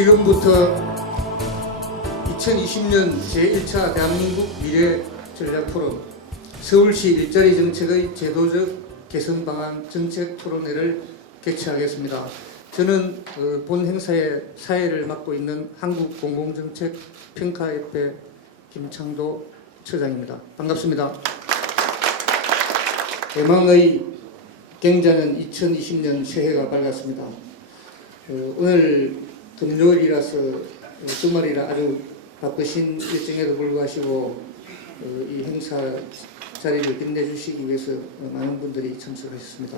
지금부터 2020년 제1차 대한민국 미래 전략 토론 서울시 일자리 정책의 제도적 개선 방안 정책 토론회를 개최하겠습니다. 저는 본 행사의 사회를 맡고 있는 한국공공정책평가협회 김창도 처장입니다. 반갑습니다. 대망의 경자년 2020년 새해가 밝았습니다. 오늘 금요일이라서 주말이라 아주 바쁘신 일정에도 불구하고 이 행사 자리를 빛내주시기 위해서 많은 분들이 참석하셨습니다.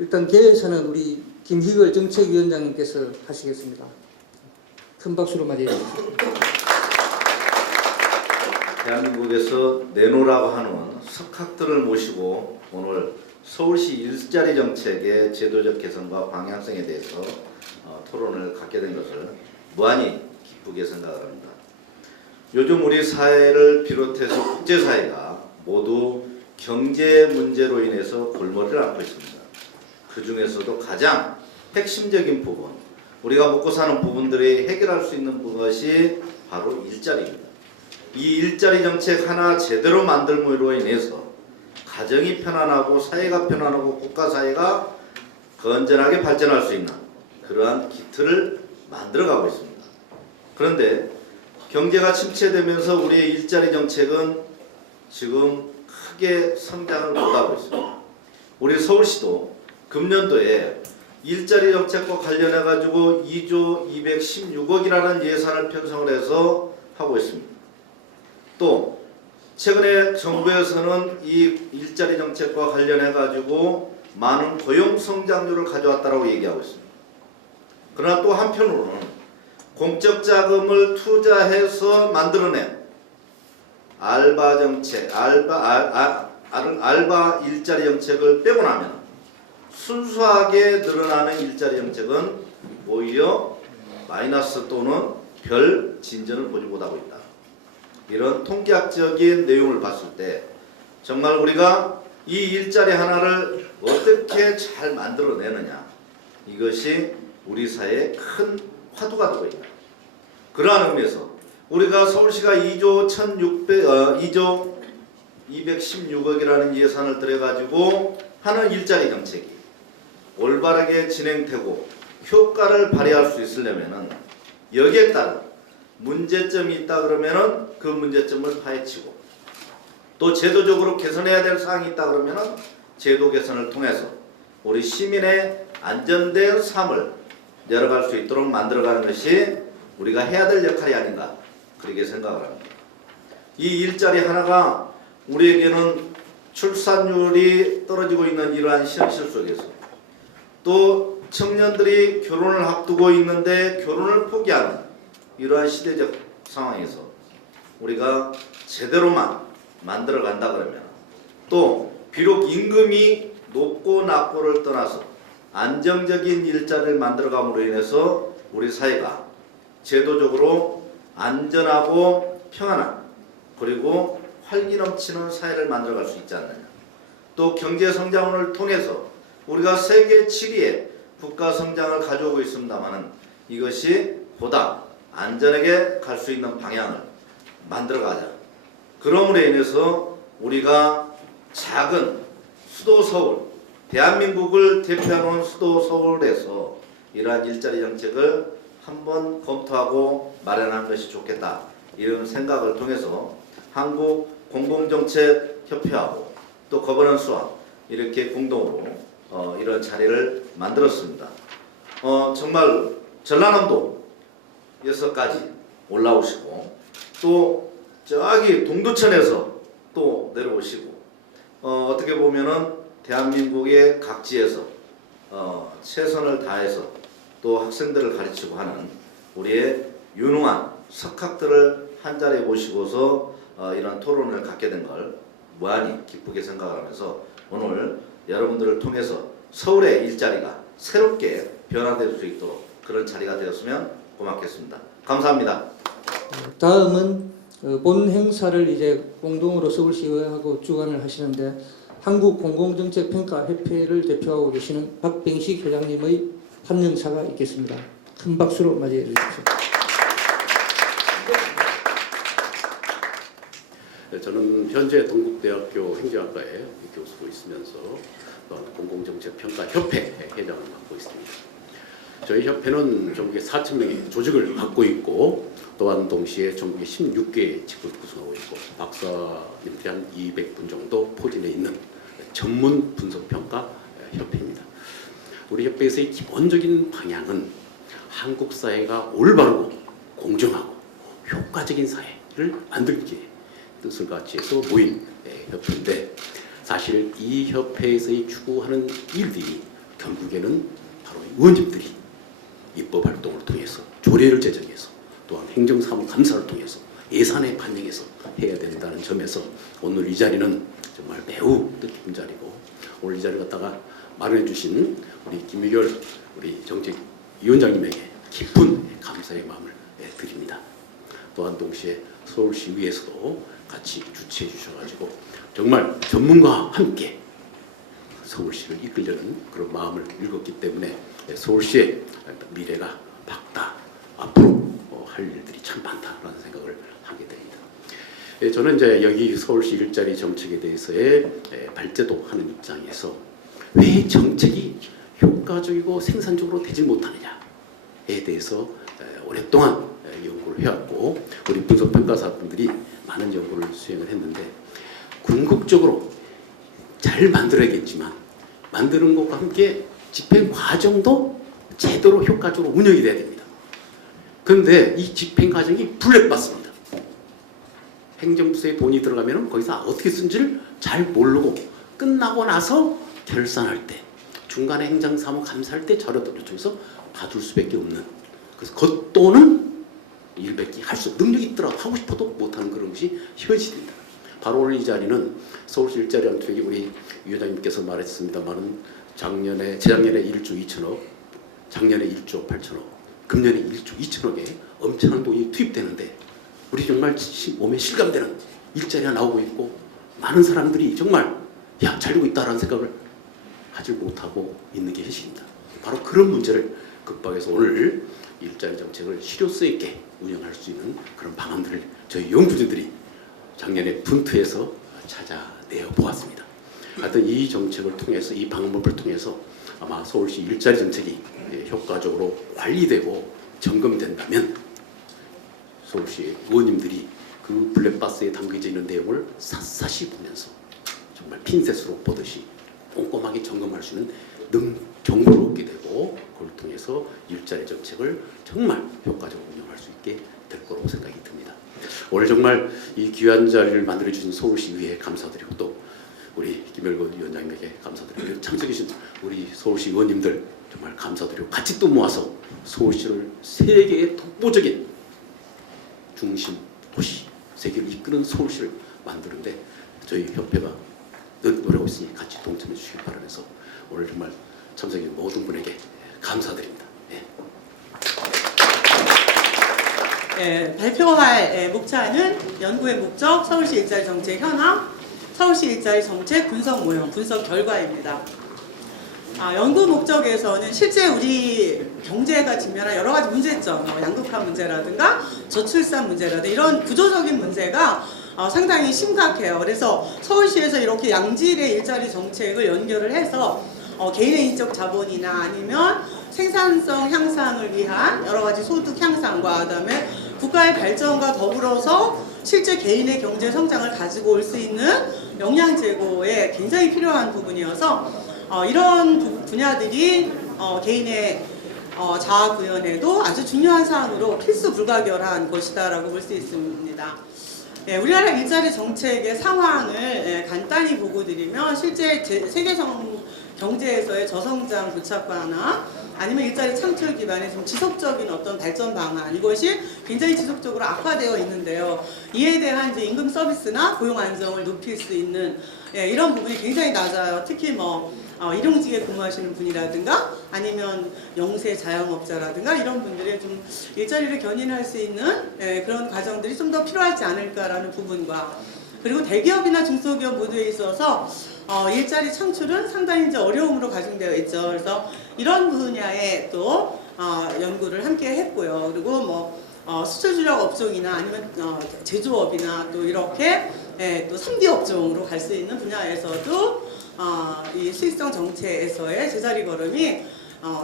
일단 개회사는 우리 김희걸 정책위원장님께서 하시겠습니다. 큰 박수로 맞이해 주십시오. 대한민국에서 내노라고 하는 석학들을 모시고 오늘 서울시 일자리 정책의 제도적 개선과 방향성에 대해서 토론을 갖게 된 것을 무한히 기쁘게 생각합니다. 요즘 우리 사회를 비롯해서 국제사회가 모두 경제 문제로 인해서 골머리를 앓고 있습니다. 그 중에서도 가장 핵심적인 부분, 우리가 먹고 사는 부분들이 해결할 수 있는 것이 바로 일자리입니다. 이 일자리 정책 하나 제대로 만들므로 인해서 가정이 편안하고 사회가 편안하고 국가 사회가 건전하게 발전할 수 있는 그러한 기틀을 만들어가고 있습니다. 그런데 경제가 침체되면서 우리의 일자리 정책은 지금 크게 성장을 못하고 있습니다. 우리 서울시도 금년도에 일자리 정책과 관련해 가지고 2조 216억이라는 예산을 편성을 해서 하고 있습니다. 또 최근에 정부에서는 이 일자리 정책과 관련해 가지고 많은 고용 성장률을 가져왔다고 얘기하고 있습니다. 그러나 또 한편으로는 공적 자금을 투자해서 만들어낸 알바 정책, 알바 일자리 정책을 빼고 나면 순수하게 늘어나는 일자리 정책은 오히려 마이너스 또는 별 진전을 보지 못하고 있다. 이런 통계학적인 내용을 봤을 때 정말 우리가 이 일자리 하나를 어떻게 잘 만들어내느냐, 이것이 우리 사회에 큰 화두가 되고 있다. 그러한 의미에서 우리가 서울시가 2조 216억이라는 예산을 들여가지고 하는 일자리 정책이 올바르게 진행되고 효과를 발휘할 수 있으려면은 여기에 따른 문제점이 있다 그러면은 그 문제점을 파헤치고 또 제도적으로 개선해야 될 사항이 있다 그러면은 제도 개선을 통해서 우리 시민의 안전된 삶을 열어갈 수 있도록 만들어가는 것이 우리가 해야 될 역할이 아닌가 그렇게 생각을 합니다. 이 일자리 하나가 우리에게는 출산율이 떨어지고 있는 이러한 현실 속에서 또 청년들이 결혼을 앞두고 있는데 결혼을 포기하는 이러한 시대적 상황에서 우리가 제대로만 만들어 간다 그러면 또 비록 임금이 높고 낮고를 떠나서 안정적인 일자리를 만들어 감으로 인해서 우리 사회가 제도적으로 안전하고 평안한 그리고 활기 넘치는 사회를 만들어 갈 수 있지 않느냐. 또 경제 성장을 통해서 우리가 세계 7위의 국가 성장을 가져오고 있습니다만은 이것이 보다 안전하게 갈 수 있는 방향을 만들어 가자. 그러므로 인해서 우리가 작은 수도 서울, 대한민국을 대표하는 수도 서울에서 이러한 일자리 정책을 한번 검토하고 마련하는 것이 좋겠다. 이런 생각을 통해서 한국공공정책협회하고 또 거버넌스와 이렇게 공동으로 이런 자리를 만들었습니다. 정말 전라남도에서까지 올라오시고 또 저기 동두천에서 또 내려오시고 어떻게 보면은 대한민국의 각지에서 최선을 다해서 또 학생들을 가르치고 하는 우리의 유능한 석학들을 한자리에 모시고서 이런 토론을 갖게 된 걸 무한히 기쁘게 생각을 하면서 오늘 여러분들을 통해서 서울의 일자리가 새롭게 변화될 수 있도록 그런 자리가 되었으면 고맙겠습니다. 감사합니다. 다음은 본 행사를 이제 공동으로 서울시의회하고 주관을 하시는데 한국공공정책평가협회를 대표하고 계시는 박병식 회장님의 판명사가 있겠습니다. 큰 박수로 맞이해 주십시오. 네, 저는 현재 동국대학교 행정학과에 교수로 있으면서 또한 공공정책평가협회 회장을 맡고 있습니다. 저희 협회는 전국에 4,000명의 조직을 갖고 있고 또한 동시에 전국에 16개의 직을 구성하고 있고 박사님들이 한 200분 정도 포진해 있는 전문 분석평가 협회입니다. 우리 협회에서의 기본적인 방향은 한국 사회가 올바르고 공정하고 효과적인 사회를 만들기 뜻을 같이 해서 모인 협회인데 사실 이 협회에서의 추구하는 일들이 결국에는 바로 의원님들이 입법 활동을 통해서 조례를 제정해서 또한 행정사무감사를 통해서 예산에 반영해서 해야 된다는 점에서 오늘 이 자리는 정말 매우 뜻깊은 자리고 오늘 이 자리를 갖다가 마련해 주신 우리 김미결 우리 정책위원장님에게 깊은 감사의 마음을 드립니다. 또한 동시에 서울시의회에서도 같이 주최해 주셔가지고 정말 전문가와 함께 서울시를 이끌려는 그런 마음을 읽었기 때문에 서울시의 미래가 밝다. 앞으로 할 일들이 참 많다라는 생각을 하게 됩니다. 저는 이제 여기 서울시 일자리 정책에 대해서의 발제도하는 입장에서 왜 정책이 효과적이고 생산적으로 되지 못하느냐에 대해서 오랫동안 연구를 해왔고 우리 분석평가사분들이 많은 연구를 수행을 했는데 궁극적으로 잘 만들어야겠지만 만드는 것과 함께 집행 과정도 제대로 효과적으로 운영이 돼야 됩니다. 그런데 이 집행 과정이 블랙박스입니다. 행정부서에 돈이 들어가면 거기서 어떻게 쓴지를 잘 모르고 끝나고 나서 결산할 때 중간에 행정사무 감사할 때 자료를 요청해서 받을 수밖에 없는 그래서 겉돈은 일밖에 할 수 능력이 있더라도 하고 싶어도 못하는 그런 것이 현실입니다. 바로 오늘 이 자리는 서울시 일자리 안쪽에 우리 위원장님께서 말했습니다만은 재작년에 1조 2천억, 작년에 1조 8천억, 금년에 1조 2천억에 엄청난 돈이 투입되는데 우리 정말 몸에 실감되는 일자리가 나오고 있고 많은 사람들이 정말 야, 잘 되고 있다라는 생각을 하지 못하고 있는 게 현실입니다. 바로 그런 문제를 극복해서 오늘 일자리 정책을 실효성 있게 운영할 수 있는 그런 방안들을 저희 연구진들이 작년에 분투해서 찾아내어 보았습니다. 하여튼 이 정책을 통해서 이 방법을 통해서 아마 서울시 일자리 정책이 효과적으로 관리되고 점검된다면 서울시 의원님들이 그 블랙박스에 담겨져 있는 내용을 샅샅이 보면서 정말 핀셋으로 보듯이 꼼꼼하게 점검할 수 있는 정보를 얻게 되고 그걸 통해서 일자리 정책을 정말 효과적으로 운영할 수 있게 될 거라고 생각이 듭니다. 오늘 정말 이 귀한 자리를 만들어 주신 서울시의회에 감사드리고 또 우리 김열건 위원장님에게 감사드리고 참석해 주신 우리 서울시 의원님들 정말 감사드리고 같이 또 모아서 서울시를 세계의 독보적인 중심 도시 세계를 이끄는 서울시를 만드는데 저희 협회가 늘 노력하고 있으니 같이 동참해 주시기 바라면서 오늘 정말 참석해 주신 모든 분에게 감사드립니다. 발표할 목차는 연구의 목적, 서울시 일자리 정책 현황, 서울시 일자리 정책 분석 모형, 분석 결과입니다. 연구 목적에서는 실제 우리 경제가 직면한 여러 가지 문제점, 양극화 문제라든가 저출산 문제라든가 이런 구조적인 문제가 상당히 심각해요. 그래서 서울시에서 이렇게 양질의 일자리 정책을 연결을 해서 개인의 인적 자본이나 아니면 생산성 향상을 위한 여러 가지 소득 향상과 그다음에 국가의 발전과 더불어서 실제 개인의 경제 성장을 가지고 올 수 있는 역량 제고에 굉장히 필요한 부분이어서 이런 분야들이 개인의 자아 구현에도 아주 중요한 사항으로 필수 불가결한 것이다라고 볼 수 있습니다. 우리나라 일자리 정책의 상황을 간단히 보고 드리면 실제 세계 경제에서의 저성장 고착화나 아니면 일자리 창출 기반의 좀 지속적인 어떤 발전 방안 이것이 굉장히 지속적으로 악화되어 있는데요. 이에 대한 이제 임금 서비스나 고용 안정을 높일 수 있는 이런 부분이 굉장히 낮아요. 특히 일용직에 근무하시는 분이라든가 아니면 영세 자영업자라든가 이런 분들의 좀 일자리를 견인할 수 있는 그런 과정들이 좀 더 필요하지 않을까라는 부분과 그리고 대기업이나 중소기업 모두에 있어서 일자리 창출은 상당히 이제 어려움으로 가중되어 있죠. 그래서 이런 분야에 또 연구를 함께 했고요. 그리고 뭐 수출 주력 업종이나 아니면 제조업이나 또 이렇게 또 3D 업종으로 갈 수 있는 분야에서도 이 수익성 정체에서의 제자리 걸음이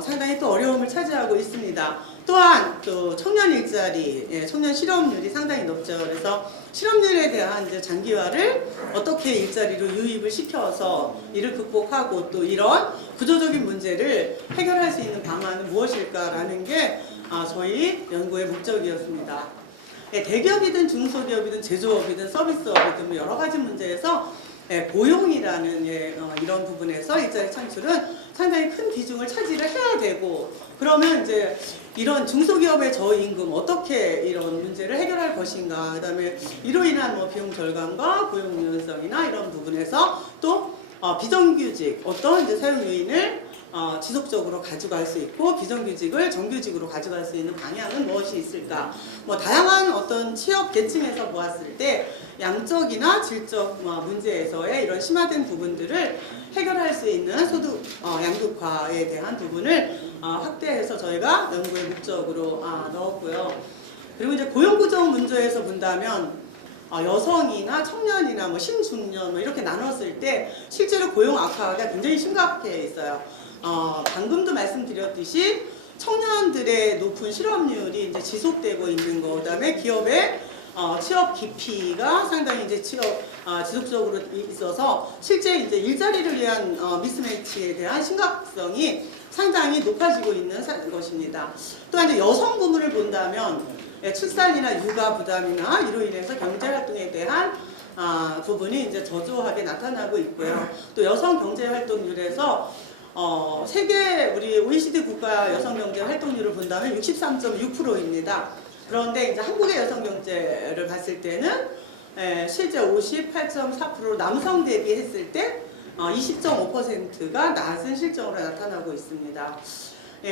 상당히 또 어려움을 차지하고 있습니다. 또한 또 청년 일자리, 청년 실업률이 상당히 높죠. 그래서 실업률에 대한 이제 장기화를 어떻게 일자리로 유입을 시켜서 이를 극복하고 또 이런 구조적인 문제를 해결할 수 있는 방안은 무엇일까라는 게 저희 연구의 목적이었습니다. 대기업이든 중소기업이든 제조업이든 서비스업이든 뭐 여러 가지 문제에서 고용이라는 이런 부분에서 일자리 창출은 상당히 큰 비중을 차지를 해야 되고, 그러면 이제 이런 중소기업의 저임금 어떻게 이런 문제를 해결할 것인가, 그다음에 이로 인한 뭐 비용 절감과 고용 유연성이나 이런 부분에서 또 비정규직 어떤 이제 사용 요인을 지속적으로 가져갈 수 있고 비정규직을 정규직으로 가져갈 수 있는 방향은 무엇이 있을까? 뭐 다양한 어떤 취업 계층에서 보았을 때 양적이나 질적 문제에서의 이런 심화된 부분들을 해결할 수 있는 소득 양극화에 대한 부분을 확대해서 저희가 연구의 목적으로 넣었고요. 그리고 이제 고용 구조 문제에서 본다면 여성이나 청년이나 뭐 신중년 뭐 이렇게 나눴을 때 실제로 고용 악화가 굉장히 심각해 있어요. 방금도 말씀드렸듯이 청년들의 높은 실업률이 이제 지속되고 있는 거, 그다음에 기업의 취업 기피가 상당히 이제 지속적으로 있어서 실제 이제 일자리를 위한 미스매치에 대한 심각성이 상당히 높아지고 있는 것입니다. 또한 이제 여성 부문을 본다면 출산이나 육아 부담이나 이로 인해서 경제 활동에 대한 부분이 이제 저조하게 나타나고 있고요. 또 여성 경제 활동률에서 세계 우리 OECD 국가 여성 경제 활동률을 본다면 63.6%입니다. 그런데 이제 한국의 여성 경제를 봤을 때는 실제 58.4% 남성 대비했을 때 20.5%가 낮은 실적으로 나타나고 있습니다.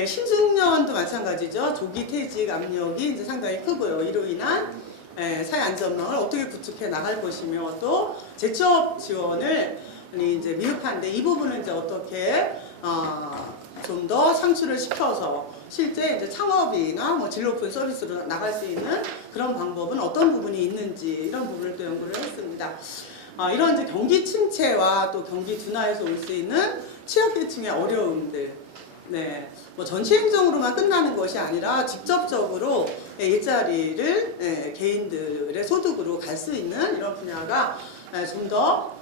신중년도 마찬가지죠. 조기 퇴직 압력이 이제 상당히 크고요. 이로 인한 사회 안전망을 어떻게 구축해 나갈 것이며 또 재취업 지원을 이제 미흡한데 이 부분은 이제 어떻게 좀 더 창출을 시켜서 실제 이제 창업이나 뭐 질 높은 서비스로 나갈 수 있는 그런 방법은 어떤 부분이 있는지 이런 부분을 또 연구를 했습니다. 이런 이제 경기 침체와 또 경기 둔화에서 올 수 있는 취약계층의 어려움들, 뭐 전시 행정으로만 끝나는 것이 아니라 직접적으로 일자리를 개인들의 소득으로 갈 수 있는 이런 분야가 좀 더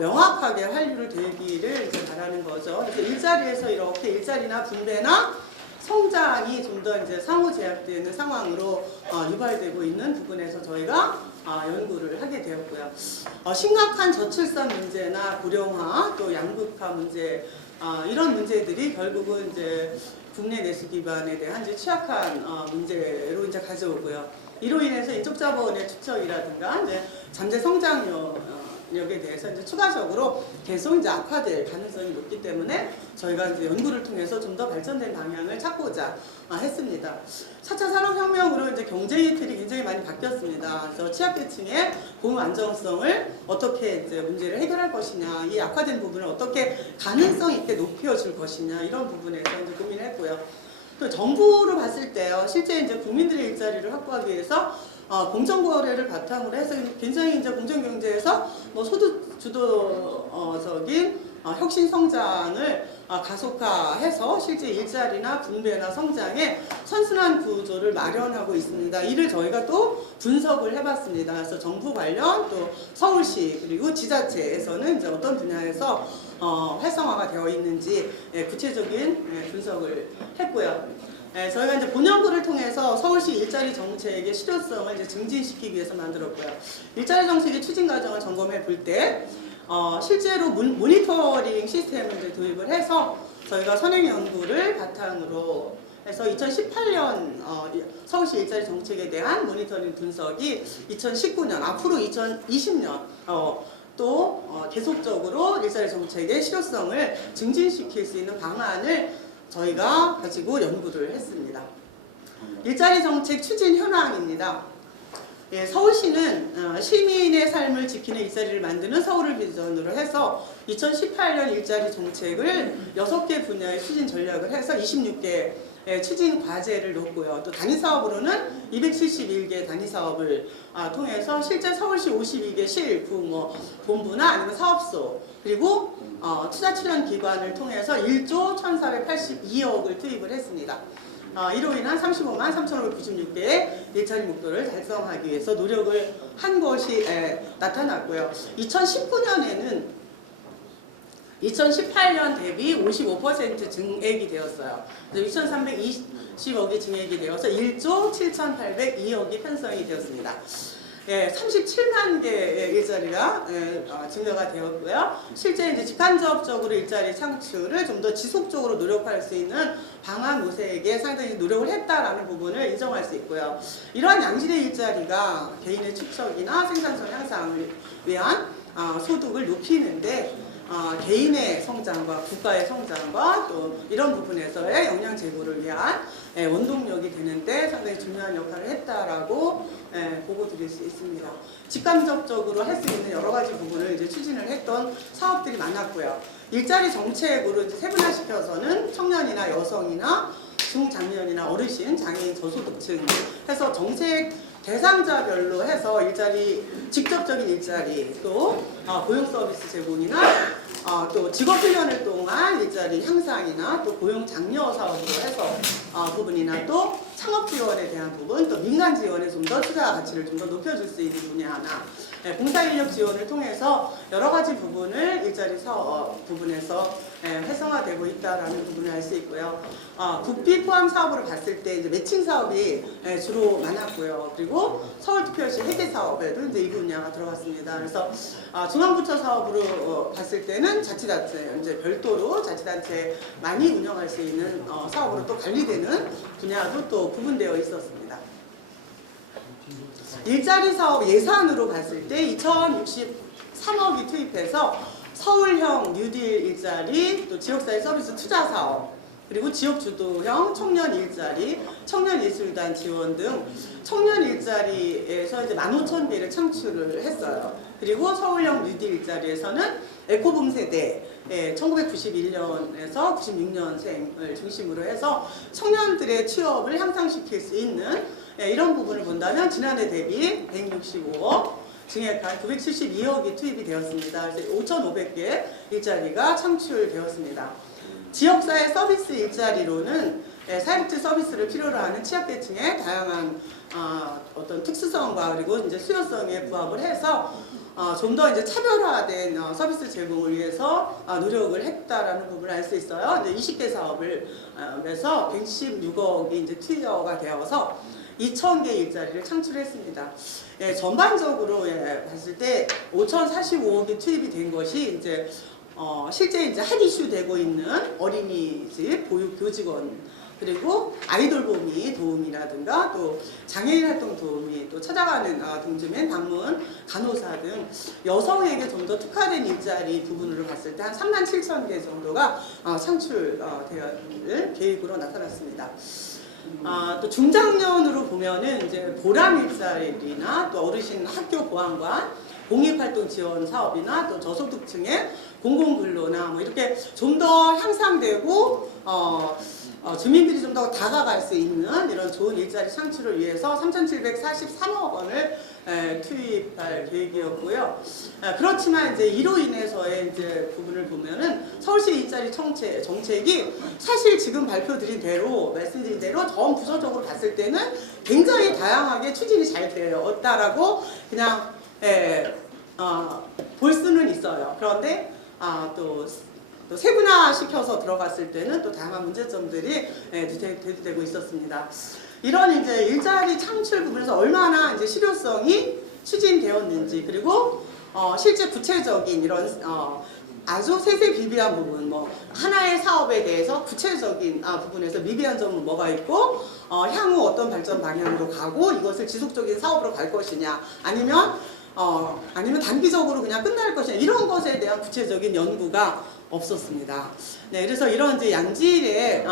명확하게 환류를 되기를 이제 바라는 거죠. 그래서 일자리에서 이렇게 일자리나 분배나 성장이 좀 더 이제 상호 제약되는 상황으로 유발되고 있는 부분에서 저희가 연구를 하게 되었고요. 심각한 저출산 문제나 고령화 또 양극화 문제 이런 문제들이 결국은 이제 국내 내수 기반에 대한 이제 취약한 문제로 이제 가져오고요. 이로 인해서 인적 자본의 축적이라든가 이제 잠재 성장력에 대해서 이제 추가적으로 계속 이제 악화될 가능성이 높기 때문에 저희가 이제 연구를 통해서 좀 더 발전된 방향을 찾고자 했습니다. 4차 산업혁명으로 이제 경제의 틀이 굉장히 많이 바뀌었습니다. 그래서 취약계층의 고용 안정성을 어떻게 이제 문제를 해결할 것이냐, 이 악화된 부분을 어떻게 가능성 있게 높여줄 것이냐 이런 부분에서 이제 고민을 했고요. 또 정부로 봤을 때요, 실제 이제 국민들의 일자리를 확보하기 위해서 공정거래를 바탕으로 해서 굉장히 이제 공정경제에서 뭐 소득 주도적인 혁신 성장을 가속화해서 실제 일자리나 분배나 성장에 선순환 구조를 마련하고 있습니다. 이를 저희가 또 분석을 해봤습니다. 그래서 정부 관련 또 서울시 그리고 지자체에서는 이제 어떤 분야에서 활성화가 되어 있는지 구체적인 분석을 했고요. 저희가 이제 본연구를 통해서 서울시 일자리 정책의 실효성을 이제 증진시키기 위해서 만들었고요. 일자리 정책의 추진 과정을 점검해 볼 때 실제로 모니터링 시스템을 이제 도입을 해서 저희가 선행 연구를 바탕으로 해서 2018년 서울시 일자리 정책에 대한 모니터링 분석이 2019년 앞으로 2020년 또 계속적으로 일자리 정책의 실효성을 증진시킬 수 있는 방안을 저희가 가지고 연구를 했습니다. 일자리 정책 추진 현황입니다. 서울시는 시민의 삶을 지키는 일자리를 만드는 서울을 비전으로 해서 2018년 일자리 정책을 6개 분야의 추진 전략을 해서 26개 추진 과제를 놓고요. 또 단위 사업으로는 271개 단위 사업을 통해서 실제 서울시 52개 실구 뭐 본부나 아니면 사업소 그리고 투자 출연 기관을 통해서 1조 1,482억을 투입을 했습니다. 이로 인한 35만 3,596개의 일자리 목표를 달성하기 위해서 노력을 한 것이 나타났고요. 2019년에는 2018년 대비 55% 증액이 되었어요. 6,320억이 증액이 되어서 1조 7,802억이 편성이 되었습니다. 37만 개의 일자리가 증가가 되었고요. 실제 이제 직간접적으로 일자리 창출을 좀 더 지속적으로 노력할 수 있는 방안 모색에 상당히 노력을 했다라는 부분을 인정할 수 있고요. 이러한 양질의 일자리가 개인의 축적이나 생산성 향상을 위한 소득을 높이는데 개인의 성장과 국가의 성장과 또 이런 부분에서의 역량 제고를 위한 원동력이 되는데 상당히 중요한 역할을 했다라고 보고 드릴 수 있습니다. 직간접적으로 할 수 있는 여러 가지 부분을 이제 추진을 했던 사업들이 많았고요. 일자리 정책으로 이제 세분화시켜서는 청년이나 여성이나 중장년이나 어르신, 장애인, 저소득층 해서 정책 대상자별로 해서 일자리, 직접적인 일자리, 또 고용 서비스 제공이나 또 직업 훈련을 통한 일자리 향상이나 또 고용 장려 사업으로 해서 부분이나 또 창업 지원에 대한 부분, 또 민간 지원에 좀 더 투자 가치를 좀 더 높여줄 수 있는 분야나 봉사 인력 지원을 통해서 여러 가지 부분을 일자리 사업 부분에서 활성화되고 있다라는 부분을 알 수 있고요. 국비 포함 사업으로 봤을 때 이제 매칭 사업이 주로 많았고요. 그리고 서울특별시 회계 사업에도 이제 이 분야가 들어갔습니다. 그래서 중앙부처 사업으로 봤을 때는 자치단체 이제 별도로 자치단체 많이 운영할 수 있는 사업으로 또 관리되는 분야도 또 구분되어 있었습니다. 일자리 사업 예산으로 봤을 때 2,063억이 투입해서 서울형 뉴딜 일자리, 또 지역사회 서비스 투자 사업, 그리고 지역주도형 청년 일자리, 청년예술단 지원 등 청년 일자리에서 이제 15,000개를 창출을 했어요. 그리고 서울형 뉴딜 일자리에서는 에코붐 세대 1991년에서 96년생을 중심으로 해서 청년들의 취업을 향상시킬 수 있는 이런 부분을 본다면 지난해 대비 165억, 증액한 972억이 투입이 되었습니다. 그래서 5,500개 일자리가 창출되었습니다. 지역사회 서비스 일자리로는 사회복지 서비스를 필요로 하는 취약계층의 다양한 어떤 특수성과 그리고 이제 수요성에 부합을 해서 좀 더 이제 차별화된 서비스 제공을 위해서 노력을 했다라는 부분을 알 수 있어요. 이제 20개 사업을 해서 116억이 이제 투여가 되어서 2,000개 일자리를 창출했습니다. 전반적으로 봤을 때 5,045억이 투입이 된 것이 이제 실제 이제 핫 이슈 되고 있는 어린이집 보육 교직원 그리고 아이돌 보미 도움이라든가 또 장애인 활동 도우미 또 찾아가는 동주맨 방문 간호사 등 여성에게 좀 더 특화된 일자리 부분으로 봤을 때 한 37,000개 정도가 창출될 계획으로 나타났습니다. 또 중장년으로 보면은 이제 보람 일자리나 또 어르신 학교 보안관 공익활동 지원 사업이나 또 저소득층의 공공근로나 뭐 이렇게 좀 더 향상되고 주민들이 좀 더 다가갈 수 있는 이런 좋은 일자리 창출을 위해서 3,743억 원을 투입할 계획이었고요. 그렇지만 이제 이로 인해서의 이제 부분을 보면은 서울시 일자리 정책이 사실 지금 발표드린 대로 말씀드린 대로 전 부서적으로 봤을 때는 굉장히 다양하게 추진이 잘 되었다라고 그냥 볼 수는 있어요. 그런데 또 세분화시켜서 들어갔을 때는 또 다양한 문제점들이 대두되고 있었습니다. 이런 이제 일자리 창출 부분에서 얼마나 이제 실효성이 추진되었는지 그리고 실제 구체적인 이런 아주 세세비비한 부분, 뭐 하나의 사업에 대해서 구체적인 부분에서 미비한 점은 뭐가 있고 향후 어떤 발전 방향으로 가고 이것을 지속적인 사업으로 갈 것이냐 아니면 단기적으로 그냥 끝날 것이냐 이런 것에 대한 구체적인 연구가 없었습니다. 네, 그래서 이런 이제 양질의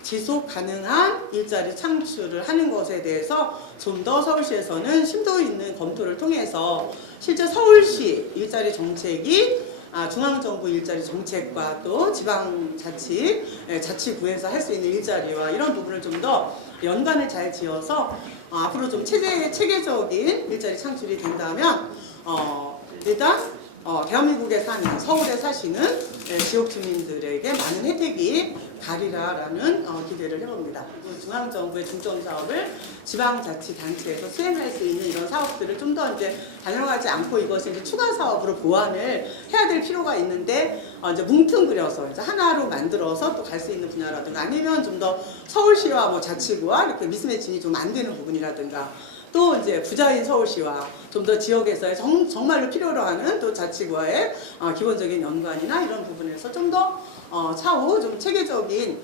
지속 가능한 일자리 창출을 하는 것에 대해서 좀 더 서울시에서는 심도 있는 검토를 통해서 실제 서울시 일자리 정책이 중앙정부 일자리 정책과 또 지방자치, 자치구에서 할 수 있는 일자리와 이런 부분을 좀 더 연관을 잘 지어서 앞으로 좀 체계적인 일자리 창출이 된다면 일단 대한민국에 사는 서울에 사시는 지역 주민들에게 많은 혜택이 가리라라는 기대를 해봅니다. 그리고 중앙정부의 중점 사업을 지방자치단체에서 수행할 수 있는 이런 사업들을 좀 더 이제 단연하지 않고 이것을 이제 추가 사업으로 보완을 해야 될 필요가 있는데 이제 뭉뚱그려서 이제 하나로 만들어서 또 갈 수 있는 분야라든가 아니면 좀 더 서울시와 뭐 자치구와 이렇게 미스매칭이 좀 안 되는 부분이라든가 또 이제 부자인 서울시와 좀 더 지역에서의 정말로 필요로 하는 또 자치구와의 기본적인 연관이나 이런 부분에서 좀 더 차후 좀 체계적인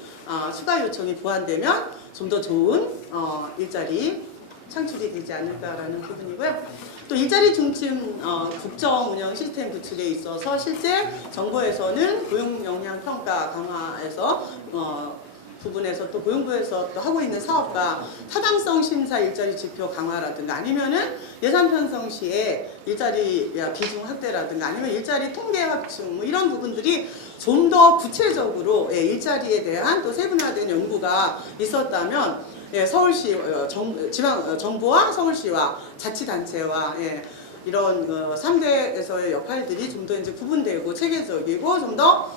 추가 요청이 보완되면 좀 더 좋은 일자리 창출이 되지 않을까라는 부분이고요. 또 일자리 중심 국정 운영 시스템 구축에 있어서 실제 정부에서는 고용 역량 평가 강화에서 부분에서 또 고용부에서 또 하고 있는 사업과 타당성 심사 일자리 지표 강화라든가 아니면은 예산 편성 시에 일자리 비중 확대라든가 아니면 일자리 통계 확충 뭐 이런 부분들이 좀 더 구체적으로 일자리에 대한 또 세분화된 연구가 있었다면 서울시 정부와 서울시와 자치단체와 이런 3대에서의 역할들이 좀 더 이제 구분되고 체계적이고 좀 더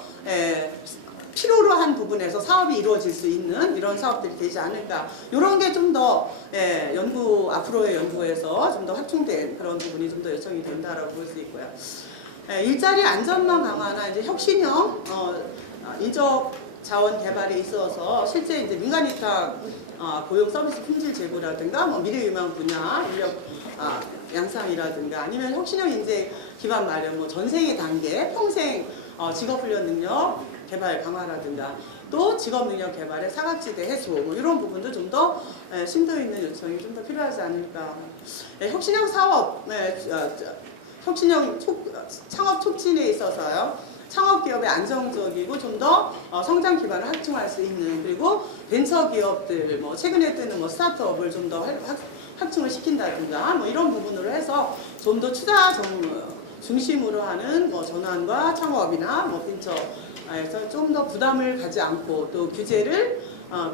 필요로 한 부분에서 사업이 이루어질 수 있는 이런 사업들이 되지 않을까. 이런 게 좀 더 앞으로의 연구에서 좀 더 확충된 그런 부분이 좀 더 요청이 된다라고 볼 수 있고요. 일자리 안전망 강화나 이제 혁신형 인적 자원 개발에 있어서 실제 이제 민간 위탁 고용 서비스 품질 제고라든가 뭐 미래 유망 분야 인력 양상이라든가 아니면 혁신형 인재 기반 마련 뭐 전생의 단계 평생 직업 훈련 능력 개발 강화라든가 또 직업 능력 개발의 사각지대 해소 뭐 이런 부분도 좀 더 심도 있는 요청이 좀 더 필요하지 않을까. 혁신형 사업, 혁신형 창업 촉진에 있어서요. 창업 기업의 안정적이고 좀 더 성장 기반을 확충할 수 있는 그리고 벤처 기업들 뭐 최근에 뜨는 뭐 스타트업을 좀 더 확충을 시킨다든가 뭐 이런 부분으로 해서 좀 더 투자 중심으로 하는 뭐 전환과 창업이나 뭐 벤처에서 좀 더 부담을 가지 않고 또 규제를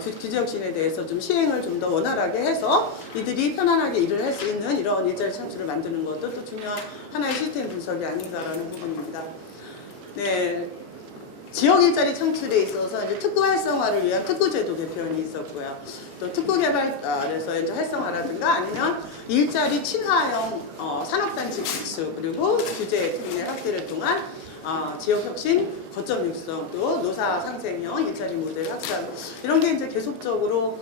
규제 혁신에 대해서 좀 시행을 좀 더 원활하게 해서 이들이 편안하게 일을 할 수 있는 이런 일자리 창출을 만드는 것도 또 중요한 하나의 시스템 분석이 아닌가라는 부분입니다. 네, 지역 일자리 창출에 있어서 이제 특구 활성화를 위한 특구제도 개편이 있었고요. 또 특구 개발에서 이제 활성화라든가 아니면 일자리 친화형 산업단지 구축 그리고 규제 특례 확대를 통한 지역 혁신, 거점 육성, 또 노사 상생형 일자리 모델 확산 이런 게 이제 계속적으로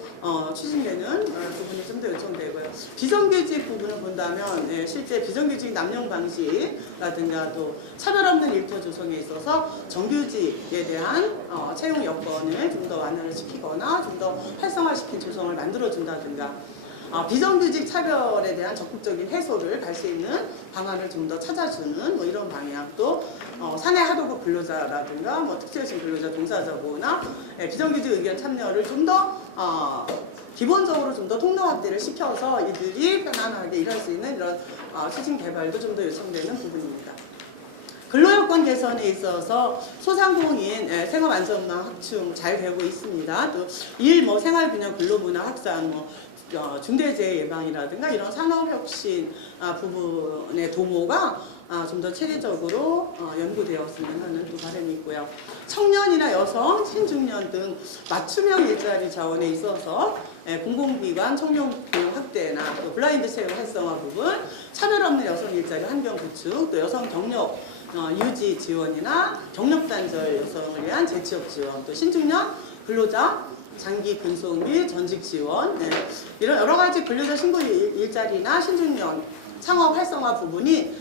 추진되는 부분이 좀 더 요청되고요. 비정규직 부분을 본다면 실제 비정규직 남용 방식이라든가 또 차별 없는 일터 조성에 있어서 정규직에 대한 채용 여건을 좀 더 완화를 시키거나 좀 더 활성화시킨 조성을 만들어준다든가 비정규직 차별에 대한 적극적인 해소를 갈 수 있는 방안을 좀 더 찾아주는 뭐 이런 방향도 사내 하도급 근로자라든가 뭐 특수여신 근로자 종사자보호나 비정규직 의견 참여를 좀 더 기본적으로 좀 더 통로 확대를 시켜서 이들이 편안하게 일할 수 있는 이런 추진 개발도 좀 더 요청되는 부분입니다. 근로여건 개선에 있어서 소상공인 생업안전망 확충 잘 되고 있습니다. 또 생활균형 근로문화 확산, 중대재해 예방이라든가 이런 산업혁신 부분의 도모가 좀 더 체계적으로 연구되었으면 하는 또 바람이 있고요. 청년이나 여성, 신중년 등 맞춤형 일자리 자원에 있어서 공공기관 청년 고용 확대나 또 블라인드 채용 활성화 부분, 차별 없는 여성 일자리 환경 구축, 또 여성 경력 유지 지원이나 경력 단절 여성을 위한 재취업 지원, 또 신중년 근로자 장기 근속 및 전직 지원 이런 여러 가지 근로자 신고 일자리나 신중년 창업 활성화 부분이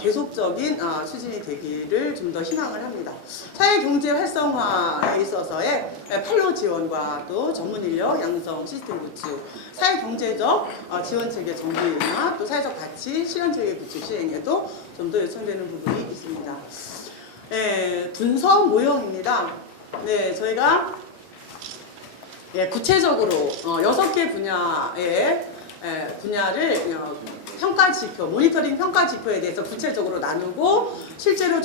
계속적인 추진이 되기를 좀 더 희망을 합니다. 사회경제 활성화에 있어서의 판로 지원과 또 전문 인력 양성 시스템 구축, 사회경제적 지원 체계 정비나 또 사회적 가치 실현 체계 구축 시행에도 좀 더 요청되는 부분이 있습니다. 분석 모형입니다. 네, 저희가 구체적으로 6개 분야에 분야를 평가 지표, 모니터링 평가 지표에 대해서 구체적으로 나누고 실제로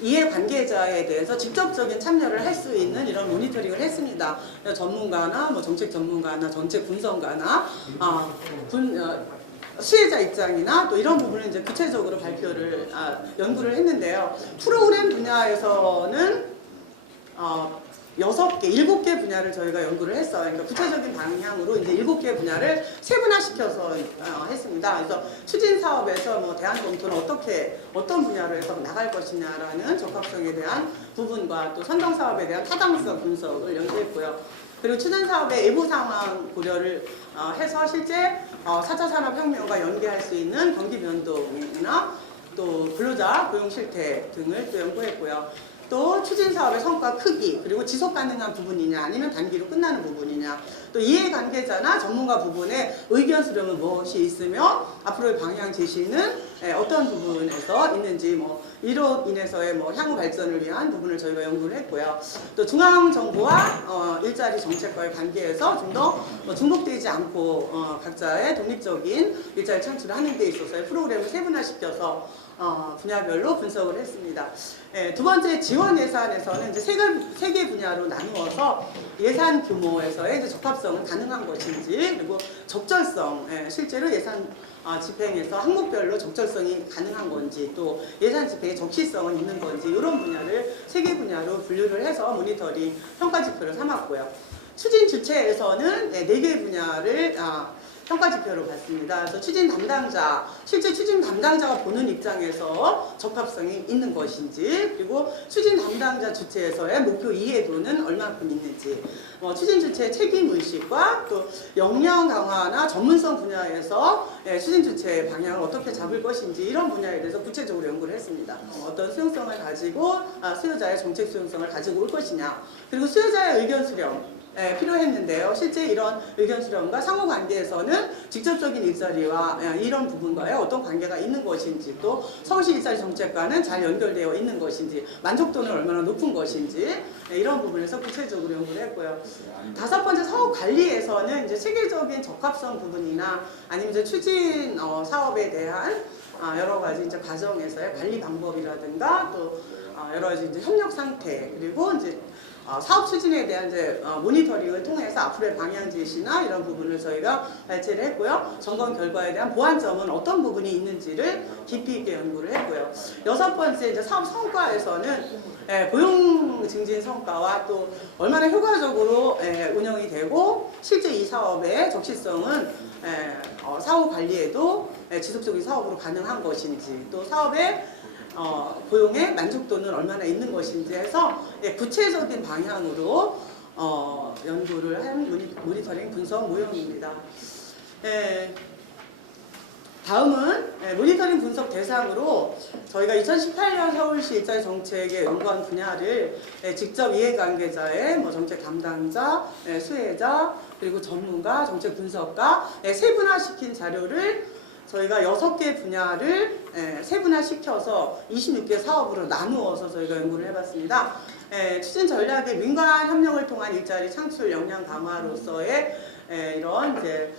이해관계자에 대해서 직접적인 참여를 할 수 있는 이런 모니터링을 했습니다. 전문가나 뭐 정책 전문가나 정책 분석가나 수혜자 입장이나 또 이런 부분을 이제 구체적으로 연구를 했는데요. 프로그램 분야에서는 7개 분야를 저희가 연구를 했어요. 그러니까 구체적인 방향으로 이제 7개 분야를 세분화시켜서 했습니다. 그래서 추진 사업에서 뭐 대안 검토는 어떤 분야로 해서 나갈 것이냐라는 적합성에 대한 부분과 또 선정 사업에 대한 타당성 분석을 연구했고요. 그리고 추진 사업의 예보 상황 고려를 해서 실제 4차 산업혁명과 연계할 수 있는 경기 변동이나 또 근로자 고용 실태 등을 또 연구했고요. 또 추진 사업의 성과 크기, 그리고 지속 가능한 부분이냐 아니면 단기로 끝나는 부분이냐, 또 이해관계자나 전문가 부분에 의견 수렴은 무엇이 있으며 앞으로의 방향 제시는 어떤 부분에서 있는지, 뭐 이로 인해서의 뭐 향후 발전을 위한 부분을 저희가 연구를 했고요. 또 중앙 정부와 일자리 정책과의 관계에서 좀 더 중복되지 않고 각자의 독립적인 일자리 창출을 하는 데 있어서의 프로그램을 세분화시켜서 분야별로 분석을 했습니다. 두 번째 지원 예산에서는 이제 세 개 분야로 나누어서 예산 규모에서의 이제 적합성은 가능한 것인지, 그리고 적절성, 실제로 예산 집행에서 항목별로 적절성이 가능한 건지, 또 예산 집행에 적시성은 있는 건지, 이런 분야를 세 개 분야로 분류를 해서 모니터링 평가 지표를 삼았고요. 추진 주체에서는 4개 분야를 평가 지표로 봤습니다. 그래서 실제 추진 담당자가 보는 입장에서 적합성이 있는 것인지, 그리고 추진 담당자 주체에서의 목표 이해도는 얼마큼 있는지, 추진 주체의 책임 의식과 또 역량 강화나 전문성 분야에서 추진 주체의 방향을 어떻게 잡을 것인지, 이런 분야에 대해서 구체적으로 연구를 했습니다. 어떤 수용성을 가지고 수요자의 정책 수용성을 가지고 올 것이냐, 그리고 수요자의 의견 수렴 필요했는데요. 실제 이런 의견 수렴과 상호 관계에서는 직접적인 일자리와 이런 부분과의 어떤 관계가 있는 것인지, 또 서울시 일자리 정책과는 잘 연결되어 있는 것인지, 만족도는 얼마나 높은 것인지, 이런 부분에서 구체적으로 연구를 했고요. 5번째 사업 관리에서는 이제 체계적인 적합성 부분이나 아니면 이제 추진 사업에 대한 여러 가지 이제 과정에서의 관리 방법이라든가, 또 여러 가지 이제 협력 상태, 그리고 이제 사업 추진에 대한 이제 모니터링을 통해서 앞으로의 방향 제시나 이런 부분을 저희가 발제를 했고요. 점검 결과에 대한 보완점은 어떤 부분이 있는지를 깊이 있게 연구를 했고요. 6번째 이제 사업 성과에서는 고용 증진 성과와 또 얼마나 효과적으로 운영이 되고 실제 이 사업의 적시성은 사후 관리에도 지속적인 사업으로 가능한 것인지, 또 사업의 고용의 만족도는 얼마나 있는 것인지 해서 구체적인 방향으로 연구를 한 모니터링 분석 모형입니다. 다음은 모니터링 분석 대상으로 저희가 2018년 서울시 일자리 정책의 연구한 분야를 직접 이해관계자의 정책 담당자, 수혜자, 그리고 전문가, 정책 분석가 세분화시킨 자료를 저희가 6개 분야를 세분화시켜서 26개 사업으로 나누어서 저희가 연구를 해봤습니다. 추진 전략의 민관 협력을 통한 일자리 창출 역량 강화로서의 이런 이제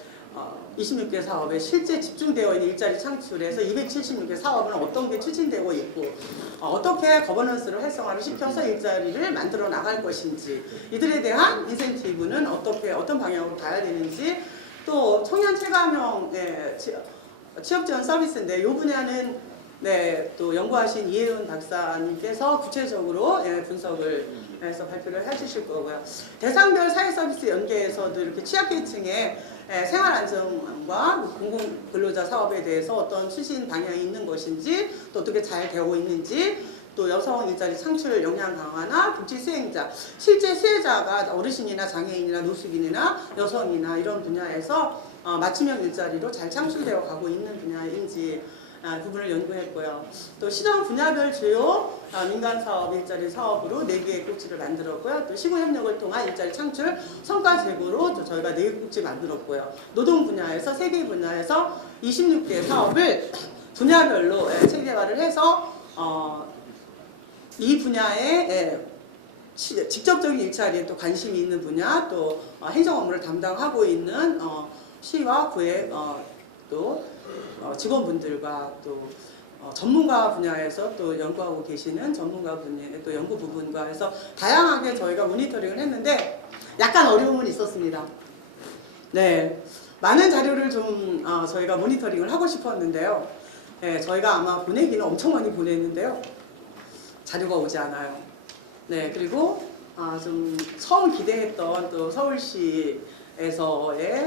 26개 사업에 실제 집중되어 있는 일자리 창출에서 276개 사업은 어떤 게 추진되고 있고, 어떻게 거버넌스를 활성화를 시켜서 일자리를 만들어 나갈 것인지, 이들에 대한 인센티브는 어떤 방향으로 가야 되는지, 또 청년 체감형 취업 지원 서비스인데, 이 분야는 또 연구하신 이혜은 박사님께서 구체적으로 분석을 해서 발표를 해주실 거고요. 대상별 사회 서비스 연계에서도 이렇게 취약계층의 생활 안정과 공공근로자 사업에 대해서 어떤 추진 방향이 있는 것인지, 또 어떻게 잘 되고 있는지, 또 여성 일자리 창출 역량 강화나 복지 수행자, 실제 수혜자가 어르신이나 장애인이나 노숙인이나 여성이나 이런 분야에서 맞춤형 일자리로 잘 창출되어 가고 있는 분야인지 부분을 연구했고요. 또 시정 분야별 주요 민간 사업 일자리 사업으로 4개의 꼭지를 만들었고요. 또 시군 협력을 통한 일자리 창출 성과 제고로 또 저희가 4개 꼭지 만들었고요. 노동 분야에서 3개 분야에서 26개 사업을 분야별로 체계화를 해서 이 분야에 직접적인 일자리에 또 관심이 있는 분야, 또 행정 업무를 담당하고 있는 시와 구의 또 직원분들과 또 전문가 분야에서 또 연구하고 계시는 전문가 분야 또 연구 부분과 해서 다양하게 저희가 모니터링을 했는데 약간 어려움은 있었습니다. 네, 많은 자료를 좀 저희가 모니터링을 하고 싶었는데요. 네, 저희가 아마 보내기는 엄청 많이 보냈는데요. 자료가 오지 않아요. 네, 그리고 좀 처음 기대했던 또 서울시에서의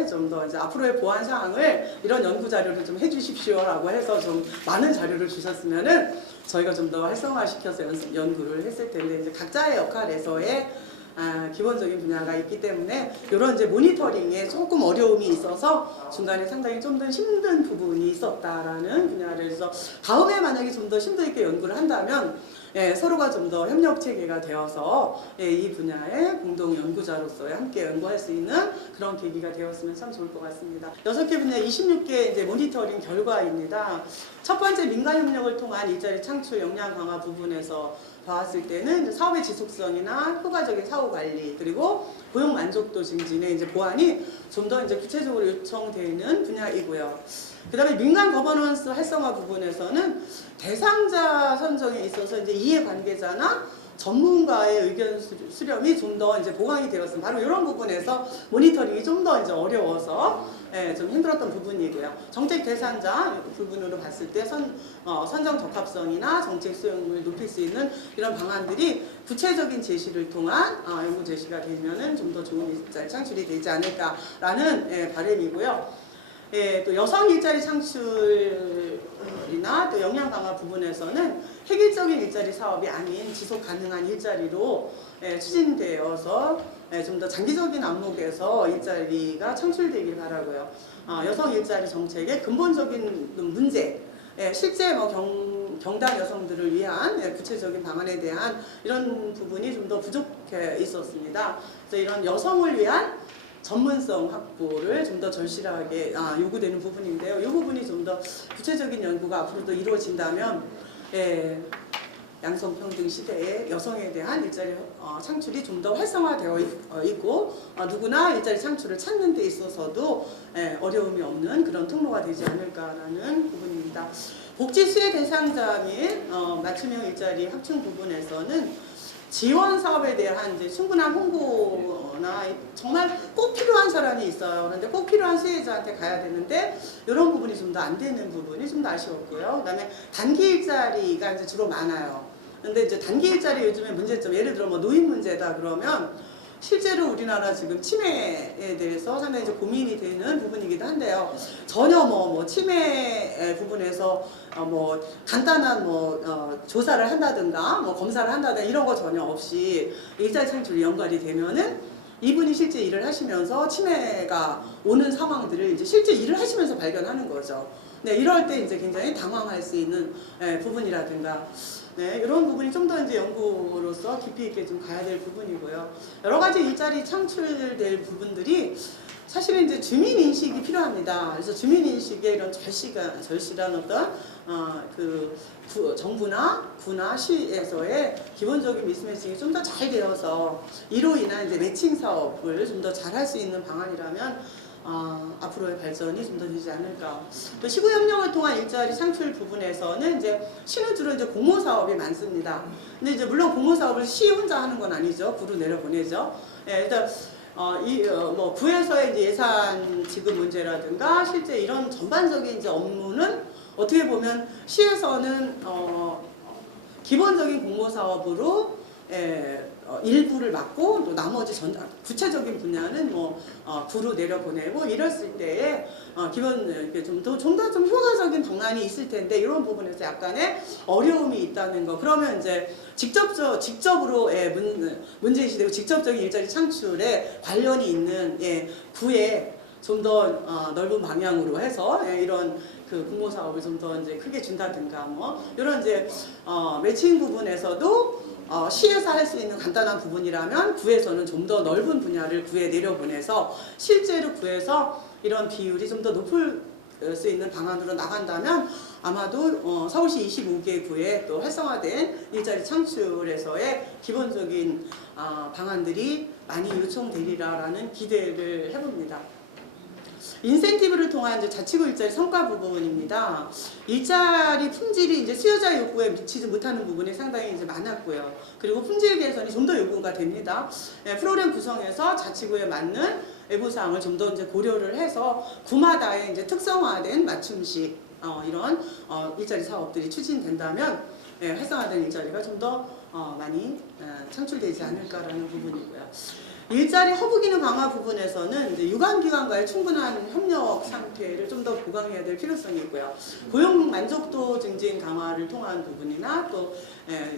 좀 더 이제 앞으로의 보완 사항을 이런 연구 자료를 좀 해주십시오라고 해서 좀 많은 자료를 주셨으면은 저희가 좀 더 활성화시켜서 연구를 했을 텐데 이제 각자의 역할에서의 기본적인 분야가 있기 때문에 이런 이제 모니터링에 조금 어려움이 있어서 중간에 상당히 좀 더 힘든 부분이 있었다라는 분야를 해서 다음에 만약에 좀 더 심도 있게 연구를 한다면 서로가 좀 더 협력 체계가 되어서 이 분야의 공동 연구자로서의 함께 연구할 수 있는 그런 계기가 되었으면 참 좋을 것 같습니다. 6개 분야 26개 이제 모니터링 결과입니다. 첫 번째 민간 협력을 통한 일자리 창출 역량 강화 부분에서 봤을 때는 사업의 지속성이나 효과적인 사후 관리 그리고 고용 만족도 증진의 이제 보완이 좀 더 이제 구체적으로 요청되는 분야이고요. 그다음에 민간 거버넌스 활성화 부분에서는 대상자 선정에 있어서 이제 이해관계자나 전문가의 의견 수렴이 좀 더 이제 보강이 되었습니다. 바로 이런 부분에서 모니터링이 좀 더 이제 어려워서 좀 힘들었던 부분이고요. 정책 대상자 부분으로 봤을 때 선정 적합성이나 정책 수용을 높일 수 있는 이런 방안들이 구체적인 제시를 통한 연구 제시가 되면은 좀 더 좋은 일자리 창출이 되지 않을까라는 바람이고요. 또 여성 일자리 창출이나 또 역량 강화 부분에서는 획일적인 일자리 사업이 아닌 지속 가능한 일자리로 추진되어서 좀 더 장기적인 안목에서 일자리가 창출되길 바라고요. 여성 일자리 정책의 근본적인 문제, 실제 경당 여성들을 위한 구체적인 방안에 대한 이런 부분이 좀 더 부족해 있었습니다. 그래서 이런 여성을 위한 전문성 확보를 좀 더 절실하게 요구되는 부분인데요. 이 부분이 좀 더 구체적인 연구가 앞으로도 이루어진다면 양성평등 시대에 여성에 대한 일자리 창출이 좀 더 활성화되어 있고 누구나 일자리 창출을 찾는 데 있어서도 어려움이 없는 그런 통로가 되지 않을까라는 부분입니다. 복지 수혜 대상자 및 맞춤형 일자리 확충 부분에서는 지원 사업에 대한 이제 충분한 홍보나 정말 꼭 필요한 사람이 있어요. 그런데 꼭 필요한 수혜자한테 가야 되는데 이런 부분이 좀 더 안 되는 부분이 좀 더 아쉬웠고요. 그다음에 단기 일자리가 이제 주로 많아요. 근데 이제 단기 일자리 요즘에 문제점, 예를 들어 뭐 노인 문제다 그러면 실제로 우리나라 지금 치매에 대해서 상당히 이제 고민이 되는 부분이기도 한데요. 전혀 뭐 치매 부분에서 뭐 간단한 조사를 한다든가 뭐 검사를 한다든가 이런 거 전혀 없이 일자리 창출이 연관이 되면은 이분이 실제 일을 하시면서 치매가 오는 상황들을 이제 실제 일을 하시면서 발견하는 거죠. 네, 이럴 때 이제 굉장히 당황할 수 있는 부분이라든가 이런 부분이 좀 더 이제 연구로서 깊이 있게 좀 가야 될 부분이고요. 여러 가지 일자리 창출될 부분들이 사실은 이제 주민 인식이 필요합니다. 그래서 주민 인식의 이런 절실한 어떤 정부나 구나 시에서의 기본적인 미스매칭이 좀 더 잘 되어서 이로 인한 이제 매칭 사업을 좀 더 잘 할 수 있는 방안이라면 앞으로의 발전이 좀 더 되지 않을까. 또 시구 협력을 통한 일자리 창출 부분에서는 이제 시는 주로 이제 공모 사업이 많습니다. 근데 이제 물론 공모 사업을 시 혼자 하는 건 아니죠. 구로 내려보내죠. 일단 뭐 구에서의 이제 예산 지급 문제라든가 실제 이런 전반적인 이제 업무는 어떻게 보면 시에서는 기본적인 공모 사업으로 일부를 맡고 또 나머지 구체적인 분야는 구로 내려보내고 이랬을 때에 좀 더 효과적인 방안이 있을 텐데 이런 부분에서 약간의 어려움이 있다는 거. 그러면 이제 직접으로 문제시되고 직접적인 일자리 창출에 관련이 있는 구에 좀 더 넓은 방향으로 해서 이런 공모 사업을 좀 더 이제 크게 준다든가 이런 이제 매칭 부분에서도 시에서 할 수 있는 간단한 부분이라면 구에서는 좀 더 넓은 분야를 구에 내려보내서 실제로 구에서 이런 비율이 좀 더 높을 수 있는 방안으로 나간다면 아마도 서울시 25개 구에 또 활성화된 일자리 창출에서의 기본적인 방안들이 많이 요청되리라라는 기대를 해봅니다. 인센티브를 통한 이제 자치구 일자리 성과 부분입니다. 일자리 품질이 이제 수요자 욕구에 미치지 못하는 부분이 상당히 이제 많았고요. 그리고 품질 개선이 좀 더 요구가 됩니다. 프로그램 구성에서 자치구에 맞는 애부사항을 좀 더 이제 고려를 해서 구마다의 이제 특성화된 맞춤식 이런 일자리 사업들이 추진된다면 활성화된 일자리가 좀 더 많이 창출되지 않을까라는 부분이고요. 일자리 허브 기능 강화 부분에서는 이제 유관기관과의 충분한 협력 상태를 좀 더 보강해야 될 필요성이 있고요. 고용 만족도 증진 강화를 통한 부분이나 또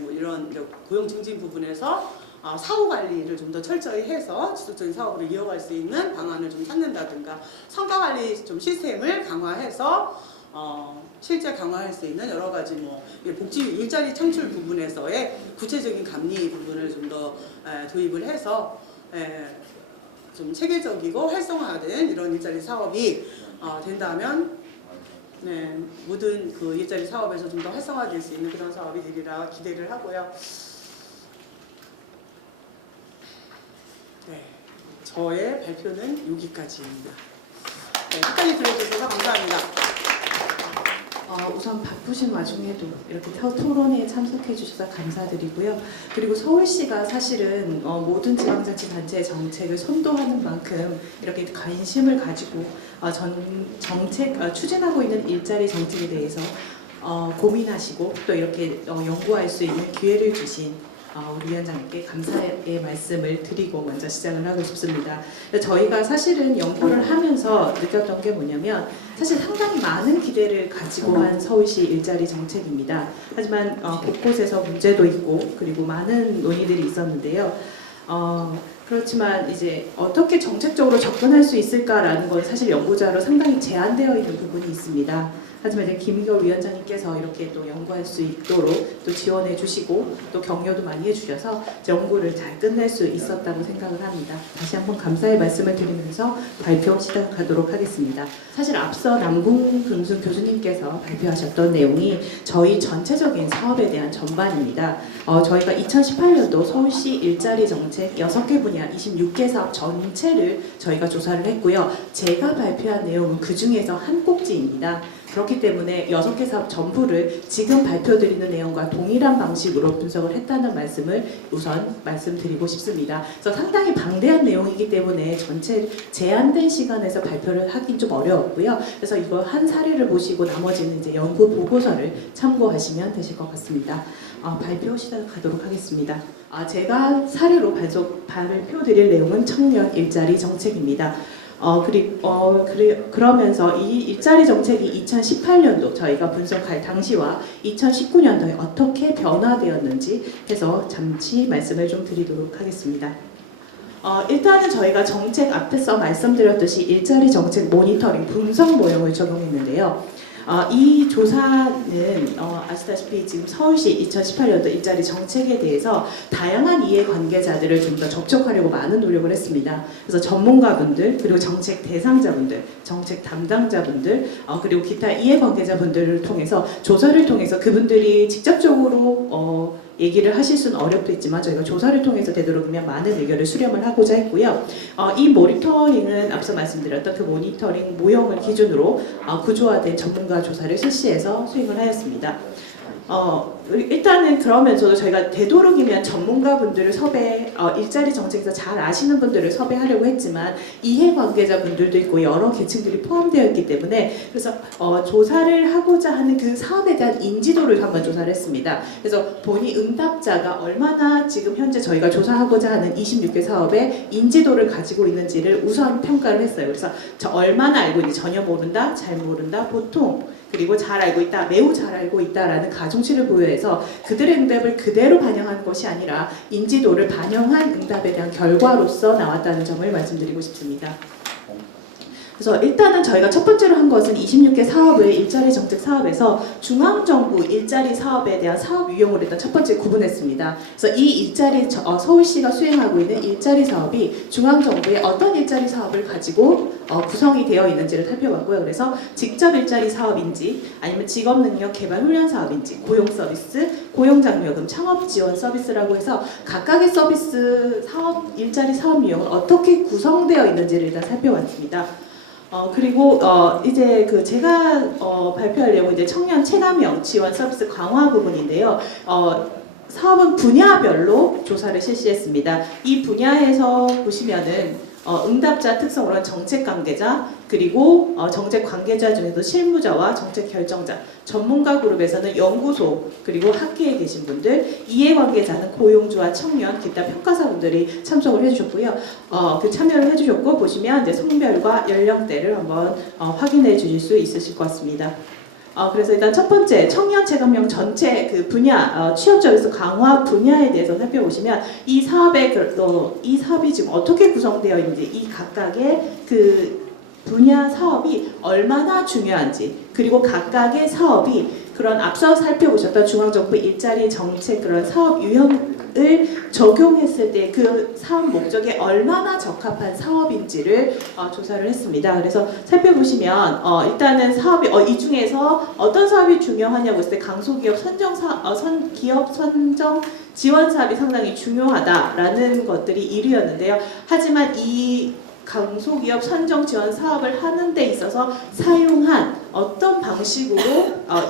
뭐 이런 이제 고용 증진 부분에서 사후 관리를 좀 더 철저히 해서 지속적인 사업으로 이어갈 수 있는 방안을 좀 찾는다든가 성과 관리 좀 시스템을 강화해서 실제 강화할 수 있는 여러 가지 뭐 복지 일자리 창출 부분에서의 구체적인 감리 부분을 좀 더 도입을 해서 좀 체계적이고 활성화된 이런 일자리 사업이 된다면 모든 그 일자리 사업에서 좀 더 활성화될 수 있는 그런 사업이 되리라 기대를 하고요. 저의 발표는 여기까지입니다. 끝까지 들어주셔서 감사합니다. 우선 바쁘신 와중에도 이렇게 토론회에 참석해 주셔서 감사드리고요. 그리고 서울시가 사실은 모든 지방자치단체의 정책을 선도하는 만큼 이렇게 관심을 가지고 추진하고 있는 일자리 정책에 대해서 고민하시고 또 이렇게 연구할 수 있는 기회를 주신 우리 위원장님께 감사의 말씀을 드리고 먼저 시작을 하고 싶습니다. 저희가 사실은 연구를 하면서 느꼈던 게 뭐냐면 사실 상당히 많은 기대를 가지고 한 서울시 일자리 정책입니다. 하지만 곳곳에서 문제도 있고 그리고 많은 논의들이 있었는데요. 그렇지만 이제 어떻게 정책적으로 접근할 수 있을까라는 건 사실 연구자로 상당히 제한되어 있는 부분이 있습니다. 하지만 이제 김희걸 위원장님께서 이렇게 또 연구할 수 있도록 또 지원해 주시고 또 격려도 많이 해주셔서 연구를 잘 끝낼 수 있었다고 생각을 합니다. 다시 한번 감사의 말씀을 드리면서 발표 시작하도록 하겠습니다. 사실 앞서 남궁 교수님께서 발표하셨던 내용이 저희 전체적인 사업에 대한 전반입니다. 저희가 2018년도 서울시 일자리 정책 6개 분야 26개 사업 전체를 저희가 조사를 했고요. 제가 발표한 내용은 그 중에서 한 꼭지입니다. 그렇기 때문에 6개 사업 전부를 지금 발표드리는 내용과 동일한 방식으로 분석을 했다는 말씀을 우선 말씀드리고 싶습니다. 그래서 상당히 방대한 내용이기 때문에 전체 제한된 시간에서 발표를 하긴 좀 어려웠고요. 그래서 이거 한 사례를 보시고 나머지는 이제 연구 보고서를 참고하시면 되실 것 같습니다. 발표 시작하도록 하겠습니다. 제가 사례로 발표드릴 내용은 청년 일자리 정책입니다. 그러면서 이 일자리 정책이 2018년도 저희가 분석할 당시와 2019년도에 어떻게 변화되었는지 해서 잠시 말씀을 좀 드리도록 하겠습니다. 일단은 저희가 정책 앞에서 말씀드렸듯이 일자리 정책 모니터링 분석 모형을 적용했는데요. 이 조사는 아시다시피 지금 서울시 2018년도 일자리 정책에 대해서 다양한 이해관계자들을 좀 더 접촉하려고 많은 노력을 했습니다. 그래서 전문가분들, 그리고 정책 대상자분들, 정책 담당자분들, 그리고 기타 이해관계자분들을 통해서 조사를 통해서 그분들이 직접적으로 얘기를 하실 수는 어렵겠지만 저희가 조사를 통해서 되도록이면 많은 의견을 수렴을 하고자 했고요. 이 모니터링은 앞서 말씀드렸던 그 모니터링 모형을 기준으로 구조화된 전문가 조사를 실시해서 수행을 하였습니다. 일단은 그러면서도 저희가 되도록이면 전문가분들을 일자리 정책에서 잘 아시는 분들을 섭외하려고 했지만 이해관계자분들도 있고 여러 계층들이 포함되어 있기 때문에 그래서 조사를 하고자 하는 그 사업에 대한 인지도를 한번 조사를 했습니다. 그래서 본인 응답자가 얼마나 지금 현재 저희가 조사하고자 하는 26개 사업에 인지도를 가지고 있는지를 우선 평가를 했어요. 그래서 얼마나 알고 있는지 전혀 모른다, 잘 모른다, 보통 그리고 잘 알고 있다, 매우 잘 알고 있다라는 가중치를 부여해서 그들의 응답을 그대로 반영한 것이 아니라 인지도를 반영한 응답에 대한 결과로서 나왔다는 점을 말씀드리고 싶습니다. 그래서 일단은 저희가 첫 번째로 한 것은 26개 사업을 일자리 정책 사업에서 중앙정부 일자리 사업에 대한 사업 유형으로 일단 첫 번째 구분했습니다. 그래서 이 일자리 서울시가 수행하고 있는 일자리 사업이 중앙정부의 어떤 일자리 사업을 가지고 구성이 되어 있는지를 살펴봤고요. 그래서 직접 일자리 사업인지 아니면 직업능력 개발 훈련 사업인지 고용 서비스, 고용장려금, 창업 지원 서비스라고 해서 각각의 서비스 사업 일자리 사업 유형은 어떻게 구성되어 있는지를 일단 살펴봤습니다. 그리고 이제 그 제가 발표하려고 이제 청년 체감형 지원 서비스 강화 부분인데요. 사업은 분야별로 조사를 실시했습니다. 이 분야에서 보시면은 응답자 특성으로 정책 관계자 그리고 정책 관계자 중에도 실무자와 정책 결정자, 전문가 그룹에서는 연구소 그리고 학계에 계신 분들, 이해관계자는 고용주와 청년, 기타 평가사분들이 참석을 해주셨고요. 그 참여를 해주셨고 보시면 이제 성별과 연령대를 한번 확인해 주실 수 있으실 것 같습니다. 그래서 일단 첫 번째 청년 체감형 전체 그 분야 취업 서비스 강화 분야에 대해서 살펴보시면 이 사업이 지금 어떻게 구성되어 있는지 이 각각의 그 분야 사업이 얼마나 중요한지 그리고 각각의 사업이 그런 앞서 살펴보셨던 중앙정부 일자리 정책 그런 사업 유형을 적용했을 때 그 사업 목적에 얼마나 적합한 사업인지를 조사를 했습니다. 그래서 살펴보시면 일단은 사업이 이 중에서 어떤 사업이 중요하냐고 했을 때 강소기업 기업 선정 지원 사업이 상당히 중요하다라는 것들이 1위였는데요. 하지만 이 강소기업 선정 지원 사업을 하는 데 있어서 사용한 어떤 방식으로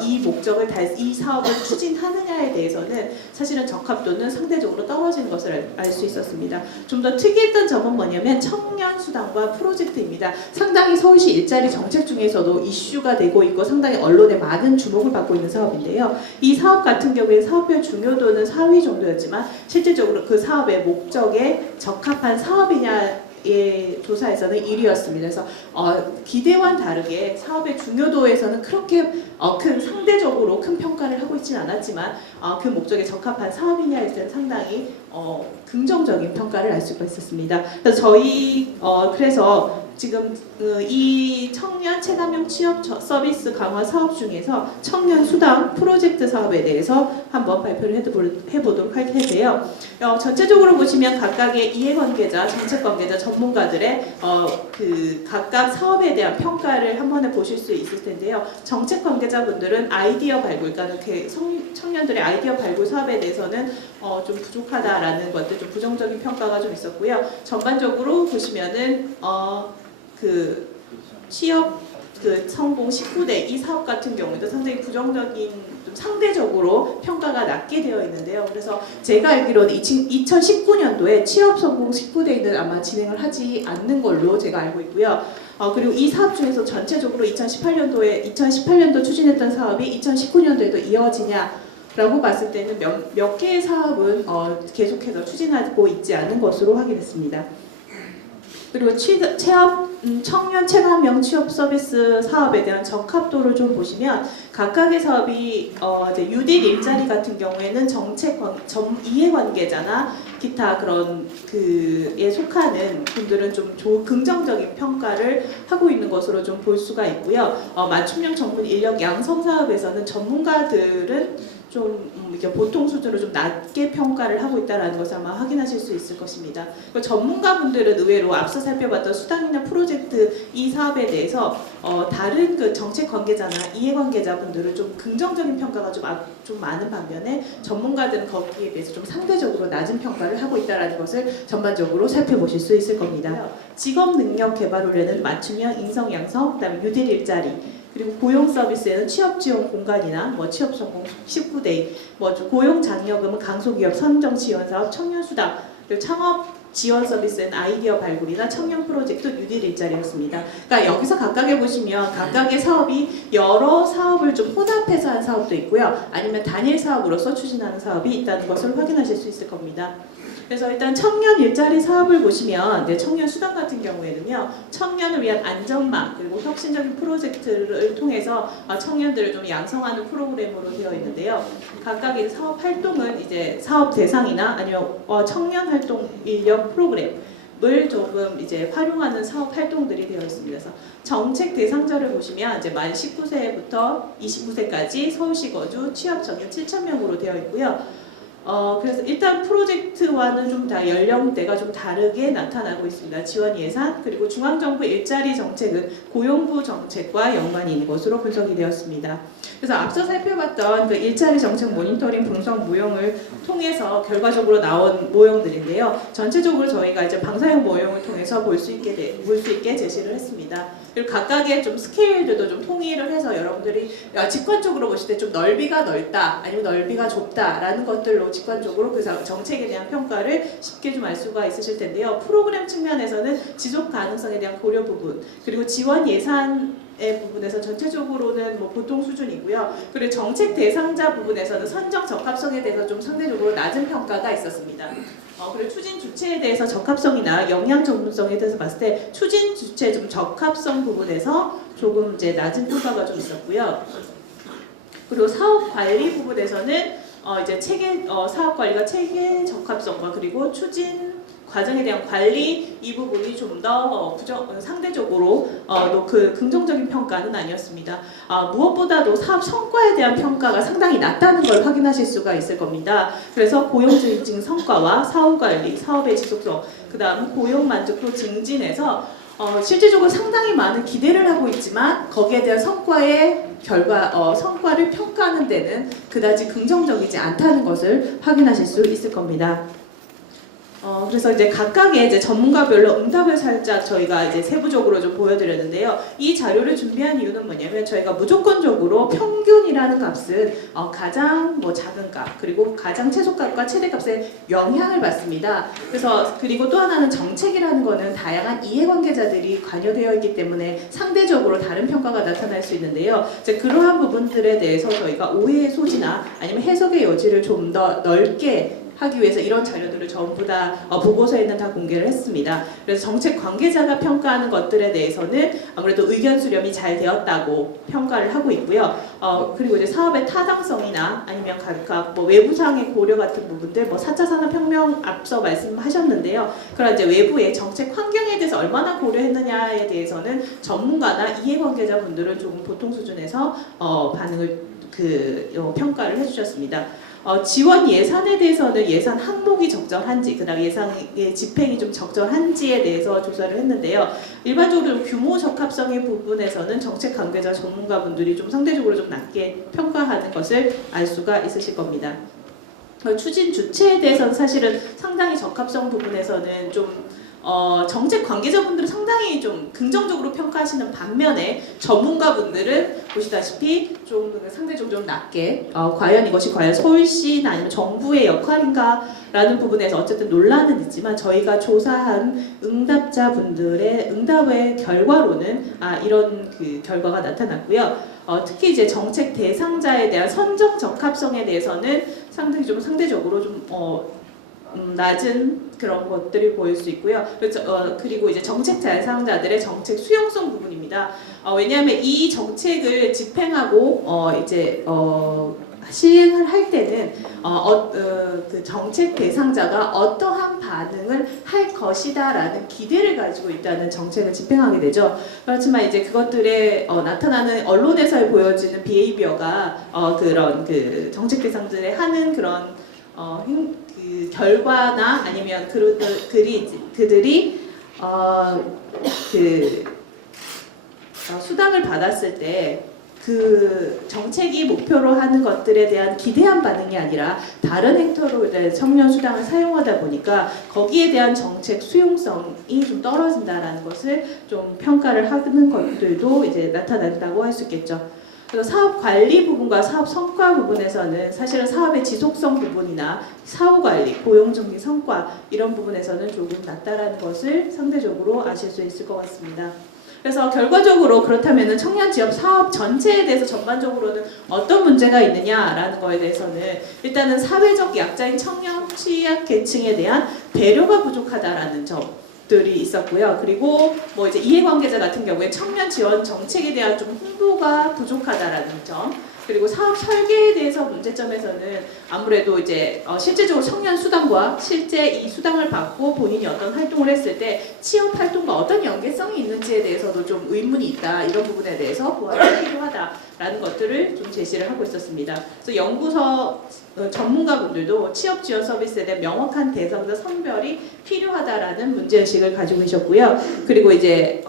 이 사업을 추진하느냐에 대해서는 사실은 적합도는 상대적으로 떨어지는 것을 알 수 있었습니다. 좀 더 특이했던 점은 뭐냐면 청년 수당과 프로젝트입니다. 상당히 서울시 일자리 정책 중에서도 이슈가 되고 있고 상당히 언론에 많은 주목을 받고 있는 사업인데요. 이 사업 같은 경우에 사업별 중요도는 4위 정도였지만 실질적으로 그 사업의 목적에 적합한 사업이냐 조사에서는 1위였습니다. 그래서 기대와는 다르게 사업의 중요도에서는 그렇게 상대적으로 큰 평가를 하고 있지는 않았지만 그 목적에 적합한 사업이냐에 대해서는 상당히 긍정적인 평가를 알 수가 있었습니다. 그래서 그래서 지금 이 청년 체감형 취업 서비스 강화 사업 중에서 청년 수당 프로젝트 사업에 대해서 한번 발표를 해보도록 할 텐데요. 전체적으로 보시면 각각의 이해관계자, 정책관계자, 전문가들의 그 각각 사업에 대한 평가를 한 번에 보실 수 있을 텐데요. 정책관계자분들은 아이디어 발굴, 그러니까 청년들의 아이디어 발굴 사업에 대해서는 좀 부족하다라는 것들, 좀 부정적인 평가가 좀 있었고요. 전반적으로 보시면은 그 취업 그 성공 19대 이 사업 같은 경우에도 상당히 부정적인 좀 상대적으로 평가가 낮게 되어 있는데요. 그래서 제가 알기로는 2019년도에 취업 성공 19대는 아마 진행을 하지 않는 걸로 제가 알고 있고요. 그리고 이 사업 중에서 전체적으로 2018년도 추진했던 사업이 2019년도에도 이어지냐라고 봤을 때는 몇 개의 사업은 계속해서 추진하고 있지 않은 것으로 확인했습니다. 그리고 청년 체감형 취업 서비스 사업에 대한 적합도를 좀 보시면 각각의 사업이 이제 유딜 일자리 같은 경우에는 이해관계자나 기타 그런 그에 속하는 분들은 좀 긍정적인 평가를 하고 있는 것으로 좀 볼 수가 있고요. 맞춤형 전문 인력 양성 사업에서는 전문가들은 좀 이렇게 보통 수준으로 좀 낮게 평가를 하고 있다는 것을 아마 확인하실 수 있을 것입니다. 전문가분들은 의외로 앞서 살펴봤던 수당이나 프로젝트 이 사업에 대해서 다른 그 정책 관계자나 이해관계자분들은 좀 긍정적인 평가가 좀 많은 반면에 전문가들은 거기에 비해서 좀 상대적으로 낮은 평가를 하고 있다는 것을 전반적으로 살펴보실 수 있을 겁니다. 직업 능력 개발을 위한 맞춤형 인성 양성, 그다음에 뉴딜 일자리, 그리고 고용 서비스에는 취업 지원 공간이나 취업 성공 19대, 고용 장려금은 강소기업 선정 지원 사업, 청년 수당, 그리고 창업 지원 서비스는 아이디어 발굴이나 청년 프로젝트, 뉴딜 일자리였습니다. 그러니까 여기서 각각에 보시면 각각의 사업이 여러 사업을 좀 혼합해서 한 사업도 있고요. 아니면 단일 사업으로서 추진하는 사업이 있다는 것을 확인하실 수 있을 겁니다. 그래서 일단 청년 일자리 사업을 보시면 청년 수당 같은 경우에는요, 청년을 위한 안전망 그리고 혁신적인 프로젝트를 통해서 청년들을 좀 양성하는 프로그램으로 되어 있는데요. 각각의 사업 활동은 이제 사업 대상이나 아니면 청년 활동 인력 프로그램을 조금 이제 활용하는 사업 활동들이 되어 있습니다. 그래서 정책 대상자를 보시면 이제 만 19세부터 29세까지 서울시 거주 취업 청년 7,000명으로 되어 있고요. 그래서 일단 프로젝트와는 좀 다 연령대가 좀 다르게 나타나고 있습니다. 지원 예산 그리고 중앙정부 일자리 정책은 고용부 정책과 연관이 있는 것으로 분석이 되었습니다. 그래서 앞서 살펴봤던 그 일자리 정책 모니터링 분석 모형을 통해서 결과적으로 나온 모형들인데요. 전체적으로 저희가 이제 방사형 모형을 통해서 볼 수 있게 제시를 했습니다. 그리고 각각의 좀 스케일들도 좀 통일을 해서 여러분들이 직관적으로 보실 때 좀 넓이가 넓다 아니면 넓이가 좁다라는 것들로 직관적으로 그 정책에 대한 평가를 쉽게 좀 알 수가 있으실 텐데요. 프로그램 측면에서는 지속 가능성에 대한 고려 부분 그리고 지원 예산의 부분에서 전체적으로는 뭐 보통 수준이고요. 그리고 정책 대상자 부분에서는 선정 적합성에 대해서 좀 상대적으로 낮은 평가가 있었습니다. 그리고 추진 주체에 대해서 적합성이나 영향 전문성에 대해서 봤을 때 추진 주체 좀 적합성 부분에서 조금 이제 낮은 평가가 좀 있었고요. 그리고 사업 관리 부분에서는 이제 사업 관리가 체계 적합성과 그리고 추진 과정에 대한 관리 이 부분이 좀 더 상대적으로 그 긍정적인 평가는 아니었습니다. 무엇보다도 사업 성과에 대한 평가가 상당히 낮다는 걸 확인하실 수가 있을 겁니다. 그래서 고용증진 성과와 사업 관리, 사업의 지속성, 그 다음 고용 만족도 증진에서 실질적으로 상당히 많은 기대를 하고 있지만 거기에 대한 성과를 평가하는 데는 그다지 긍정적이지 않다는 것을 확인하실 수 있을 겁니다. 그래서 이제 각각의 이제 전문가별로 응답을 살짝 저희가 이제 세부적으로 좀 보여드렸는데요. 이 자료를 준비한 이유는 뭐냐면 저희가 무조건적으로 평균이라는 값은 가장 작은 값 그리고 가장 최소값과 최대값에 영향을 받습니다. 그래서 그리고 또 하나는 정책이라는 거는 다양한 이해관계자들이 관여되어 있기 때문에 상대적으로 다른 평가가 나타날 수 있는데요. 이제 그러한 부분들에 대해서 저희가 오해의 소지나 아니면 해석의 여지를 좀 더 넓게 하기 위해서 이런 자료들을 전부 다 보고서에는 다 공개를 했습니다. 그래서 정책 관계자가 평가하는 것들에 대해서는 아무래도 의견 수렴이 잘 되었다고 평가를 하고 있고요. 그리고 이제 사업의 타당성이나 아니면 각각 외부상의 고려 같은 부분들 4차 산업혁명 앞서 말씀하셨는데요. 그런 이제 외부의 정책 환경에 대해서 얼마나 고려했느냐에 대해서는 전문가나 이해관계자분들은 조금 보통 수준에서 반응을 평가를 해주셨습니다. 지원 예산에 대해서는 예산 항목이 적절한지, 그다음 예산의 집행이 좀 적절한지에 대해서 조사를 했는데요. 일반적으로 규모 적합성의 부분에서는 정책 관계자 전문가분들이 좀 상대적으로 좀 낮게 평가하는 것을 알 수가 있으실 겁니다. 추진 주체에 대해서는 사실은 상당히 적합성 부분에서는 좀 정책 관계자분들은 상당히 좀 긍정적으로 평가하시는 반면에 전문가분들은 보시다시피 좀 상대적으로 좀 낮게 과연 이것이 서울시나 아니면 정부의 역할인가라는 부분에서 어쨌든 논란은 있지만 저희가 조사한 응답자분들의 응답의 결과로는 이런 결과가 나타났고요. 특히 이제 정책 대상자에 대한 선정 적합성에 대해서는 상대적으로 좀 낮은 그런 것들이 보일 수 있고요. 그리고 이제 정책 대상자들의 정책 수용성 부분입니다. 왜냐하면 이 정책을 집행하고 시행을 할 때는 그 정책 대상자가 어떠한 반응을 할 것이다라는 기대를 가지고 일단은 정책을 집행하게 되죠. 그렇지만 이제 그것들에 나타나는 언론에서 보여지는 비헤이비어가 그런 정책 대상자들의 하는 그런 결과나 아니면 그들이 수당을 받았을 때 그 정책이 목표로 하는 것들에 대한 기대한 반응이 아니라 다른 행태로 청년 수당을 사용하다 보니까 거기에 대한 정책 수용성이 좀 떨어진다라는 것을 좀 평가를 하는 것들도 이제 나타난다고 할 수 있겠죠. 그래서 사업 관리 부분과 사업 성과 부분에서는 사실은 사업의 지속성 부분이나 사후 관리, 고용 정리 성과 이런 부분에서는 조금 낮다라는 것을 상대적으로 아실 수 있을 것 같습니다. 그래서 결과적으로 그렇다면 청년 지역 사업 전체에 대해서 전반적으로는 어떤 문제가 있느냐라는 거에 대해서는 일단은 사회적 약자인 청년 취약 계층에 대한 배려가 부족하다라는 점들이 있었고요. 그리고 이제 이해관계자 같은 경우에 청년 지원 정책에 대한 좀 홍보가 부족하다라는 점, 그리고 사업 설계에 대해서 문제점에서는 아무래도 이제 실제적으로 청년 수당과 실제 이 수당을 받고 본인이 어떤 활동을 했을 때 취업 활동과 어떤 연계성이 있는지에 대해서도 좀 의문이 있다. 이런 부분에 대해서 보완이 필요하다라는 것들을 좀 제시를 하고 있었습니다. 그래서 연구서 전문가분들도 취업 지원 서비스에 대한 명확한 대상자 선별이 필요하다라는 문제의식을 가지고 계셨고요. 그리고 이제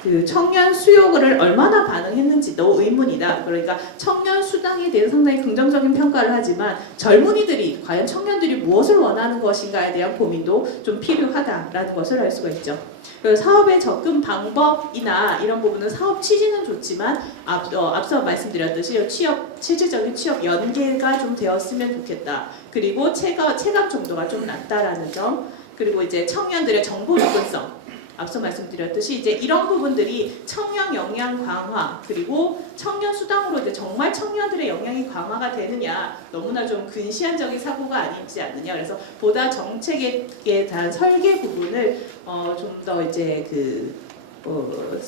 그 청년 수요를 얼마나 반응했는지도 의문이다. 그러니까 청년 수당에 대해서 상당히 긍정적인 평가를 하지만 젊은이들이 과연 청년들이 무엇을 원하는 것인가에 대한 고민도 좀 필요하다라는 것을 알 수가 있죠. 그리고 사업의 접근 방법이나 이런 부분은 사업 취지는 좋지만 앞서 말씀드렸듯이 실질적인 취업 연계가 좀 되었으면 좋겠다. 그리고 체감 정도가 좀 낮다라는 점. 그리고 이제 청년들의 정보 접근성. 앞서 말씀드렸듯이 이제 이런 부분들이 청년 역량 강화 그리고 청년 수당으로 이제 정말 청년들의 역량이 강화가 되느냐 너무나 좀 근시안적인 사고가 아니지 않느냐. 그래서 보다 정책에 대한 설계 부분을 좀 더 이제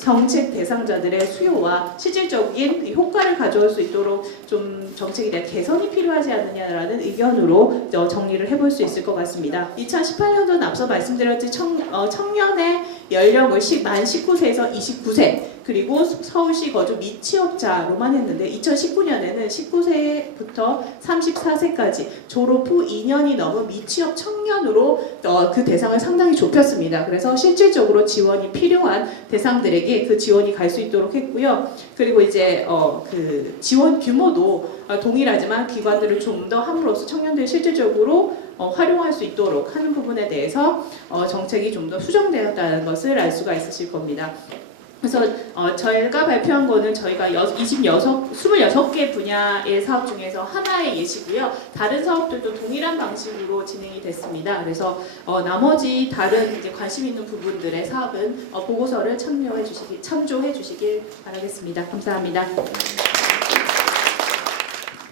정책 대상자들의 수요와 실질적인 효과를 가져올 수 있도록 좀 정책에 대한 개선이 필요하지 않느냐라는 의견으로 정리를 해볼 수 있을 것 같습니다. 2018년도는 앞서 말씀드렸듯이 청년의 연령을 만 19세에서 29세 그리고 서울시 거주 미취업자로만 했는데 2019년에는 19세부터 34세까지 졸업 후 2년이 넘은 미취업 청년으로 그 대상을 상당히 좁혔습니다. 그래서 실질적으로 지원이 필요한 대상들에게 그 지원이 갈 수 있도록 했고요. 그리고 이제 그 지원 규모도 동일하지만 기관들을 좀 더 함으로써 청년들이 실질적으로 활용할 수 있도록 하는 부분에 대해서 정책이 좀 더 수정되었다는 것을 알 수가 있으실 겁니다. 그래서 저희가 발표한 거는 저희가 26개 분야의 사업 중에서 하나의 예시고요. 다른 사업들도 동일한 방식으로 진행이 됐습니다. 그래서 나머지 다른 이제 관심 있는 부분들의 사업은 보고서를 참조해 주시길 바라겠습니다. 감사합니다.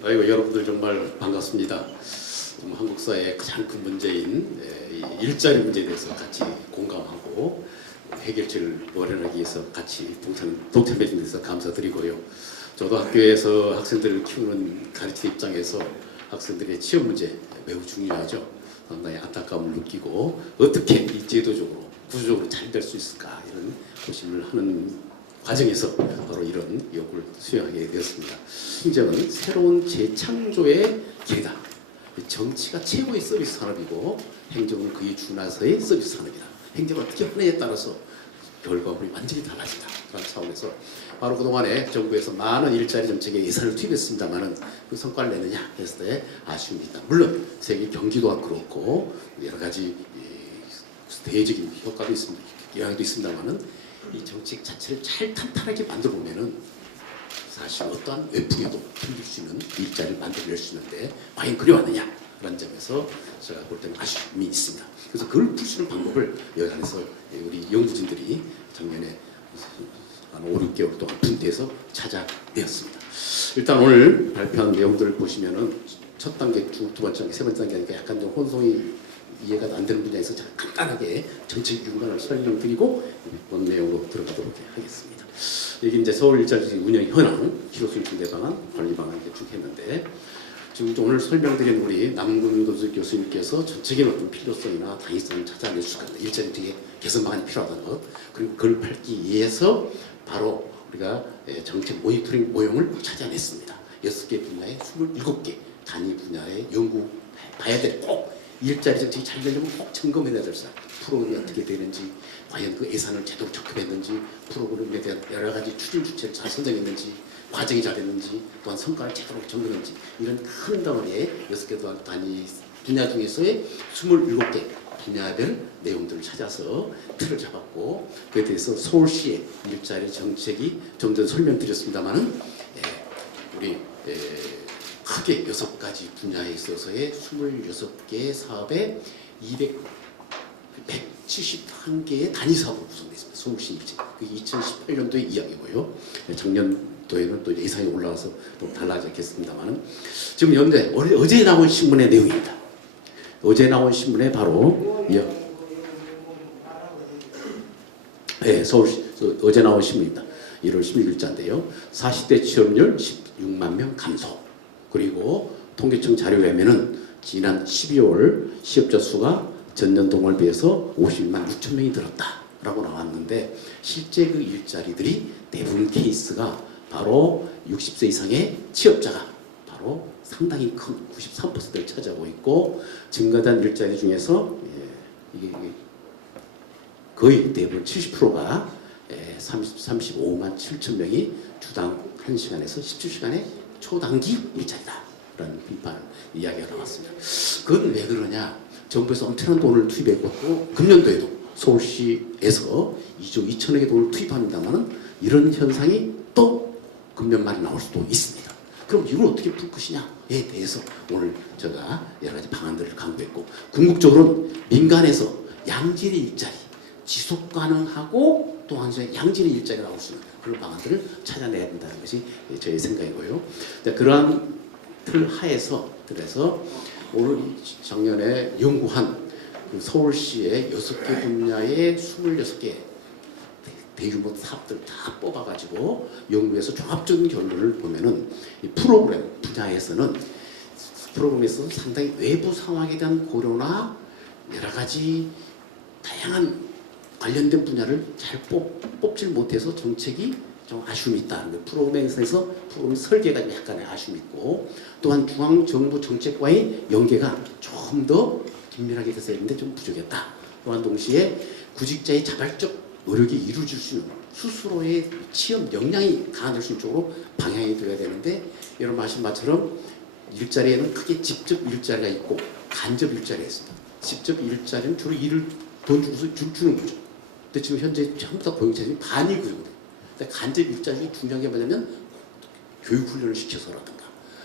아이고 여러분들 정말 반갑습니다. 한국 사회의 가장 큰 문제인 이 일자리 문제에 대해서 같이 공감하고 해결책을 마련하기 위해서 같이 동참해 준 데서 감사드리고요. 저도 학교에서 학생들을 키우는 가르치는 입장에서 학생들의 취업 문제 매우 중요하죠. 상당히 안타까움을 느끼고 어떻게 이 제도적으로 구조적으로 잘 될 수 있을까 이런 고심을 하는 과정에서 바로 이런 요구를 수행하게 되었습니다. 행정은 새로운 재창조의 길이다. 정치가 최고의 서비스 산업이고 행정은 그에 준하서의 서비스 산업이다. 행정을 어떻게 하느냐에 따라서 결과물이 완전히 달라진다. 그런 차원에서 바로 그동안에 정부에서 많은 일자리 정책에 예산을 투입했습니다만은 그 성과를 내느냐 했을 때 아쉬움이 있다. 물론 세계 경기도가 그렇고 여러 가지 대외적인 효과도 있습니다. 영향도 있습니다만은 이 정책 자체를 잘 탄탄하게 만들어 보면은 사실 어떠한 외풍에도 힘들 수 있는 일자리를 만들어낼 수 있는데 과연 그려왔느냐 그런 점에서 제가 볼 때는 아쉬움이 있습니다. 그래서 그걸 풀 수 있는 방법을 여기 안에서 우리 연구진들이 작년에 한 5, 6개월 동안 분대해서 찾아내었습니다. 일단 오늘 발표한 내용들을 보시면은 첫 단계, 두 번째 단계, 세 번째 단계니까 약간 좀 혼동이 이해가 안 되는 분야에서 제가 간단하게 전체 유관을 설명드리고 본 내용으로 들어가도록 하겠습니다. 여기 이제 서울 일자리 운영 현황, 기로수 증대 방안, 관리 방안 이렇게 쭉 했는데 지금 오늘 설명드린 우리 남궁도수 교수님께서 전체적인 어떤 필요성이나 당위성을 찾아낼 수가 있다. 일자리 뒤에 개선 방안이 필요하다는 것, 그리고 그걸 밝기 위해서 바로 우리가 정책 모니터링 모형을 찾아냈습니다. 6개 분야에 27개 단위 분야의 연구 봐야 될 꼭 일자리 정책이 잘 되려면 꼭 점검해야 될 사항. 프로그램이 어떻게 되는지, 과연 그 예산을 제대로 적합했는지, 프로그램에 대한 여러 가지 추진 주체를 잘 선정했는지, 과정이 잘 됐는지, 또한 성과를 제대로 적는지 이런 큰 덩어리의 6개 단위 분야 중에서의 27개 분야별 내용들을 찾아서 틀을 잡았고 그에 대해서 서울시의 일자리 정책이 좀 전 설명드렸습습니다만은 우리 크게 6가지 분야에 있어서의 26개 사업에 171개의 단위 사업으로 구성되어 있습니다. 서울시 일제. 그 2018년도의 이야기고요. 작년도에는 또 예산이 올라와서 또 달라졌겠습니다만은 지금 현재 어제 나온 신문의 내용입니다. 어제 나온 신문에 바로 서울시 어제 나온 신문입니다. 1월 16일자인데요. 40대 취업률 6만 명 감소. 그리고 통계청 자료에 의하면은 지난 12월 실업자 수가 전년 동월 비해서 50만 6천 명이 늘었다라고 나왔는데 실제 그 일자리들이 대부분 케이스가 바로 60세 이상의 취업자가 바로 상당히 큰 93%를 차지하고 있고 증가된 일자리 중에서 이게 거의 대부분 70%가 35만 7천 명이 주당 1시간에서 17시간의 초단기 일자리다라는 비판 이야기가 나왔습니다. 그건 왜 그러냐? 정부에서 엄청난 돈을 투입했고 또 금년도에도 서울시에서 2조 2천억의 돈을 투입합니다만은 이런 현상이 또 금년 말에 나올 수도 있습니다. 그럼 이걸 어떻게 풀 것이냐에 대해서 오늘 제가 여러 가지 방안들을 강구했고 궁극적으로는 민간에서 양질의 일자리 지속 가능하고 또 한편에 양질의 일자리가 나올 수 있는 그런 방안들을 찾아내야 된다는 것이 저의 생각이고요. 그러한 틀 하에서 그래서 오늘 작년에 연구한 그 서울시의 6개 분야의 26개 대규모 사업들 다 뽑아가지고 연구해서 종합적인 결론을 보면은 이 프로그램 분야에서는 프로그램에서 상당히 외부 상황에 대한 고려나 여러 가지 다양한 관련된 분야를 잘 뽑질 못해서 정책이 좀 아쉬움이 있다는 거예요. 프로그램에서 프로그램 설계가 약간의 아쉬움이 있고 또한 중앙정부 정책과의 연계가 좀 더 긴밀하게 됐어야 했는데 좀 부족했다. 또한 동시에 구직자의 자발적 노력이 이루어질 수 있는 스스로의 취업 역량이 강화될 수 있는 쪽으로 방향이 되어야 되는데 여러분 아시는 바처럼 일자리에는 크게 직접 일자리가 있고 간접 일자리가 있습니다. 직접 일자리는 주로 일을 돈 주고서 주는 거죠. 근데 지금 현재 전부 다 고용자들이 반이 그거거든요. 근데 간접 일자리 중요한 게 뭐냐면 교육훈련을 시켜서라든가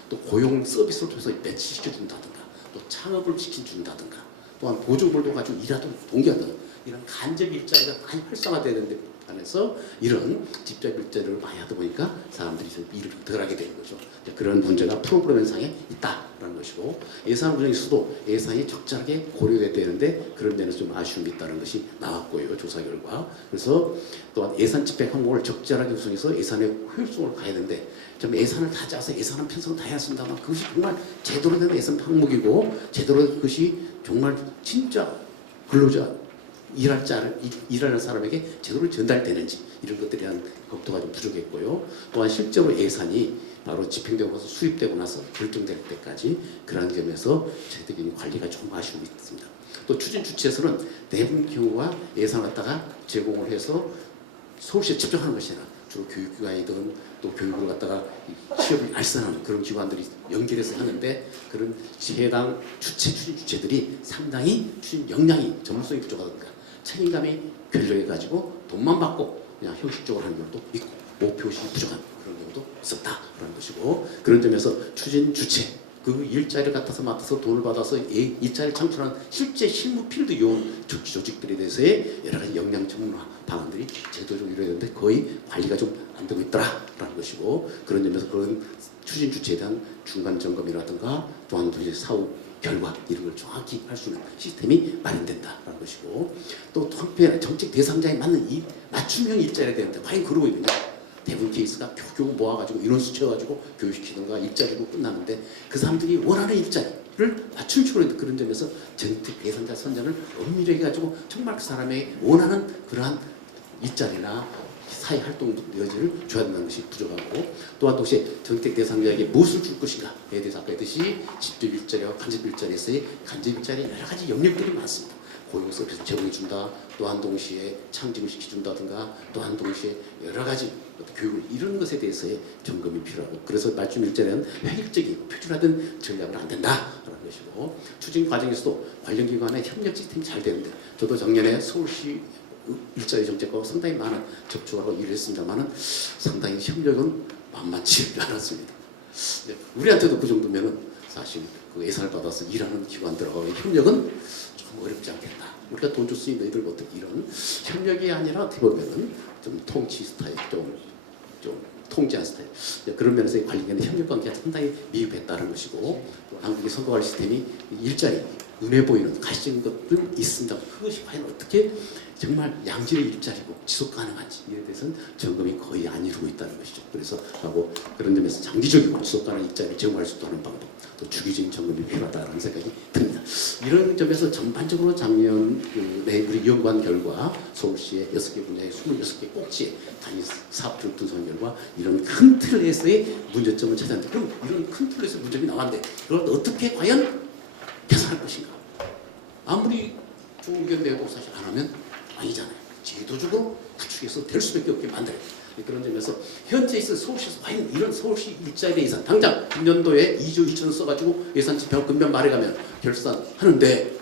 또 고용 서비스를 통해서 배치시켜준다든가 또 창업을 시켜준다든가 또한 보조벌도 가지고 일하던 동기하던 이런 간접 일자리가 많이 활성화되는데 반해서 이런 직접 일자리를 많이 하다 보니까 사람들이 일을 덜 하게 되는 거죠. 그런 문제가 프로그램 현상에 있다라는 것이고 예산 운영에서도 예산이 적절하게 고려돼야 되는데 그런 데는 좀 아쉬움이 있다는 것이 나왔고요. 조사 결과. 그래서 또한 예산 집행 항목을 적절하게 구성해서 예산의 효율성을 가야 되는데 좀 예산을 다 짜서 예산은 편성 다 했습니다만 그것이 정말 제대로 된 예산 항목이고 제대로 된 것이 정말 진짜 근로자 일하는 사람에게 제대로 전달되는지 이런 것들에 대한 검토가 좀 부족했고요. 또한 실제로 예산이 바로 집행되고 나서 수입되고 나서 결정될 때까지 그런 점에서 제도적인 관리가 좀 아쉬움이 있습니다. 또 추진 주체에서는 대부분 경우가 예산 갖다가 제공을 해서 서울시에 집중하는 것이 아니라 주로 교육기관이든 또 교육을 갖다가 취업을 알선하는 그런 기관들이 연결해서 하는데 그런 해당 추진 주체들이 상당히 추진 역량이 전문성이 부족하다든가 책임감이 결정해가지고 돈만 받고 그냥 형식적으로 하는 경우도 있고 목표의식이 부족한 그런 경우도 있었다라는 것이고 그런 점에서 추진 주체 그 일자리를 갖다서 맡아서 돈을 받아서 일자리를 창출하는 실제 실무 필드 요원 조직들에 대해서의 여러 가지 역량 전문화 방안들이 제도적으로 이루어졌는데 거의 관리가 좀 안 되고 있더라라는 것이고 그런 점에서 그런 추진 주체에 대한 중간 점검이라든가 또한 사후 결과 이런 걸 정확히 할 수 있는 시스템이 마련된다라는 것이고 또 한편에 정책 대상자에 맞는 이 맞춤형 일자리가 되는데 과연 그러고 있느냐 대부분 케이스가 교육 모아가지고 인원수 채워가지고 교육시키던가 일자리로 끝나는데 그 사람들이 원하는 일자리를 맞춤식으로 했는데 그런 점에서 정책 대상자 선정을 엄밀하게 해가지고 정말 그 사람의 원하는 그러한 일자리나 사회활동 여지를 줘야 된다는 것이 부족하고 또한 동시에 정책 대상자에게 무엇을 줄 것인가에 대해서 아까 했듯이 직접 일자리와 간접 일자리에서의 간접 일자리 여러 가지 영역들이 많습니다. 고용 서비스 제공해준다. 또한 동시에 창직을 시켜준다든가 또한 동시에 여러 가지 교육을 이런 것에 대해서의 점검이 필요하고 그래서 맞춤 일자리는 획일적이고 표준화된 전략은 안 된다라는 것이고 추진 과정에서도 관련 기관의 협력 시스템이 잘 되는데 저도 작년에 서울시 일자리 정책과 상당히 많은 접촉하고 일을 했습니다만은 상당히 협력은 만만치 않았습니다. 우리한테도 그 정도면은 사실 그 예산을 받아서 일하는 기관들하고의 협력은 좀 어렵지 않겠다. 우리가 돈 줄 수 있는 너희들 어떻게 이런 협력이 아니라 어떻게 보면은 좀 통치 스타일, 좀 통제한 스타일. 그런 면에서의 관리는 협력 관계가 상당히 미흡했다는 것이고 또 한국의 선거관리 시스템이 일자리 눈에 보이는 가시적인 것들 있습니다. 그것이 과연 어떻게 정말 양질의 일자리고 지속 가능한지에 대해서는 점검이 거의 안 이루고 있다는 것이죠. 그래서 하고 그런 점에서 장기적이고 지속 가능한 일자리를 제공할 수 있는 방법, 또 주기적인 점검이 필요하다는 생각이 듭니다. 이런 점에서 전반적으로 작년 우리 연구한 결과 서울시의 6개 분야의 26개 꼭지의 단위 사업들을 분석한 결과 이런 큰 틀에서의 문제점을 찾았는데, 그럼 이런 큰 틀에서 문제점이 나왔는데 그걸 어떻게 과연 개선할 것인가? 아무리 좋은 의견내도 사실 안 하면 아니잖아요. 제도적으로 구축해서 될 수밖에 없게 만들어야 돼요. 그런 점에서 현재 있는 서울시에서 과연 이런 서울시 일자리 예산 당장 금년도에 2조 2천원 써가지고 예산 집행 금년 말에 가면 결산하는데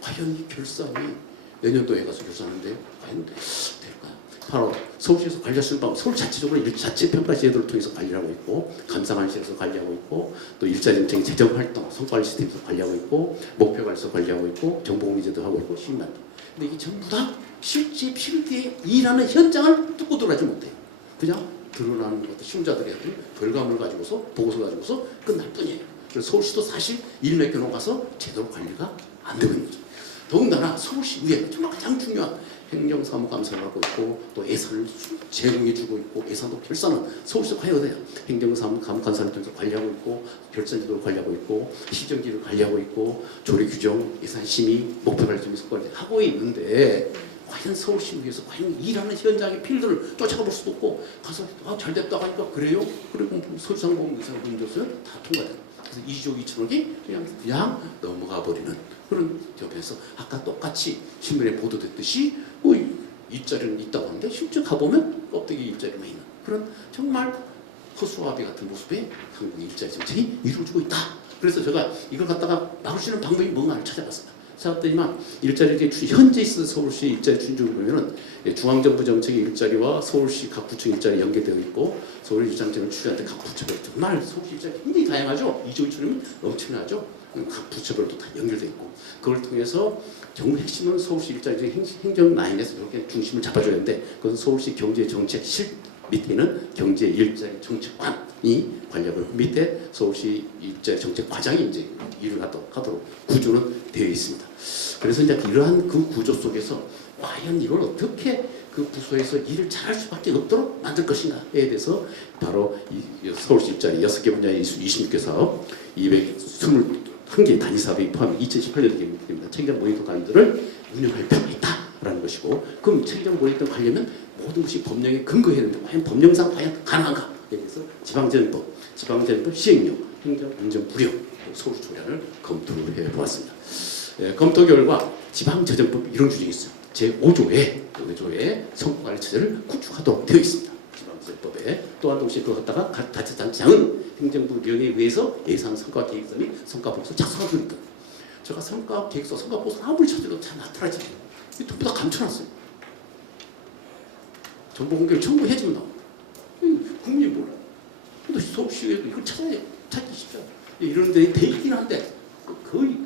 과연 이 결산이 내년도에 가서 결산하는데 과연 될까요? 바로 서울시에서 관리할 수 있는 방법, 서울 자체적으로 자체평가 제도를 통해서 관리를 하고 있고, 감사관실에서 관리하고 있고, 또 일자리정책 재정활동 성과관리 시스템에서 관리하고 있고, 목표관리에서 관리하고 있고, 정보공개제도 하고 있고, 시민만. 근데 이게 전부 다 실제 필드에 일하는 현장을 뚫고 들어가지 못해요. 그냥 드러나는 것도 시험자들이 하던 결과물을 가지고서 보고서 가지고서 끝날 뿐이에요. 그래서 서울시도 사실 일 맡겨놓고 가서 제대로 관리가 안 되고 있는 거죠. 더군다나 서울시 의회 정말 가장 중요한 행정사무감사를 하고 있고, 또 예산을 제공해주고 있고, 예산도 결산은 서울시도 관여가 돼요. 행정사무감사를 통해서 관리하고 있고, 결산제도를 관리하고 있고, 시정지를 관리하고 있고, 조례규정, 예산심의, 목표관리점이 속관리 하고 있는데 과연 서울시의회에서 과연 일하는 현장의 필드를 쫓아가 볼 수도 없고, 가서 잘 됐다고 하니까 그래요? 그리고 서울상공무 이상 문제였어요? 다 통과돼요. 그래서 2조 2천억이 그냥 넘어가 버리는 그런 점에서 아까 똑같이 신문에 보도됐듯이 일자리는 있다고 하는데 실제 가보면 껍데기 일자리만 있는 그런 정말 허수아비 같은 모습의 한국의 일자리 정책이 이루어지고 있다. 그래서 제가 이걸 갖다가 막을 수 있는 방법이 뭔가를 찾아봤습니다. 찾았더니만 일자리 현재 있는 서울시 일자리 추진적으로 보면은 중앙정부 정책의 일자리와 서울시 각 구청 일자리 연계되어 있고, 서울 일자리를 추진하는데 각 부처별 정말 서울시 일자리 굉장히 다양하죠. 2조 2천이면 엄청나죠. 각 부처별도 다 연결되어 있고, 그걸 통해서 정부 핵심은 서울시 일자리 행정 라인에서 이렇게 중심을 잡아줘야 하는데, 그것은 서울시 경제정책실 밑에는 경제 일자리 정책관이 관리하고 있고, 밑에 서울시 일자리 정책 과장이 이제 일을 하도록 구조는 되어 있습니다. 그래서 이제 이러한 그 구조 속에서 과연 이걸 어떻게 그 부서에서 일을 잘할 수밖에 없도록 만들 것인가에 대해서 바로 이 서울시 일자리 6개 분야의 26개 사업, 221개 단위 사업이 포함해 2018년에 계획됩니다. 책임 모니터 관리들을 운영할 필요가 있다라는 것이고, 그럼 책임 모니터 관리는 모든 것이 법령에 근거해야 되는데 과연 법령상 과연 가능한가에 대해서 지방재정법 시행령, 행정안전부력, 서울 조례를 검토를 해보았습니다. 검토 결과 지방재정법 이런 규정이 있어요. 제5조에 성과관리 체제를 구축하도록 되어 있습니다. 지방재정법에. 또한 동시에 그걸 갖다가 각 자치단체장은 행정부 명예에 의해서 예산 성과계획서 및 성과보고서 작성하고 있다. 제가 성과계획서, 성과보고서 아무리 찾아도 잘 나타나지 않아요. 전부 다 감춰놨어요. 정보 공개를 청구해주면 나옵니다. 국민이 몰라요. 근데 서울시에도 이걸 찾기 쉽죠. 이런 데 돼 있긴 한데 거의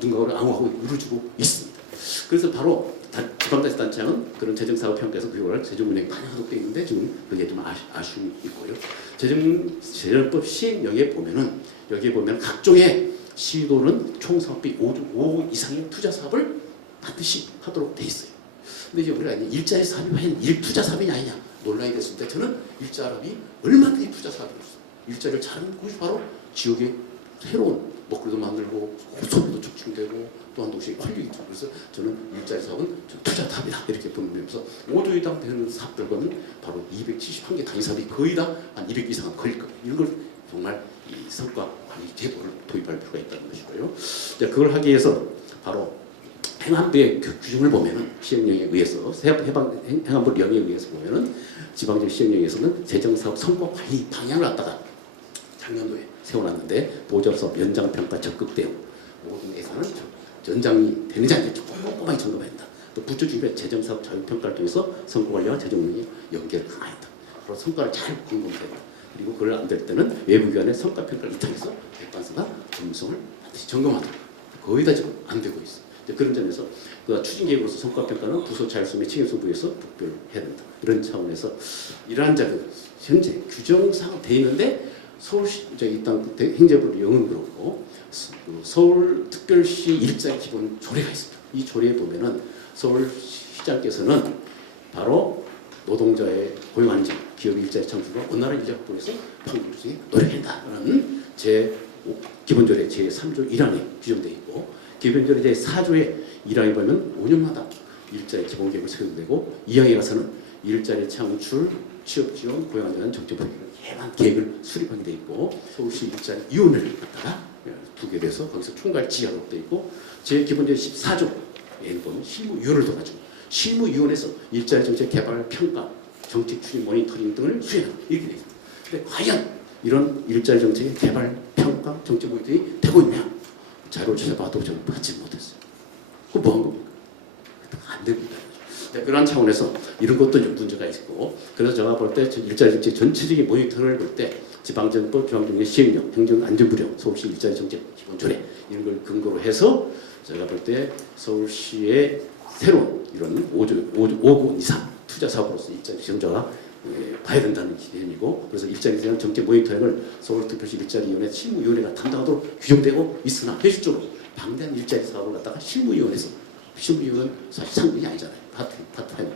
누군가를 앙호하고 이루어지고 있습니다. 그래서 바로 지방자치단체장은 그런 재정사업평가에서 그걸 재정운행 반영하도록 되어 있는데 지금 그게 좀 아쉬움이 있고요. 재정법 시행령에 보면은 여기에 보면 각종의 시도는 총 사업비 5 이상의 투자 사업을 반드시 하도록 되어 있어요. 근데 이제 우리가 일자리 사업이 과연 투자 사업이 아니냐 논란이 됐을 때 저는 일자리 얼마든지 투자 사업이었어요. 일자리를 잘하는 곳이 바로 지역의 새로운 먹거리도 만들고 소비도 촉진되고 또한 동시에 활력이 있죠. 그래서 저는 일자리 사업은 투자 사업이다 이렇게 보면서 5조 이상 되는 사업들과는 바로 271개 단위 사업이 거의 다 한 200 이상은 걸릴 겁니다. 이런 걸 정말 이 성과 관리 제도를 도입할 필요가 있다는 것이고요. 그걸 하기 위해서 바로 행안부의 규정을 보면은 시행령에 의해서 행안부 령에 의해서 보면은 지방정 시행령에서는 재정사업 성과 관리 방향을 갖다가 작년도에 세워놨는데, 보조사업 연장평가 적극 대응, 모든 예산은 연장이 되는지 안 되는지 꼼꼼하게 점검해야 된다. 또 부처 중에 재정사업 자율평가를 통해서 성과관리와 재정운영이 연계를 강화해야 된다. 바로 성과를 잘 점검해야 된다. 그리고 그걸 안 될 때는 외부기관의 성과평가를 이탈해서 객관성과 전문성을 반드시 점검하도록. 거의 다 지금 안 되고 있어요. 그런 점에서 그 추진계획으로서 성과평가는 부서 자율성의 책임성 부에서 특별해야 된다. 이런 차원에서 이러한 현재 규정상 돼 있는데 서울시 이제 일단 행정부 영은 그렇고 서울특별시 일자리 기본 조례가 있습니다. 이 조례에 보면은 서울시장께서는 바로 노동자의 고용안정, 기업 일자리 창출과 원활한 인력 확보에서 판국수에 노력한다는 제 기본조례 제3조 1항에 규정되어 있고 기본조례 제4조의 1항에 보면 5년마다 일자리 기본계획을 세워되고 2항에 가서는 일자리 창출, 취업 지원, 고용 안전 정책 개방 계획을 수립하게 돼 있고 서울시 일자리 위원회를 갖다가 두게 돼서 거기서 총괄 지휘하도록 돼 있고 제 기본조례 14조에 보면 실무위원회를 둬가지고 실무위원회에서 일자리 정책 개발 평가, 정책 추진 모니터링 등을 수행하고 이렇게 돼 있습니다. 근데 과연 이런 일자리 정책의 개발 평가, 정책 모니터링이 되고 있냐? 자료를 찾아봐도 좀 받지 못했어요. 그거 뭐한 겁니까? 안 되고 있다. 그런 차원에서 이런 것도 좀 문제가 있고 그래서 제가 볼 때 일자리 정책 전체적인 모니터를 볼 때 지방정법, 중앙정부 시행령, 행정안전부령, 서울시 일자리 정책 기본조례 이런 걸 근거로 해서 제가 볼 때 서울시의 새로운 이런 5구 이상 투자 사업으로서 일자리 지원자가 봐야 된다는 개념이고 그래서 일자리에 대한 정책 모니터링을 서울특별시 일자리위원회 실무위원회가 담당하도록 규정되고 있으나 현실적으로 방대한 일자리 사업을 갖다가 실무위원회에서 실무위원 사실 상근이 아니잖아요. 파트타임.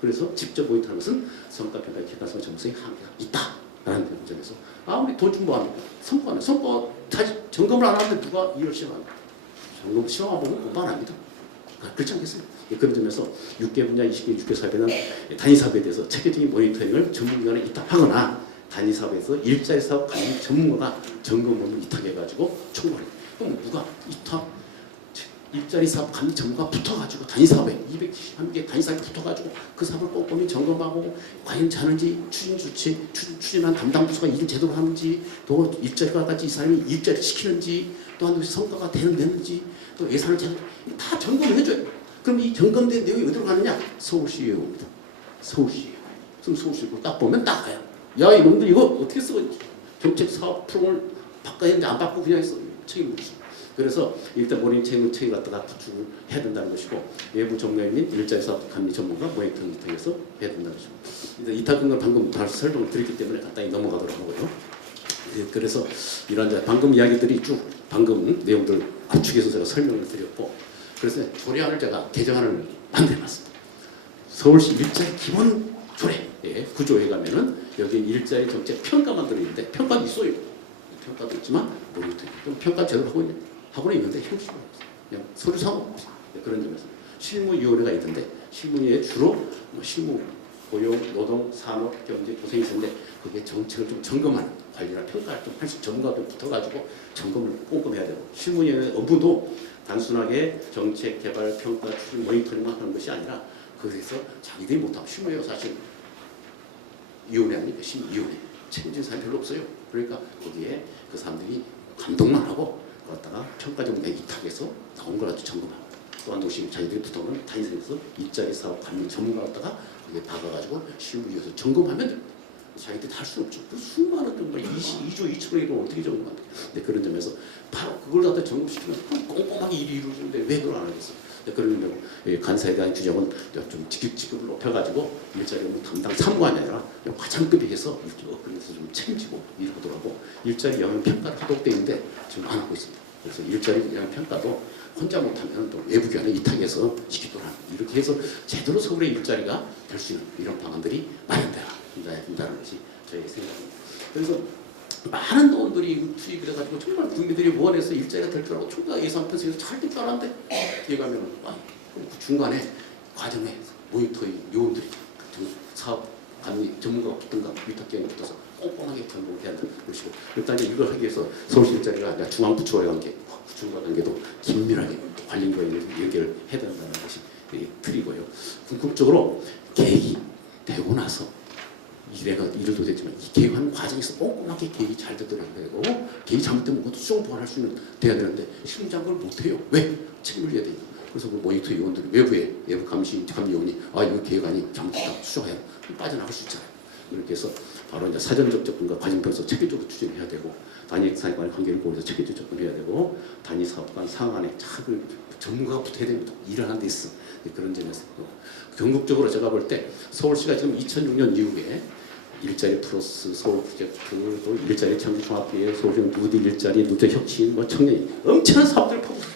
그래서 직접 모니터하는 것은 성과평가 객관성 정성의 한계가 있다라는 점에서 아무리 돈 주면 뭐합니까? 성과는 성과 다시 점검을 안 하는데 누가 이걸 시험합니까? 점검 시험 안 보면 공부 안 합니다. 그렇지 않겠습니까? 그런 점에서 6개 분야 6개 사업에는 단위사업에 대해서 체계적인 모니터링을 전문기관에 위탁하거나 단위사업에서 일자리 사업 관련 전문가가 점검을 위탁해가지고 총괄해. 그럼 누가 위탁 일자리 사업 관리 전문가 붙어가지고 단위사업에 271개 단위사업에 붙어가지고 그 사업을 꼼꼼히 점검하고 과연 자는지 추진 조치 추진한 담당 부서가 일을 제대로 하는지 또 일자리가 같이 이 사람이 일자리 시키는지 또한 성과가 되는지 또 예산을 제대로 다 점검을 해줘요. 그럼 이 점검된 내용이 어디로 가느냐? 서울시에 옵니다. 서울시에. 그럼 서울시에 딱 보면 딱 가요. 야 이놈들 이거 어떻게 쓰고 정책 사업 프로그램을 바꿔야 되는지 안 바꾸고 그냥 책임을 묻죠. 그래서 일단 본인 책임을 갖다가 구축을 해야 된다는 것이고 외부 전문가인 일자리 사업 관리 전문가 모니터링을 통해서 해야 된다는 것이고 이탈근을 방금 다 설명을 드렸기 때문에 간단히 넘어가도록 하고요. 그래서 이런 방금 이야기들이 쭉 방금 내용들 압축해서 제가 설명을 드렸고 그래서 조례안을 제가 개정안을 만들어놨습니다. 서울시 일자리 기본 조례 구조에 가면은 여기 일자리 정책 평가만 들어있는데 평가도 있어요. 평가도 있지만 모니터링 평가 제대로 하고는 있는데 형식은 없어요. 그냥 서류상 없어요. 그런 점에서 실무위원회가 있던데 실무위에 주로 실무, 고용, 노동, 산업, 경제, 고생이 있는데 그게 정책을 좀 점검하는 관리나 평가를 좀 할 수 전문가도 붙어가지고 점검을 꼼꼼해야 되고 실무위원회 업무도 단순하게 정책, 개발, 평가, 추진, 모니터링만 하는 것이 아니라 거기서 자기들이 못하고 실무위원회 사실 위원회 아닙니까? 실무위원회 책임진 사람이 별로 없어요. 그러니까 거기에 그 사람들이 감독만 하고 그러다가 평가 정도에 위탁해서 나온 거라도 점검하고 또한 도시 자기들이 붙어오는 단위에서 일자리 사업 관련 전문가 갖다가 거기에 박아가지고 실무위에서 점검하면 됩니다. 자기들이 다 할 수는 없죠. 그 수많은 정말 2조 2천억을 어떻게 점검한대. 근데 그런 점에서 바로 그걸 갖다 점검시키면 꼼꼼하게 일이 이루어지는데 왜 그걸 안 하겠어. 그런 점에 간사에 대한 규정은 좀 직급을 높여가지고 일자리 업무 담당 사무관이 아니라 과장급이 해서 그래서 좀 책임지고 일하도록 하고 일자리 영향 평가를 하도록 되어 있는데 지금 안 하고 있습니다. 그래서 일자리 영향 평가도 혼자 못하면 또 외부 기관에 위탁해서 시키도록 하는 이렇게 해서 제대로 서울의 일자리가 될 수 있는 이런 방안들이 마련돼야 된다는 것이 저희 생각입니다. 그래서 많은 돈들이 투입을 해가지고 정말 국민들이 원해서 일자리가 될 줄 알고 총각 예산 편성해서 잘 될 줄 알았는데 뒤에 가면 그 중간에 과정에 모니터링 요원들이 사업 관리 전문가가 붙든가 위탁기관이 붙어서 꼼꼼하게 점검을 해야 한다는 것이고 일단 이걸 하기 위해서 서울시 일자리가 아니라 중앙부처와의 관계, 부처과 관계도 긴밀하게 관련과의 연결을 해야 된다는 것이 틀이고요. 궁극적으로 계획이 되고 나서 일을 도됐지만 이 계획하는 과정에서 꼼꼼하게 계획이 잘 되도록 해야 되고 계획이 잘못되면 그것도 수정 보완할 수 있는 돼야 되는데 실무장관을 못해요. 왜? 책임을 져야 되니까. 그래서 그 모니터 요원들이 외부 감리요원이 이거 계획안이 잘못됐다 수정해야 빠져나갈 수 있잖아요. 이렇게 해서 바로 이제 사전적 접근과 과정표에서 체계적으로 추진해야 되고 단위 사업간의 관계를 고려해서 체계적 접근해야 되고 단위 사업간 상황에 착을 전문가가 붙어야 됩니다. 일하는 데 있어. 그런 점에서 궁극적으로 제가 볼 때 서울시가 지금 2006년 이후에 일자리 플러스 서울 프로젝트, 또 일자리 청주종합기회, 소중 누디 일자리, 누적 혁신, 뭐 청년 엄청난 사업들을 퍼붓고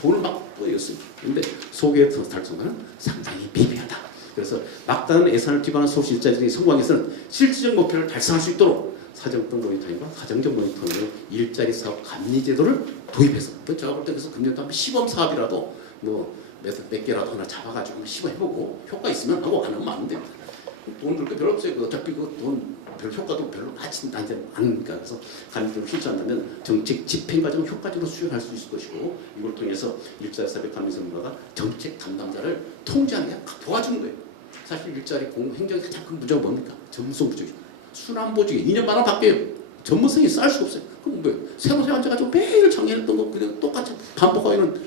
돈을 막 뿌렸어요. 근데 소개에서 달성과는 상당히 미비하다. 그래서 막다른 예산을 기반한 서울시 일자리들이 성공해서는 실질적 목표를 달성할 수 있도록 사정적 모니터링과 가정적 모니터링으로 일자리 사업 감리 제도를 도입해서, 제가 볼 때 그래서 금년도 한번 시범 사업이라도 뭐 몇 개라도 하나 잡아가지고 한번 시범해보고 효과 있으면 하고 안 하면 안 됩니다. 돈 들 거 별로 없어요. 어차피 그 돈 별 효과도 별로 나지 않으니까. 그래서 감리제도를 실천한다면 정책 집행 과정 효과적으로 수행할 수 있을 것이고, 이걸 통해서 일자리 사업의 감리 전문가가 정책 담당자를 통제하는 게 도와주는 거예요. 사실 일자리 행정의 가장 큰 문제가 뭡니까? 전문성 부족이죠. 순환 보직이 2년 만에 바뀌어요. 전문성이 쌓일 수가 없어요. 그럼 뭐예요? 새로 앉아가지고 매일 작년했던 거 그냥 똑같이 반복하기는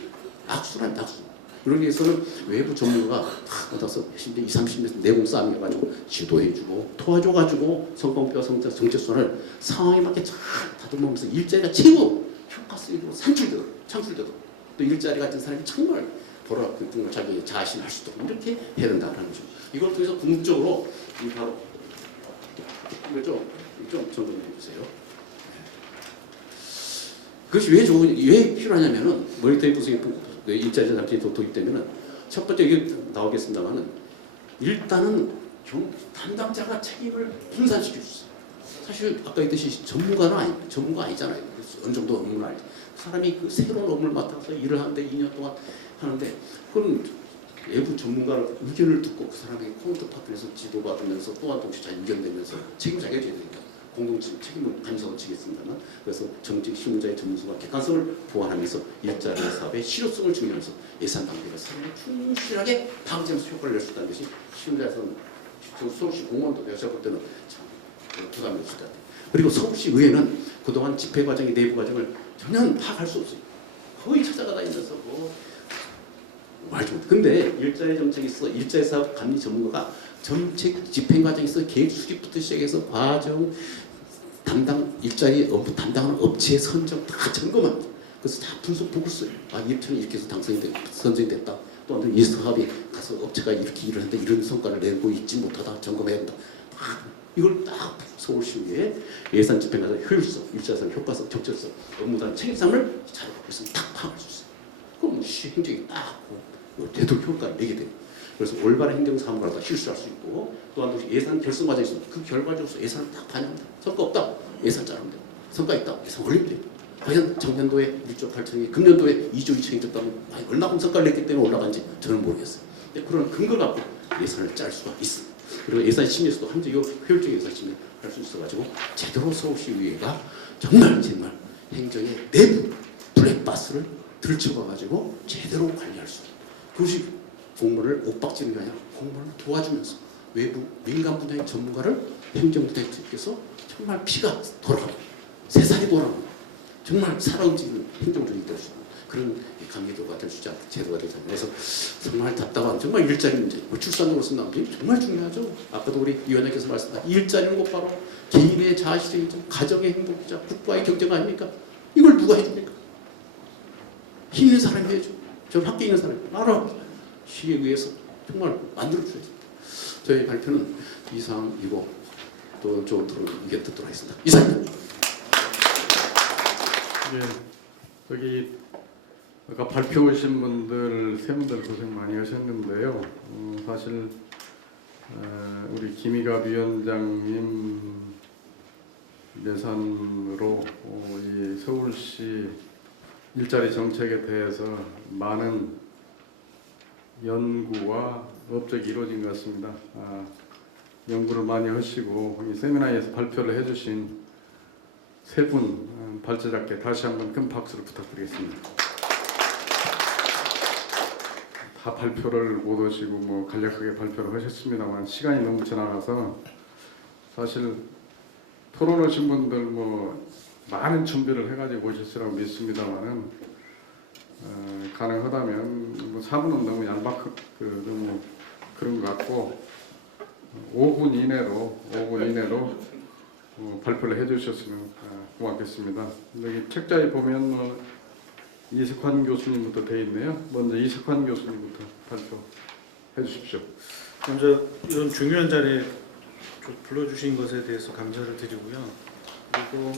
악순환, 악순환. 그러기 위해서는 외부 전문가가 받아서 20, 30년 내공 싸움 해가지고 지도해주고 도와줘가지고 성공표 정체선을 상황에 맞게 잘 다듬으면서 일자리가 최고 효과성으로 창출되도록 또 일자리 같은 사람이 정말 정말 자기 자신할 수 있도록 이렇게 해야 된다는 거죠. 이걸 통해서 궁극적으로 바로 이걸 좀 점검해 주세요. 그것이 왜 필요하냐면은 모니터링 구성이 일자리 잡지에 도입되면은 첫 번째 이게 나오겠습니다만은 일단은 담당자가 책임을 분산시킬 수 있어요. 사실 아까 했듯이 전문가 아니잖아요. 어느 정도 업무를 알죠. 사람이 그 새로운 업무를 맡아서 일을 하는데 2년 동안 하는데 그럼 외부 전문가의 의견을 듣고 그 사람에게 카운터파트에서 지도받으면서 또한 동시에 잘 의견되면서 책임을 자기가 져야 되니까 공동 책임을 감사로 지겠습니다만, 그래서 정책 실무자의 전문성과 객관성을 보완하면서 일자리 사업의 실효성을 증명하면서 예산 당국과 사람을 충실하게 방지하면서 효과를 낼 수 있다는 것이 실무자에서는 서울시 공무원도 제가 볼 때는 참 부담이 있을 것 같아요. 그리고 서울시 의회는 그동안 집행 과정의 내부 과정을 전혀 파악할 수 없어요. 거의 찾아다니면서 말도 못. 근데 일자리 정책에 있어 일자리 사업 감리 전문가가 정책 집행 과정에 있어 계획 수립부터 시작해서 과정 일자리 업무 담당하는 업체 선정 다 점검합니다. 그래서 다 분석 보고 써요. 이업체는 이렇게 해서 선정이 됐다. 또 이 사업이 가서 업체가 이렇게 일을 하는데 이런 성과를 내고 있지 못하다 점검해야 된다. 이걸 딱 서울시의회 예산 집행 과정 효율성, 일자리성, 효과성, 적절성, 업무단 책임감을 잘 갖고 있으면 딱 파악할 수 있어요. 그럼 시 행정이 딱 되도록 효과를 내게 돼요. 그래서 올바른 행정 사무를 하다 실수할 수 있고, 또한 예산 결성 과정에서 그 결과적으로 예산을 딱 반영한다. 성과 없다. 예산 자르면 돼요. 성과 있다. 예산 올리면 돼요. 과연 작년도에 1조 8천억이 금년도에 2조 2천이 줬다면 얼마큼 성과를 냈기 때문에 올라간지 저는 모르겠어요. 그런 근거 갖고 예산을 짤 수가 있습니다. 그리고 예산 심의에서도 한적이고 효율적인 예산 심의를 할 수 있어가지고 제대로 서울시의회가 정말 행정의 내부 블랙박스를 들춰봐가지고 제대로 관리할 수 있다. 그것이 공무원을 옥박지는 게 아니라 공무원을 도와주면서 외부 민간 분야의 전문가를 행정부대께서 정말 피가 돌아가고 세살이 돌아가고 정말 살아움직이는 행정조직이 될 수 있는 그런 감리도가 될 수 있지 제도가 되잖아요. 그래서 정말 답답한 정말 일자리 문제, 출산으로 쓴 남편이 정말 중요하죠. 아까도 우리 위원장께서 말씀하신 일자리는 곧바로 개인의 자아실현이죠. 가정의 행복이자 국가의 경쟁 아닙니까? 이걸 누가 해줍니까? 힘 있는 사람이 해야죠. 저 밖에 있는 사람이 알아. 시에 의해서 정말 만들어줘야죠. 저희 발표는 이상이고 또 저쪽으로 이게 듣도록 하겠습니다. 이상입니다. 예, 여기 아까 발표 오신 분들 세 분들 고생 많이 하셨는데요. 사실 우리 김희갑 위원장님 예산으로 이 서울시 일자리 정책에 대해서 많은 연구와 업적이 이루어진 것 같습니다. 연구를 많이 하시고 이 세미나에서 발표를 해주신 세 분 발제자께 다시 한번 큰 박수를 부탁드리겠습니다. 다 발표를 못 하시고 간략하게 발표를 하셨습니다만 시간이 너무 지나가서 사실 토론하신 분들 많은 준비를 해가지고 오셨으라고 믿습니다만은 가능하다면 4분은 너무 너무 그런 것 같고 5분 이내로 발표를 해주셨으면 고맙겠습니다. 여기 책자에 보면 이석환 교수님부터 되어 있네요. 먼저 이석환 교수님부터 발표해 주십시오. 먼저 이런 중요한 자리에 불러주신 것에 대해서 감사를 드리고요. 그리고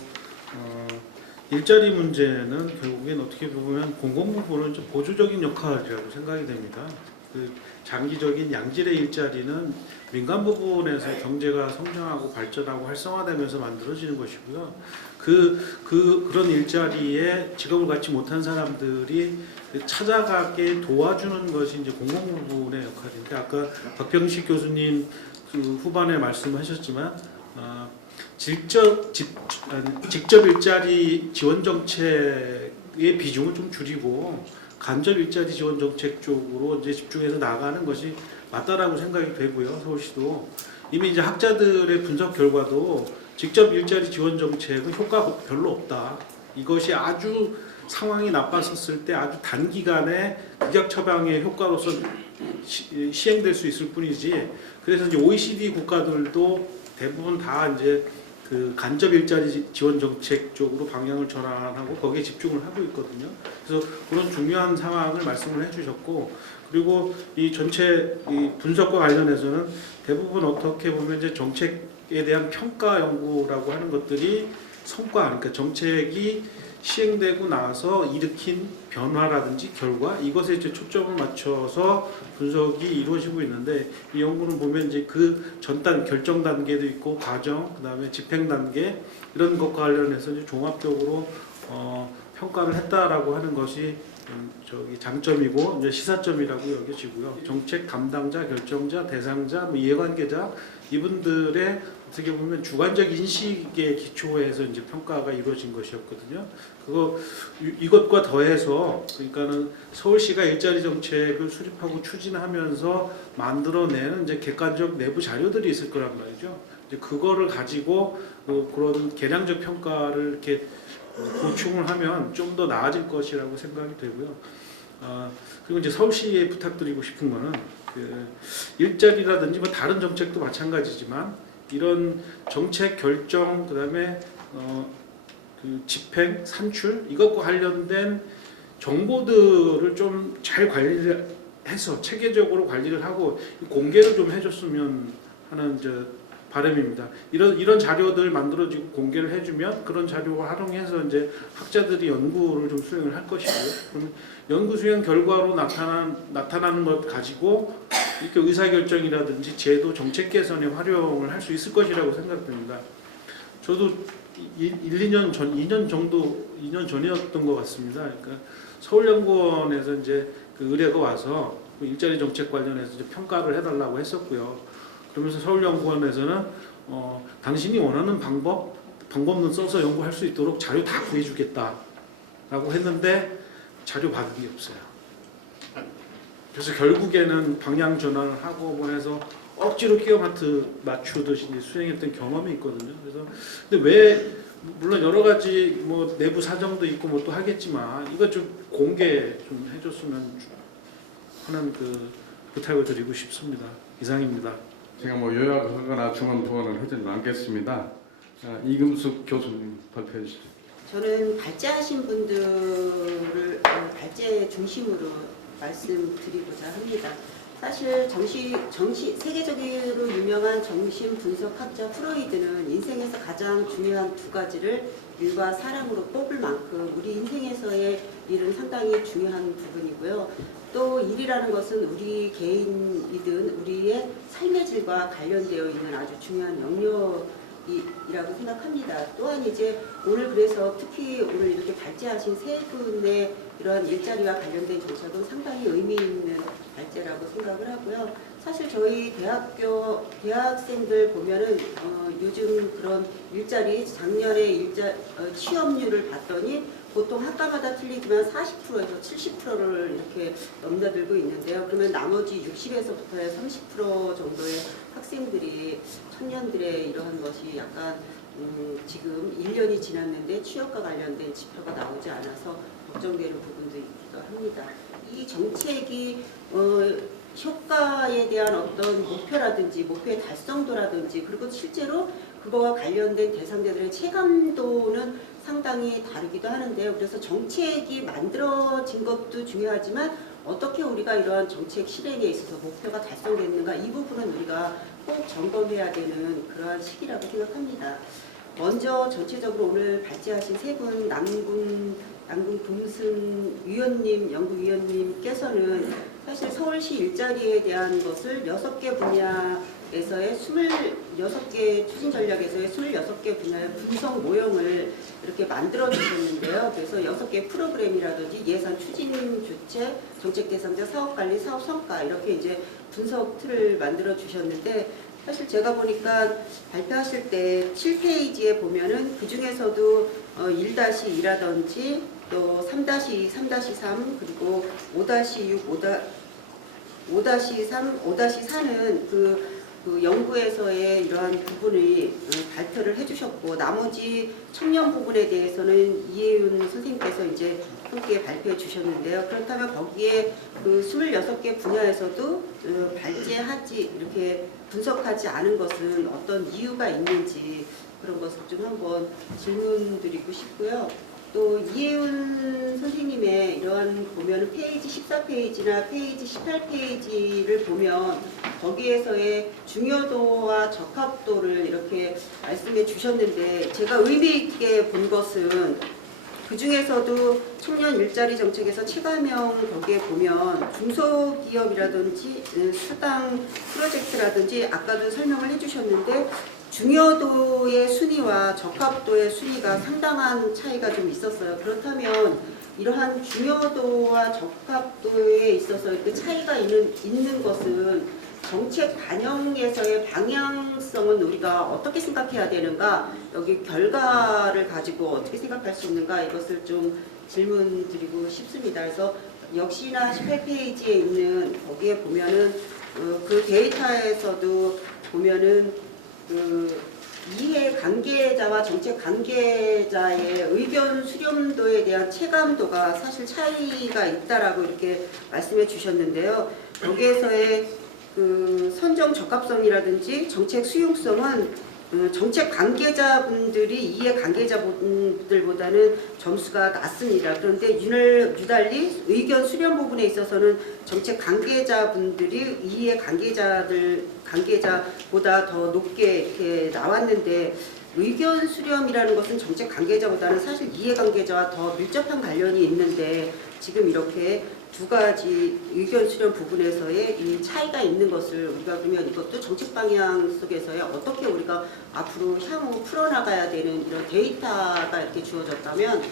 일자리 문제는 결국엔 어떻게 보면 공공부문은 좀 보조적인 역할이라고 생각이 됩니다. 그 장기적인 양질의 일자리는 민간 부분에서 경제가 성장하고 발전하고 활성화되면서 만들어지는 것이고요. 그런 일자리에 직업을 갖지 못한 사람들이 찾아가게 도와주는 것이 이제 공공부문의 역할인데, 아까 박병식 교수님 그 후반에 말씀하셨지만 직접 일자리 지원 정책의 비중을 좀 줄이고 간접 일자리 지원 정책 쪽으로 이제 집중해서 나가는 것이 맞다라고 생각이 되고요. 서울시도 이미 이제 학자들의 분석 결과도 직접 일자리 지원 정책은 효과가 별로 없다. 이것이 아주 상황이 나빴었을 때 아주 단기간에 극약 처방의 효과로서 시행될 수 있을 뿐이지. 그래서 이제 OECD 국가들도 대부분 다 이제 그 간접 일자리 지원 정책 쪽으로 방향을 전환하고 거기에 집중을 하고 있거든요. 그래서 그런 중요한 상황을 말씀을 해주셨고, 그리고 이 전체 이 분석과 관련해서는 대부분 어떻게 보면 이제 정책에 대한 평가 연구라고 하는 것들이 성과, 그러니까 정책이 시행되고 나서 일으킨 변화라든지 결과, 이것에 이제 초점을 맞춰서 분석이 이루어지고 있는데, 이 연구는 보면 이제 그 전단 결정 단계도 있고 과정, 그다음에 집행 단계, 이런 것과 관련해서 이제 종합적으로 평가를 했다라고 하는 것이 장점이고 이제 시사점이라고 여겨지고요. 정책 담당자, 결정자, 대상자, 뭐 이해관계자, 이분들의 어떻게 보면 주관적 인식에 기초해서 이제 평가가 이루어진 것이었거든요. 이것과 더해서, 그러니까는 서울시가 일자리 정책을 수립하고 추진하면서 만들어내는 이제 객관적 내부 자료들이 있을 거란 말이죠. 이제 그거를 가지고 그런 개량적 평가를 이렇게 보충을 하면 좀 더 나아질 것이라고 생각이 되고요. 그리고 이제 서울시에 부탁드리고 싶은 거는 그 일자리라든지 뭐 다른 정책도 마찬가지지만 이런 정책 결정, 그다음에 그 집행, 산출, 이것과 관련된 정보들을 좀 잘 관리를 해서 체계적으로 관리를 하고 공개를 좀 해줬으면 하는 이제 바람입니다. 이런 자료들 만들어지고 공개를 해주면 그런 자료를 활용해서 이제 학자들이 연구를 좀 수행을 할 것이고요. 그러면 연구 수행 결과로 나타나는 것 가지고 이렇게 의사결정이라든지 제도 정책 개선에 활용을 할 수 있을 것이라고 생각됩니다. 저도 2년 전이었던 것 같습니다. 그러니까 서울연구원에서 이제 그 의뢰가 와서 그 일자리 정책 관련해서 이제 평가를 해달라고 했었고요. 그러면서 서울연구원에서는 당신이 원하는 방법론 써서 연구할 수 있도록 자료 다 구해주겠다라고 했는데 자료 받은 게 없어요. 그래서 결국에는 방향 전환을 하고 보내서 억지로 끼워 맞추듯이 수행했던 경험이 있거든요. 그래서 근데 왜 물론 여러 가지 뭐 내부 사정도 있고 뭐 또 하겠지만 이거 좀 공개 좀 해줬으면 하는 그 부탁을 드리고 싶습니다. 이상입니다. 제가 뭐 요약하거나 중원 부원을 하지는 않겠습니다. 이금숙 교수님 발표해 주시죠. 저는 발제하신 분들을 발제 중심으로 말씀드리고자 합니다. 사실 세계적으로 유명한 정신 분석학자 프로이드는 인생에서 가장 중요한 두 가지를 일과 사랑으로 뽑을 만큼 우리 인생에서의 일은 상당히 중요한 부분이고요. 또 일이라는 것은 우리 개인이든 우리의 삶의 질과 관련되어 있는 아주 중요한 영역이라고 생각합니다. 또한 이제 오늘 그래서 특히 오늘 이렇게 발제하신 세 분의 이러한 일자리와 관련된 정책은 상당히 의미 있는 발제라고 생각을 하고요. 사실 저희 대학생들 보면은 요즘 그런 일자리 작년에 취업률을 봤더니 보통 학과마다 틀리지만 40%에서 70%를 이렇게 넘나들고 있는데요. 그러면 나머지 60에서부터 30% 정도의 학생들이 청년들의 이러한 것이 약간 지금 1년이 지났는데 취업과 관련된 지표가 나오지 않아서 걱정되는 부분도 있기도 합니다. 이 정책이 효과에 대한 어떤 목표라든지 목표의 달성도라든지 그리고 실제로 그거와 관련된 대상자들의 체감도는 상당히 다르기도 하는데요. 그래서 정책이 만들어진 것도 중요하지만 어떻게 우리가 이러한 정책 실행에 있어서 목표가 달성됐는가 이 부분은 우리가 꼭 점검해야 되는 그러한 시기라고 생각합니다. 먼저 전체적으로 오늘 발제하신 세 분 남궁 금순 위원님, 연구위원님께서는 사실 서울시 일자리에 대한 것을 6개 분야에서의 26개 추진 전략에서의 26개 분야의 분석 모형을 이렇게 만들어 주셨는데요. 그래서 6개 프로그램이라든지 예산 추진 주체, 정책 대상자, 사업 관리, 사업 성과 이렇게 이제 분석 틀을 만들어 주셨는데 사실 제가 보니까 발표하실 때 7페이지에 보면은 그 중에서도 1-2라든지 또 3-2, 3-3 그리고 5-6, 5-3, 5-4는 그 연구에서의 이러한 부분을 발표를 해주셨고 나머지 청년 부분에 대해서는 이혜윤 선생님께서 이제 함께 발표해 주셨는데요. 그렇다면 거기에 그 26개 분야에서도 발제하지 이렇게 분석하지 않은 것은 어떤 이유가 있는지 그런 것을 좀 한번 질문드리고 싶고요. 또 이혜훈 선생님의 이러한 보면 페이지 14페이지나 페이지 18페이지를 보면 거기에서의 중요도와 적합도를 이렇게 말씀해 주셨는데 제가 의미 있게 본 것은 그 중에서도 청년 일자리 정책에서 체감형 거기에 보면 중소기업이라든지 수당 프로젝트라든지 아까도 설명을 해주셨는데 중요도의 순위와 적합도의 순위가 상당한 차이가 좀 있었어요. 그렇다면 이러한 중요도와 적합도에 있어서 그 차이가 있는 것은 정책 반영에서의 방향성은 우리가 어떻게 생각해야 되는가, 여기 결과를 가지고 어떻게 생각할 수 있는가 이것을 좀 질문드리고 싶습니다. 그래서 역시나 18페이지에 있는 거기에 보면은 그 데이터에서도 보면은 그 이해 관계자와 정책 관계자의 의견 수렴도에 대한 체감도가 사실 차이가 있다라고 이렇게 말씀해 주셨는데요. 여기에서의 그 선정 적합성이라든지 정책 수용성은 정책 관계자분들이 이해 관계자분들보다는 점수가 낮습니다. 그런데 유달리 의견 수렴 부분에 있어서는 정책 관계자분들이 이해 관계자보다 더 높게 이렇게 나왔는데 의견 수렴이라는 것은 정책 관계자보다는 사실 이해 관계자와 더 밀접한 관련이 있는데 지금 이렇게 두 가지 의견 수렴 부분에서의 이 차이가 있는 것을 우리가 그러면 이것도 정책 방향 속에서의 어떻게 우리가 앞으로 향후 풀어나가야 되는 이런 데이터가 이렇게 주어졌다면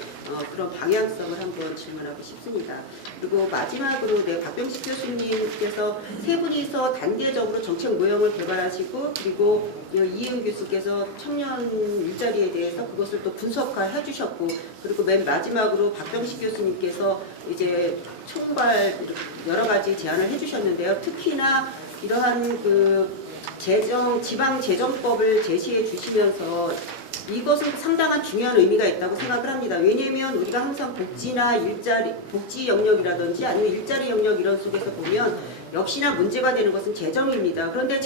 그런 방향성을 한번 질문하고 싶습니다. 그리고 마지막으로 박병식 교수님께서 세 분이서 단계적으로 정책 모형을 개발하시고 그리고 이은 교수께서 청년 일자리에 대해서 그것을 또 분석해 주셨고 그리고 맨 마지막으로 박병식 교수님께서 이제 총괄 여러 가지 제안을 해주셨는데요. 특히나 이러한 그 지방재정법을 제시해 주시면서 이것은 상당한 중요한 의미가 있다고 생각을 합니다. 왜냐하면 우리가 항상 복지나 복지 영역이라든지 아니면 일자리 영역 이런 속에서 보면 역시나 문제가 되는 것은 재정입니다. 그런데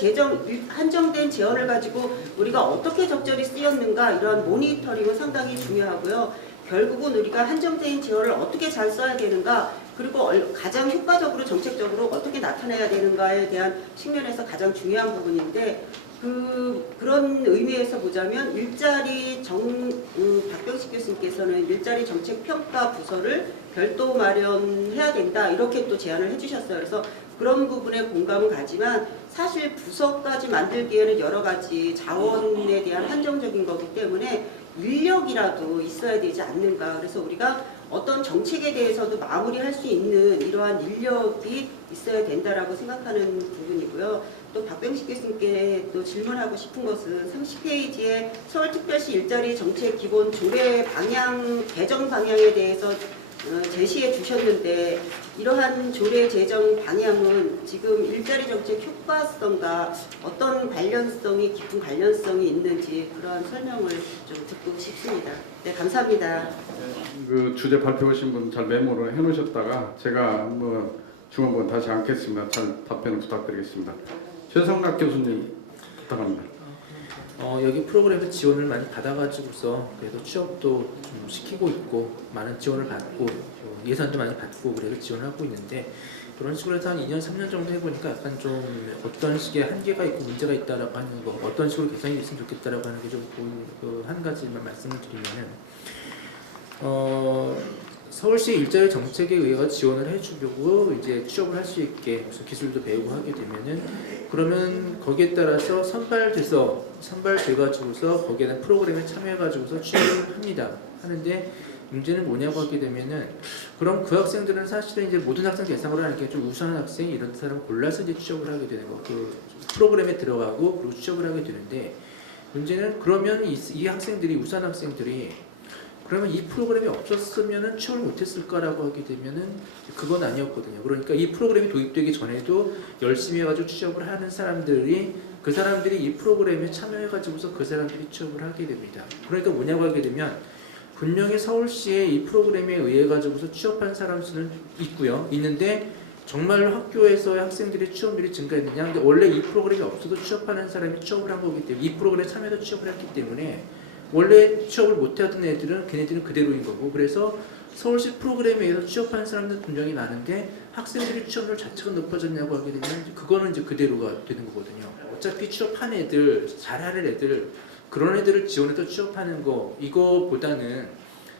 한정된 재원을 가지고 우리가 어떻게 적절히 쓰였는가 이런 모니터링은 상당히 중요하고요. 결국은 우리가 한정된 재원을 어떻게 잘 써야 되는가 그리고 가장 효과적으로 정책적으로 어떻게 나타내야 되는가에 대한 측면에서 가장 중요한 부분인데 그런 의미에서 보자면 박병식 교수님께서는 일자리 정책 평가 부서를 별도 마련해야 된다 이렇게 또 제안을 해주셨어요. 그래서 그런 부분에 공감은 가지만 사실 부서까지 만들기에는 여러 가지 자원에 대한 한정적인 거기 때문에 인력이라도 있어야 되지 않는가. 그래서 우리가 어떤 정책에 대해서도 마무리할 수 있는 이러한 인력이 있어야 된다라고 생각하는 부분이고요. 또 박병식 교수님께 또 질문하고 싶은 것은 30페이지에 서울특별시 일자리 정책 기본 조례 방향 개정 방향에 대해서 제시해 주셨는데 이러한 조례 제정 방향은 지금 일자리 정책 효과성과 어떤 깊은 관련성이 있는지 그러한 설명을 좀 듣고 싶습니다. 네, 감사합니다. 그 주제 발표하신 분 잘 메모를 해놓으셨다가 제가 중원부분 다시 않겠습니다. 잘 답변을 부탁드리겠습니다. 최성락 교수님 부탁합니다. 여기 프로그램에 지원을 많이 받아가지고서 그래도 취업도 좀 시키고 있고 많은 지원을 받고 예산도 많이 받고 그래서 지원을 하고 있는데 그런 식으로 해서 한 2년, 3년 정도 해보니까 약간 좀 어떤 식의 한계가 있고 문제가 있다라고 하는 거, 어떤 식으로 개선이 됐으면 좋겠다라고 하는 게 좀 한 가지만 말씀을 드리면은 서울시 일자리 정책에 의해서 지원을 해주려고 이제 취업을 할 수 있게 무슨 기술도 배우고 하게 되면은 그러면 거기에 따라서 선발돼가지고서 거기에 대한 프로그램에 참여해가지고서 취업을 합니다. 하는데 문제는 뭐냐고 하게 되면은 그럼 그 학생들은 사실은 이제 모든 학생 대상으로 하는 게 좀 우수한 학생 이런 사람을 골라서 이제 취업을 하게 되는 거, 그 프로그램에 들어가고 그리고 취업을 하게 되는데 문제는 그러면 이 학생들이 우수한 학생들이 그러면 이 프로그램이 없었으면은 취업을 못했을까라고 하게 되면은 그건 아니었거든요. 그러니까 이 프로그램이 도입되기 전에도 열심히 해가지고 취업을 하는 사람들이 그 사람들이 이 프로그램에 참여해가지고서 그 사람들이 취업을 하게 됩니다. 그러니까 뭐냐고 하게 되면 분명히 서울시의 이 프로그램에 의해 가지고서 취업한 사람 수는 있는데 정말로 학교에서의 학생들의 취업률이 증가했느냐? 근데 원래 이 프로그램이 없어도 취업하는 사람이 취업을 한 거기 때문에 이 프로그램에 참여해서 취업을 했기 때문에 원래 취업을 못하던 애들은 걔네들은 그대로인 거고 그래서 서울시 프로그램에 의해서 취업하는 사람들 분명히 많은데 학생들의 취업률 자체가 높아졌냐고 하게 되면 그거는 이제 그대로가 되는 거거든요. 어차피 취업한 애들, 잘하는 애들 그런 애들을 지원해서 취업하는 거 이거보다는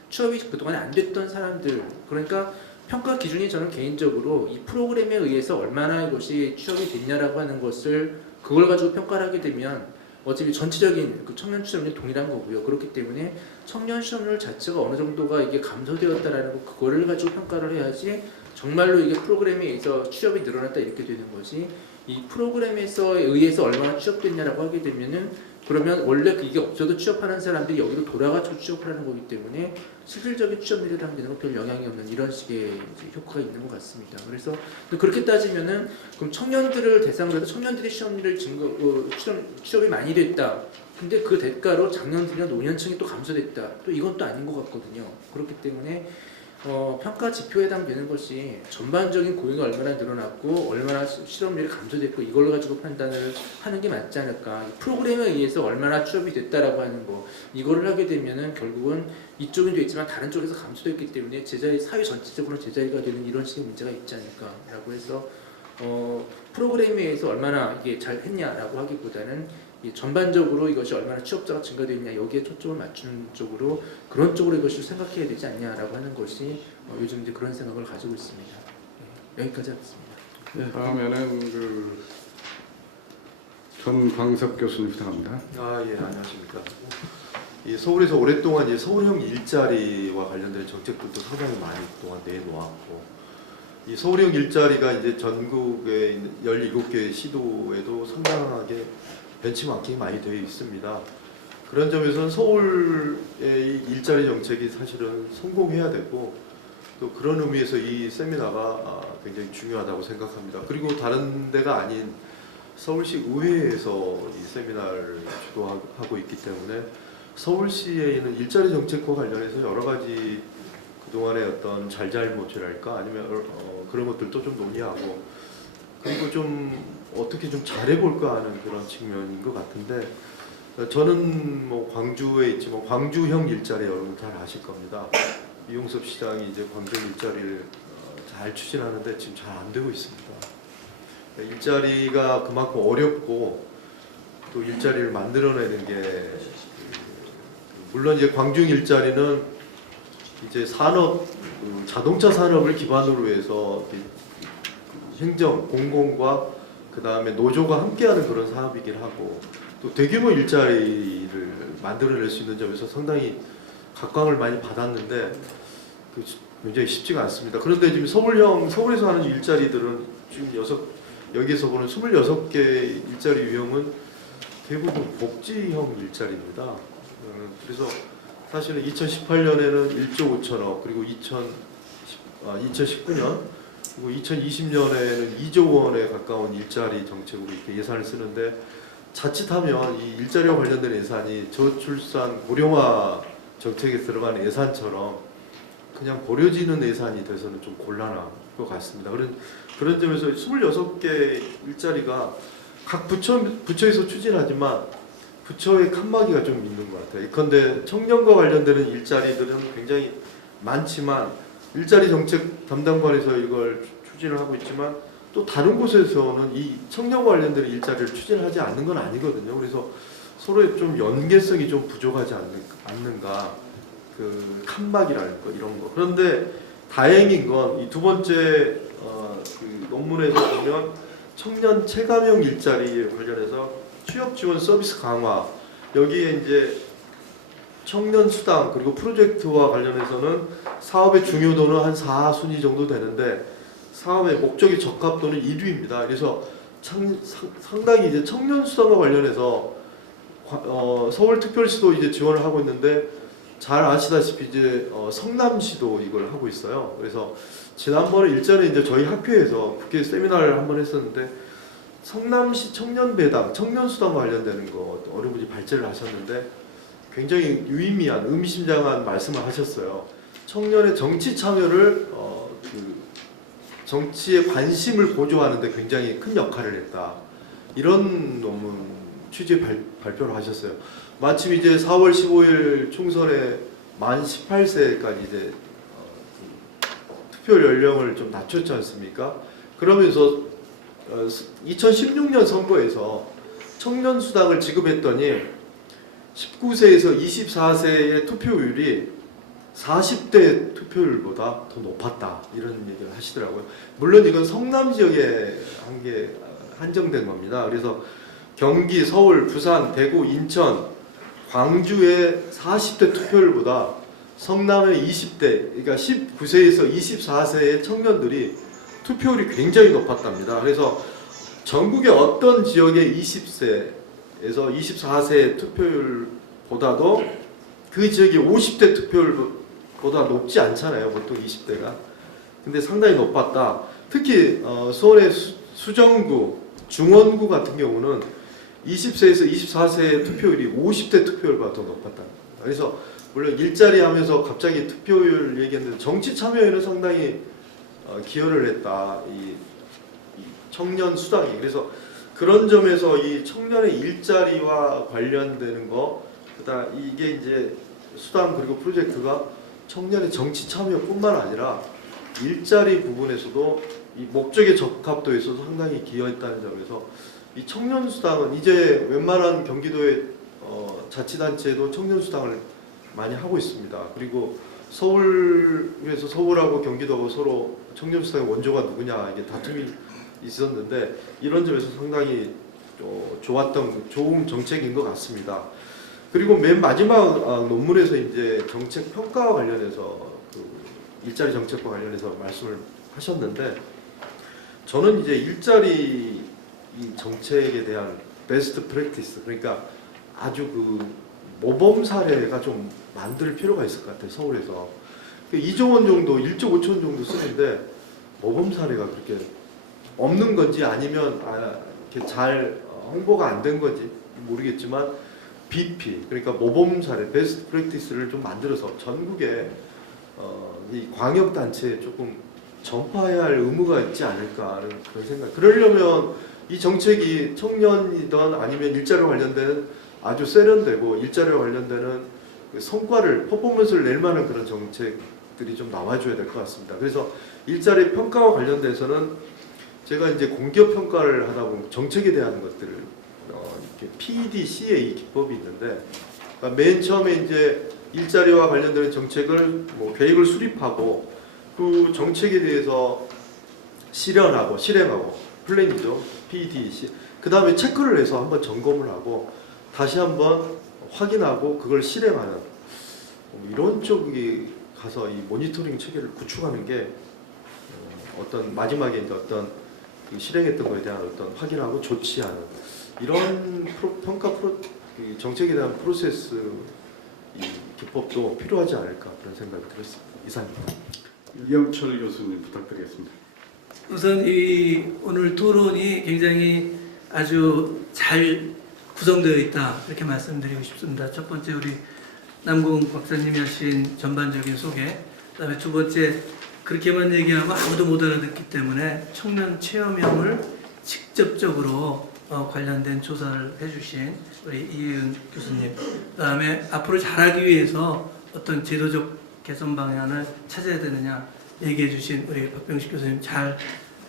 취업이 그동안 안 됐던 사람들 그러니까 평가 기준이 저는 개인적으로 이 프로그램에 의해서 얼마나 이것이 취업이 됐냐라고 하는 것을 그걸 가지고 평가를 하게 되면 어차피 전체적인 그 청년 취업률이 동일한 거고요. 그렇기 때문에 청년 취업률 자체가 어느 정도가 이게 감소되었다라는 거 그거를 가지고 평가를 해야지 정말로 이게 프로그램에 의해서 취업이 늘어났다 이렇게 되는 거지 이 프로그램에서 의해서 얼마나 취업됐냐라고 하게 되면은 그러면 원래 이게 없어도 취업하는 사람들이 여기로 돌아가서 취업을 하는 거기 때문에 실질적인 취업률에 담기는 건 별 영향이 없는 이런 식의 이제 효과가 있는 것 같습니다. 그래서 그렇게 따지면은 그럼 청년들을 대상으로 해서 청년들의 취업률을 취업이 많이 됐다. 근데 그 대가로 작년들이나 노년층이 또 감소됐다. 또 이건 또 아닌 것 같거든요. 그렇기 때문에 평가 지표에 담기는 것이 전반적인 고용이 얼마나 늘어났고 얼마나 실업률이 감소됐고 이걸 가지고 판단을 하는 게 맞지 않을까. 프로그램에 의해서 얼마나 취업이 됐다라고 하는 거 이거를 하게 되면은 결국은 이쪽은 됐지만 다른 쪽에서 감소됐기 때문에 제자리 사회 전체적으로 제자리가 되는 이런 식의 문제가 있지 않을까라고 해서 프로그램에 의해서 얼마나 이게 잘 했냐라고 하기보다는 전반적으로 이것이 얼마나 취업자가 증가되느냐 여기에 초점을 맞추는 쪽으로 그런 쪽으로 이것을 생각해야 되지 않냐라고 하는 것이 요즘 이제 그런 생각을 가지고 있습니다. 네, 여기까지 하겠습니다. 네, 다음에는 전광석 교수님 부탁합니다. 예, 안녕하십니까. 이 서울에서 오랫동안 이 서울형 일자리와 관련된 정책들도 상당히 많이 그동안 내놓았고, 이 서울형 일자리가 이제 전국의 17개 시도에도 상당하게 벤치마킹이 많이 되어 있습니다. 그런 점에서는 서울의 일자리 정책이 사실은 성공해야 되고 또 그런 의미에서 이 세미나가 굉장히 중요하다고 생각합니다. 그리고 다른 데가 아닌 서울시 의회에서 이 세미나를 주도하고 있기 때문에 서울시에 있는 일자리 정책과 관련해서 여러 가지 그동안의 어떤 잘잘못이랄까 아니면 그런 것들도 좀 논의하고 그리고 좀 어떻게 좀 잘해볼까 하는 그런 측면인 것 같은데 저는 뭐 광주에 있지만 광주형 일자리 여러분 잘 아실 겁니다. 이용섭 시장이 이제 광주 일자리를 잘 추진하는데 지금 잘 안 되고 있습니다. 일자리가 그만큼 어렵고 또 일자리를 만들어내는 게 물론 이제 광주형 일자리는 이제 산업 자동차 산업을 기반으로 해서 행정 공공과 그 다음에 노조가 함께하는 그런 사업이긴 하고 또 대규모 일자리를 만들어낼 수 있는 점에서 상당히 각광을 많이 받았는데 굉장히 쉽지가 않습니다. 그런데 지금 서울에서 하는 일자리들은 지금 여기에서 보는 26개 일자리 유형은 대부분 복지형 일자리입니다. 그래서 사실은 2018년에는 1조 5천억 그리고 2019년 그리고 2020년에는 2조 원에 가까운 일자리 정책으로 이렇게 예산을 쓰는데 자칫하면 이 일자리와 관련된 예산이 저출산 고령화 정책에 들어가는 예산처럼 그냥 버려지는 예산이 돼서는 좀 곤란할 것 같습니다. 그런 점에서 26개 일자리가 각 부처에서 추진하지만 부처의 칸막이가 좀 있는 것 같아요. 그런데 청년과 관련되는 일자리들은 굉장히 많지만 일자리 정책 담당관에서 이걸 추진을 하고 있지만 또 다른 곳에서는 이 청년과 관련되는 일자리를 추진하지 않는 건 아니거든요. 그래서 서로의 좀 연계성이 좀 부족하지 않는가, 그 칸막이라는 거 이런 거. 그런데 다행인 건 이 두 번째 그 논문에서 보면 청년 체감형 일자리에 관련해서 취업 지원 서비스 강화, 여기에 이제 청년 수당 그리고 프로젝트와 관련해서는 사업의 중요도는 한 4순위 정도 되는데 사업의 목적의 적합도는 1위입니다. 그래서 상당히 이제 청년 수당과 관련해서 서울특별시도 이제 지원을 하고 있는데 잘 아시다시피 이제 성남시도 이걸 하고 있어요. 그래서 지난번에 일전에 이제 저희 학교에서 국회 세미나를 한번 했었는데 성남시 청년배당, 청년수당과 관련되는 거 어른분이 발제를 하셨는데 굉장히 유의미한 의미심장한 말씀을 하셨어요. 청년의 정치 참여를 그 정치에 관심을 보조하는 데 굉장히 큰 역할을 했다. 이런 논문 취재 발표를 하셨어요. 마침 이제 4월 15일 총선에 만 18세까지 이제 투표 연령을 좀 낮췄지 않습니까? 그러면서 2016년 선거에서 청년 수당을 지급했더니 19세에서 24세의 투표율이 40대 투표율보다 더 높았다 이런 얘기를 하시더라고요. 물론 이건 성남 지역에 한정된 겁니다. 그래서 경기, 서울, 부산, 대구, 인천, 광주의 40대 투표율보다 성남의 20대, 그러니까 19세에서 24세의 청년들이 투표율이 굉장히 높았답니다. 그래서 전국의 어떤 지역의 20세에서 24세의 투표율보다도 그 지역의 50대 투표율보다 높지 않잖아요. 보통 20대가. 근데 상당히 높았다. 특히 수원의 수정구, 중원구 같은 경우는 20세에서 24세의 투표율이 50대 투표율보다 더 높았다. 그래서 물론 일자리 하면서 갑자기 투표율 얘기했는데 정치 참여에는 상당히 기여를 했다. 이 청년 수당이. 그래서 그런 점에서 이 청년의 일자리와 관련되는 거, 그다음 이게 이제 수당 그리고 프로젝트가 청년의 정치 참여뿐만 아니라 일자리 부분에서도 이 목적의 적합도에 있어서 상당히 기여했다는 점에서 이 청년 수당은 이제 웬만한 경기도의 자치단체도 청년 수당을 많이 하고 있습니다. 그리고 서울에서 서울하고 경기도하고 서로 청년 수당의 원조가 누구냐 이게 다툼이 있었는데 이런 점에서 상당히 좋은 정책인 것 같습니다. 그리고 맨 마지막 논문에서 이제 정책 평가와 관련해서 그 일자리 정책과 관련해서 말씀을 하셨는데 저는 이제 일자리 이 정책에 대한 베스트 프랙티스, 그러니까 아주 그 모범 사례가 좀 만들 필요가 있을 것 같아요. 서울에서 2조 원 정도, 1조 5천 정도 쓰는데 모범 사례가 그렇게 없는 건지 아니면 이렇게 잘 홍보가 안 된 건지 모르겠지만 BP, 그러니까 모범 사례, 베스트 프랙티스를 좀 만들어서 전국에 이 광역 단체에 조금 전파해야 할 의무가 있지 않을까 하는 그런 생각. 그러려면 이 정책이 청년이든 아니면 일자리와 관련된 아주 세련되고 일자리와 관련되는 성과를 퍼포먼스를 낼 만한 그런 정책들이 좀 나와줘야 될 것 같습니다. 그래서 일자리 평가와 관련돼서는 제가 이제 공기업 평가를 하다 보면 정책에 대한 것들을 이렇게 PDCA 기법이 있는데 그러니까 맨 처음에 이제 일자리와 관련되는 정책을 계획을 수립하고 그 정책에 대해서 실현하고 실행하고 플랜이죠. PDC. 그 다음에 체크를 해서 한번 점검을 하고 다시 한번 확인하고 그걸 실행하는 이런 쪽이 가서 이 모니터링 체계를 구축하는 게 어떤 마지막에 이제 어떤 그 실행했던 거에 대한 어떤 확인하고 조치하는 이런 정책에 대한 프로세스 이 기법도 필요하지 않을까 그런 생각이 들었습니다. 이상입니다. 이영철 교수님 부탁드리겠습니다. 우선 이 오늘 토론이 굉장히 아주 잘 구성되어 있다 이렇게 말씀드리고 싶습니다. 첫 번째 우리 남궁 박사님이 하신 전반적인 소개, 그다음에 두 번째 그렇게만 얘기하고 아무도 못 알아듣기 때문에 청년 체험형을 직접적으로 관련된 조사를 해주신 우리 이혜은 교수님, 그다음에 앞으로 잘하기 위해서 어떤 제도적 개선 방향을 찾아야 되느냐 얘기해 주신 우리 박병식 교수님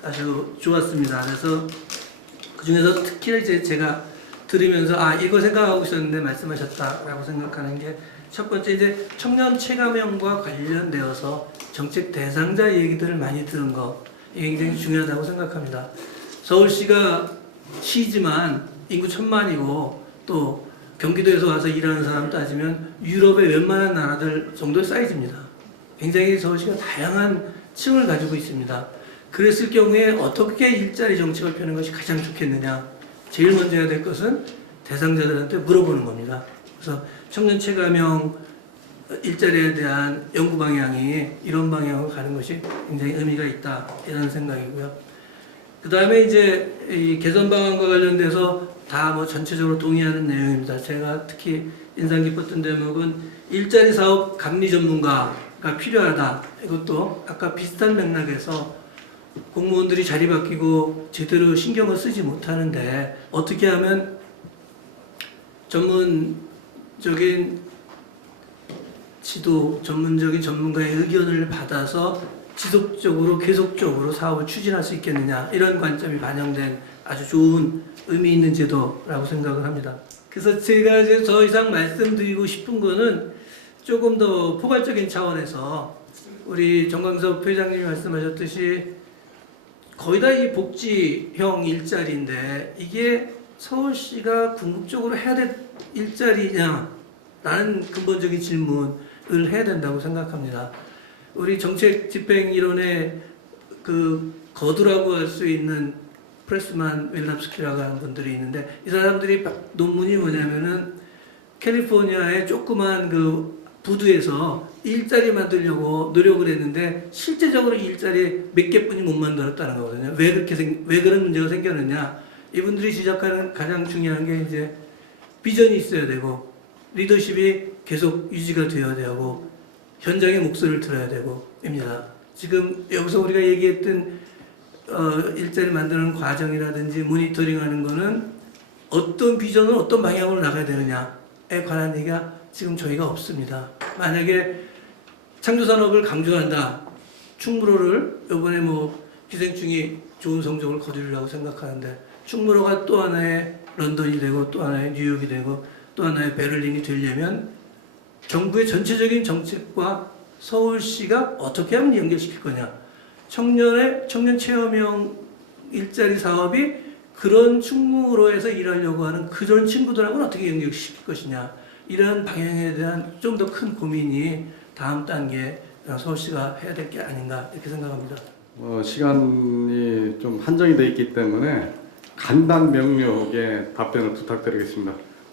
아주 좋았습니다. 그래서 그 중에서 특히 이제 제가 들으면서 이거 생각하고 있었는데 말씀하셨다라고 생각하는 게 첫 번째 이제 청년 체감형과 관련되어서 정책 대상자 얘기들을 많이 들은 거 이게 굉장히 중요하다고 생각합니다. 서울시가 시지만 인구 1000만이고 또 경기도에서 와서 일하는 사람 따지면 유럽의 웬만한 나라들 정도의 사이즈입니다. 굉장히 서울시가 다양한 층을 가지고 있습니다. 그랬을 경우에 어떻게 일자리 정책을 펴는 것이 가장 좋겠느냐. 제일 먼저 해야 될 것은 대상자들한테 물어보는 겁니다. 그래서 청년 체감형 일자리에 대한 연구 방향이 이런 방향으로 가는 것이 굉장히 의미가 있다 이런 생각이고요. 그 다음에 이제 이 개선 방안과 관련돼서 다 뭐 전체적으로 동의하는 내용입니다. 제가 특히 인상 깊었던 대목은 일자리 사업 감리 전문가가 필요하다. 이것도 아까 비슷한 맥락에서 공무원들이 자리 바뀌고 제대로 신경을 쓰지 못하는데 어떻게 하면 전문적인 지도, 전문적인 전문가의 의견을 받아서 지속적으로 계속적으로 사업을 추진할 수 있겠느냐 이런 관점이 반영된 아주 좋은 의미 있는 제도라고 생각을 합니다. 그래서 제가 이제 더 이상 말씀드리고 싶은 거는 조금 더 포괄적인 차원에서 우리 정광섭 회장님이 말씀하셨듯이 거의 다 이 복지형 일자리인데 이게 서울시가 궁극적으로 해야 될 일자리냐라는 근본적인 질문을 해야 된다고 생각합니다. 우리 정책 집행 이론의 그 거두라고 할 수 있는 프레스만 윌랍스키라고 하는 분들이 있는데 이 사람들이 논문이 뭐냐면은 캘리포니아의 조그만 그 부두에서 일자리 만들려고 노력을 했는데 실제적으로 일자리 몇 개뿐이 못 만들었다는 거거든요. 왜 그런 문제가 생겼느냐? 이분들이 지적하는 가장 중요한 게 이제 비전이 있어야 되고 리더십이 계속 유지가 되어야 되고 현장의 목소리를 들어야 되고입니다. 지금 여기서 우리가 얘기했던 일자리 만드는 과정이라든지 모니터링하는 거는 어떤 비전을 어떤 방향으로 나가야 되느냐에 관한 얘기가 지금 저희가 없습니다. 만약에 창조산업을 강조한다. 충무로를 이번에 뭐 기생충이 좋은 성적을 거두려고 생각하는데 충무로가 또 하나의 런던이 되고 또 하나의 뉴욕이 되고 또 하나의 베를린이 되려면 정부의 전체적인 정책과 서울시가 어떻게 하면 연결시킬 거냐. 청년 체험형 일자리 사업이 그런 충무로에서 일하려고 하는 그런 친구들하고는 어떻게 연결시킬 것이냐. 이런 방향에 대한 좀 더 큰 고민이 다음 단계에 서울시가 해야 될 게 아닌가 이렇게 생각합니다. 시간이 좀 한정이 되어 있기 때문에 간단 명료하게 답변을 부탁드리겠습니다.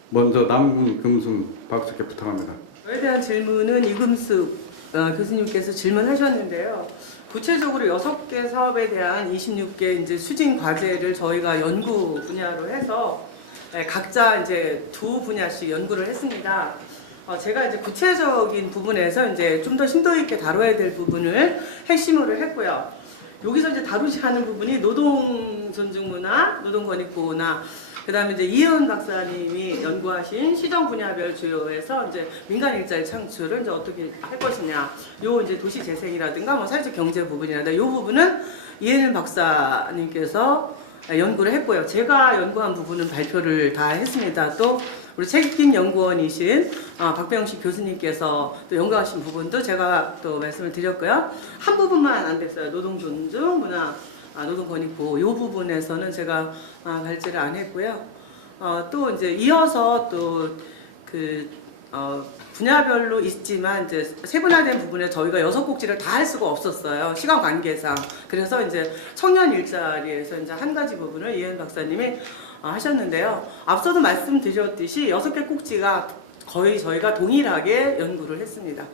먼저 남궁 금순 박수께 부탁합니다. 저에 대한 질문은 이금숙 교수님께서 질문하셨는데요. 구체적으로 6개 사업에 대한 26개 이제 추진 과제를 저희가 연구 분야로 해서 각자 이제 2분야씩 연구를 했습니다. 제가 이제 구체적인 부분에서 이제 좀 더 심도 있게 다뤄야 될 부분을 핵심으로 했고요. 여기서 이제 다루지 않은 부분이 노동 존중 문화, 노동 권익 보호나 그다음에 이제 이혜은 박사님이 연구하신 시정 분야별 주요에서 이제 민간 일자리 창출을 이제 어떻게 할 것이냐, 요 이제 도시 재생이라든가 뭐 사회적 경제 부분이라든가 요 부분은 이혜은 박사님께서 연구를 했고요. 제가 연구한 부분은 발표를 다 했습니다. 또 우리 책임 연구원이신 박병식 교수님께서 또 연구하신 부분도 제가 또 말씀을 드렸고요. 한 부분만 안 됐어요. 노동 존중 문화, 노동 권익 보호 이 부분에서는 제가 발제를 안 했고요. 또 이제 이어서 또 그 분야별로 있지만 이제 세분화된 부분에 저희가 6곡지를 다 할 수가 없었어요. 시간 관계상. 그래서 이제 청년 일자리에서 이제 한 가지 부분을 이혜은 박사님이 하셨는데요. 앞서도 말씀드렸듯이 6개 꼭지가 거의 저희가 동일하게 연구를 했습니다.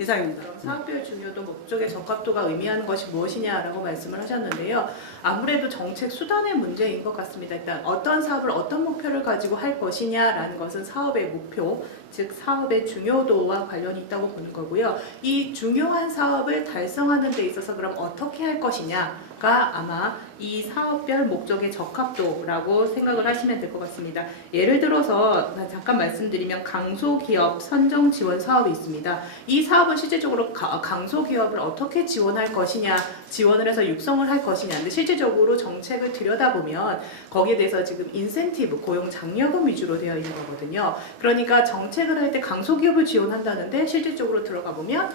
이상입니다. 사업별 중요도 목적의 적합도가 의미하는 것이 무엇이냐라고 말씀을 하셨는데요. 아무래도 정책 수단의 문제인 것 같습니다. 일단 어떤 사업을 어떤 목표를 가지고 할 것이냐라는 것은 사업의 목표, 즉 사업의 중요도와 관련이 있다고 보는 거고요. 이 중요한 사업을 달성하는 데 있어서 그럼 어떻게 할 것이냐가 아마 이 사업별 목적의 적합도라고 생각을 하시면 될 것 같습니다. 예를 들어서 잠깐 말씀드리면 강소기업 선정 지원 사업이 있습니다. 이 사업은 실질적으로 강소기업을 어떻게 지원할 것이냐, 지원을 해서 육성을 할 것이냐인데 실질적으로 정책을 들여다보면 거기에 대해서 지금 인센티브, 고용 장려금 위주로 되어 있는 거거든요. 그러니까 정책을 할 때 강소기업을 지원한다는데 실질적으로 들어가 보면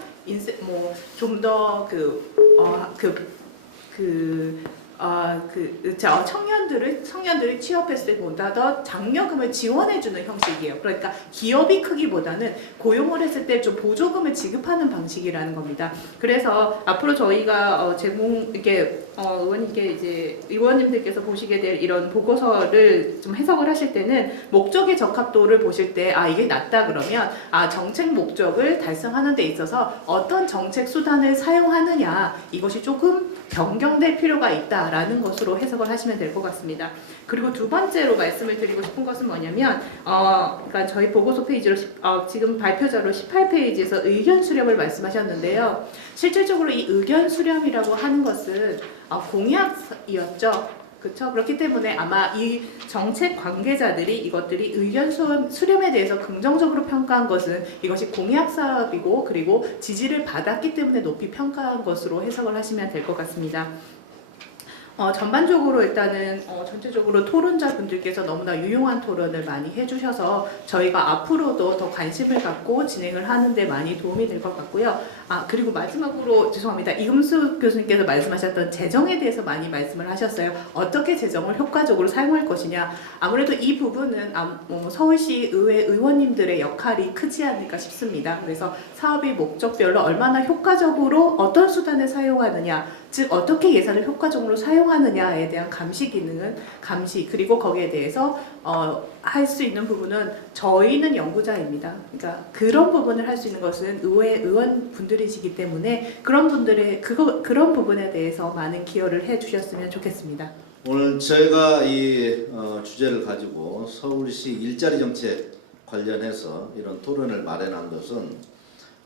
좀 더 청년들을 취업했을 때 보다 더 장려금을 지원해주는 형식이에요. 그러니까 기업이 크기보다는 고용을 했을 때 좀 보조금을 지급하는 방식이라는 겁니다. 그래서 앞으로 저희가 의원님들께서 보시게 될 이런 보고서를 좀 해석을 하실 때는 목적의 적합도를 보실 때 이게 낮다 그러면 정책 목적을 달성하는 데 있어서 어떤 정책 수단을 사용하느냐 이것이 조금 변경될 필요가 있다라는 것으로 해석을 하시면 될 것 같습니다. 그리고 두 번째로 말씀을 드리고 싶은 것은 뭐냐면 그러니까 저희 보고서 페이지로 지금 발표자로 18페이지에서 의견 수렴을 말씀하셨는데요. 실질적으로 이 의견 수렴이라고 하는 것은 공약이었죠. 그렇죠? 그렇기 때문에 아마 이 정책 관계자들이 이것들이 의견 수렴에 대해서 긍정적으로 평가한 것은 이것이 공약 사업이고 그리고 지지를 받았기 때문에 높이 평가한 것으로 해석을 하시면 될 것 같습니다. 전반적으로 일단은 전체적으로 토론자분들께서 너무나 유용한 토론을 많이 해주셔서 저희가 앞으로도 더 관심을 갖고 진행을 하는데 많이 도움이 될 것 같고요. 그리고 마지막으로 죄송합니다. 이금수 교수님께서 말씀하셨던 재정에 대해서 많이 말씀을 하셨어요. 어떻게 재정을 효과적으로 사용할 것이냐. 아무래도 이 부분은 서울시 의회 의원님들의 역할이 크지 않을까 싶습니다. 그래서 사업의 목적별로 얼마나 효과적으로 어떤 수단을 사용하느냐, 즉 어떻게 예산을 효과적으로 사용하느냐에 대한 감시 기능은 그리고 거기에 대해서 할 수 있는 부분은 저희는 연구자입니다. 그러니까 그런 부분을 할 수 있는 것은 의회 의원분들이시기 때문에 그런 부분에 대해서 많은 기여를 해주셨으면 좋겠습니다. 오늘 저희가 이 주제를 가지고 서울시 일자리 정책 관련해서 이런 토론을 마련한 것은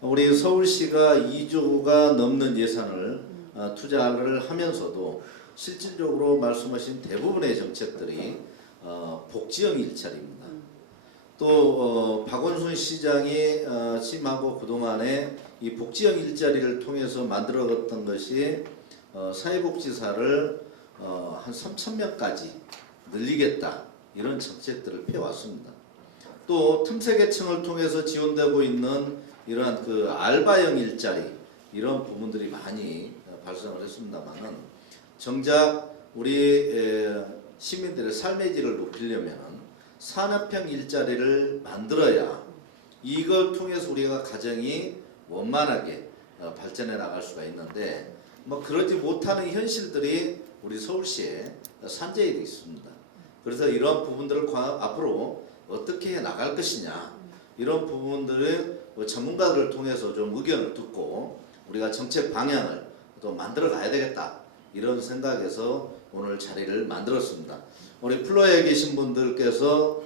우리 서울시가 2조가 넘는 예산을 투자를 하면서도 실질적으로 말씀하신 대부분의 정책들이 복지형 일자리입니다. 또 박원순 시장이 취임하고 그동안에 이 복지형 일자리를 통해서 만들어갔던 것이 사회복지사를 한 3,000명까지 늘리겠다 이런 정책들을 펴왔습니다. 또 틈새계층을 통해서 지원되고 있는 이러한 알바형 일자리 이런 부분들이 많이 발생을 했습니다만은 정작 우리 시민들의 삶의 질을 높이려면 산업형 일자리를 만들어야 이걸 통해서 우리가 가정이 원만하게 발전해 나갈 수가 있는데 그러지 못하는 현실들이 우리 서울시에 산재해 있습니다. 그래서 이런 부분들을 앞으로 어떻게 해 나갈 것이냐 이런 부분들을 전문가들을 통해서 좀 의견을 듣고 우리가 정책 방향을 또 만들어 가야 되겠다 이런 생각에서 오늘 자리를 만들었습니다. 우리 플로어에 계신 분들께서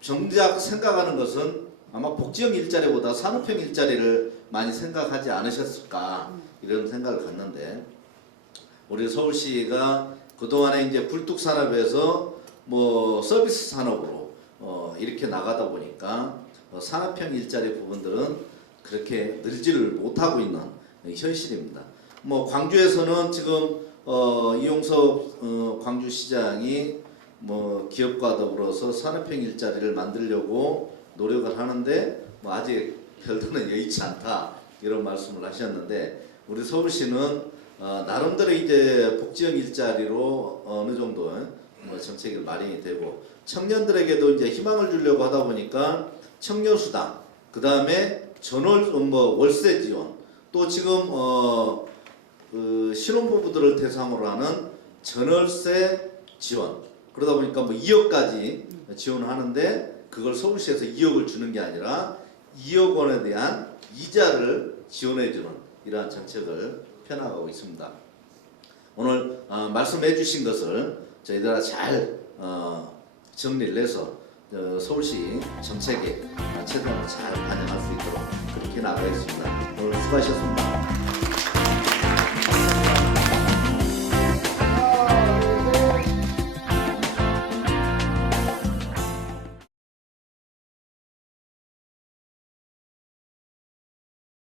정작 생각하는 것은 아마 복지형 일자리보다 산업형 일자리를 많이 생각하지 않으셨을까 이런 생각을 갖는데 우리 서울시가 그동안에 이제 굴뚝산업에서 서비스 산업으로 이렇게 나가다 보니까 산업형 일자리 부분들은 그렇게 늘지를 못하고 있는 현실입니다. 광주에서는 지금 이용섭 광주시장이 기업과 더불어서 산업형 일자리를 만들려고 노력을 하는데 아직 별도는 여의치 않다 이런 말씀을 하셨는데 우리 서울시는 나름대로 이제 복지형 일자리로 어느 정도 정책이 마련이 되고 청년들에게도 이제 희망을 주려고 하다 보니까 청년수당 그 다음에 월세 지원 또 지금 신혼부부들을 대상으로 하는 전월세 지원 그러다 보니까 2억까지 지원하는데 그걸 서울시에서 2억을 주는 게 아니라 2억 원에 대한 이자를 지원해주는 이러한 정책을 펴나가고 있습니다. 오늘 말씀해 주신 것을 저희들아 잘 정리를 해서 서울시 정책에 최대한 잘 반영할 수 있도록 그렇게 나가겠습니다. 오늘 수고하셨습니다.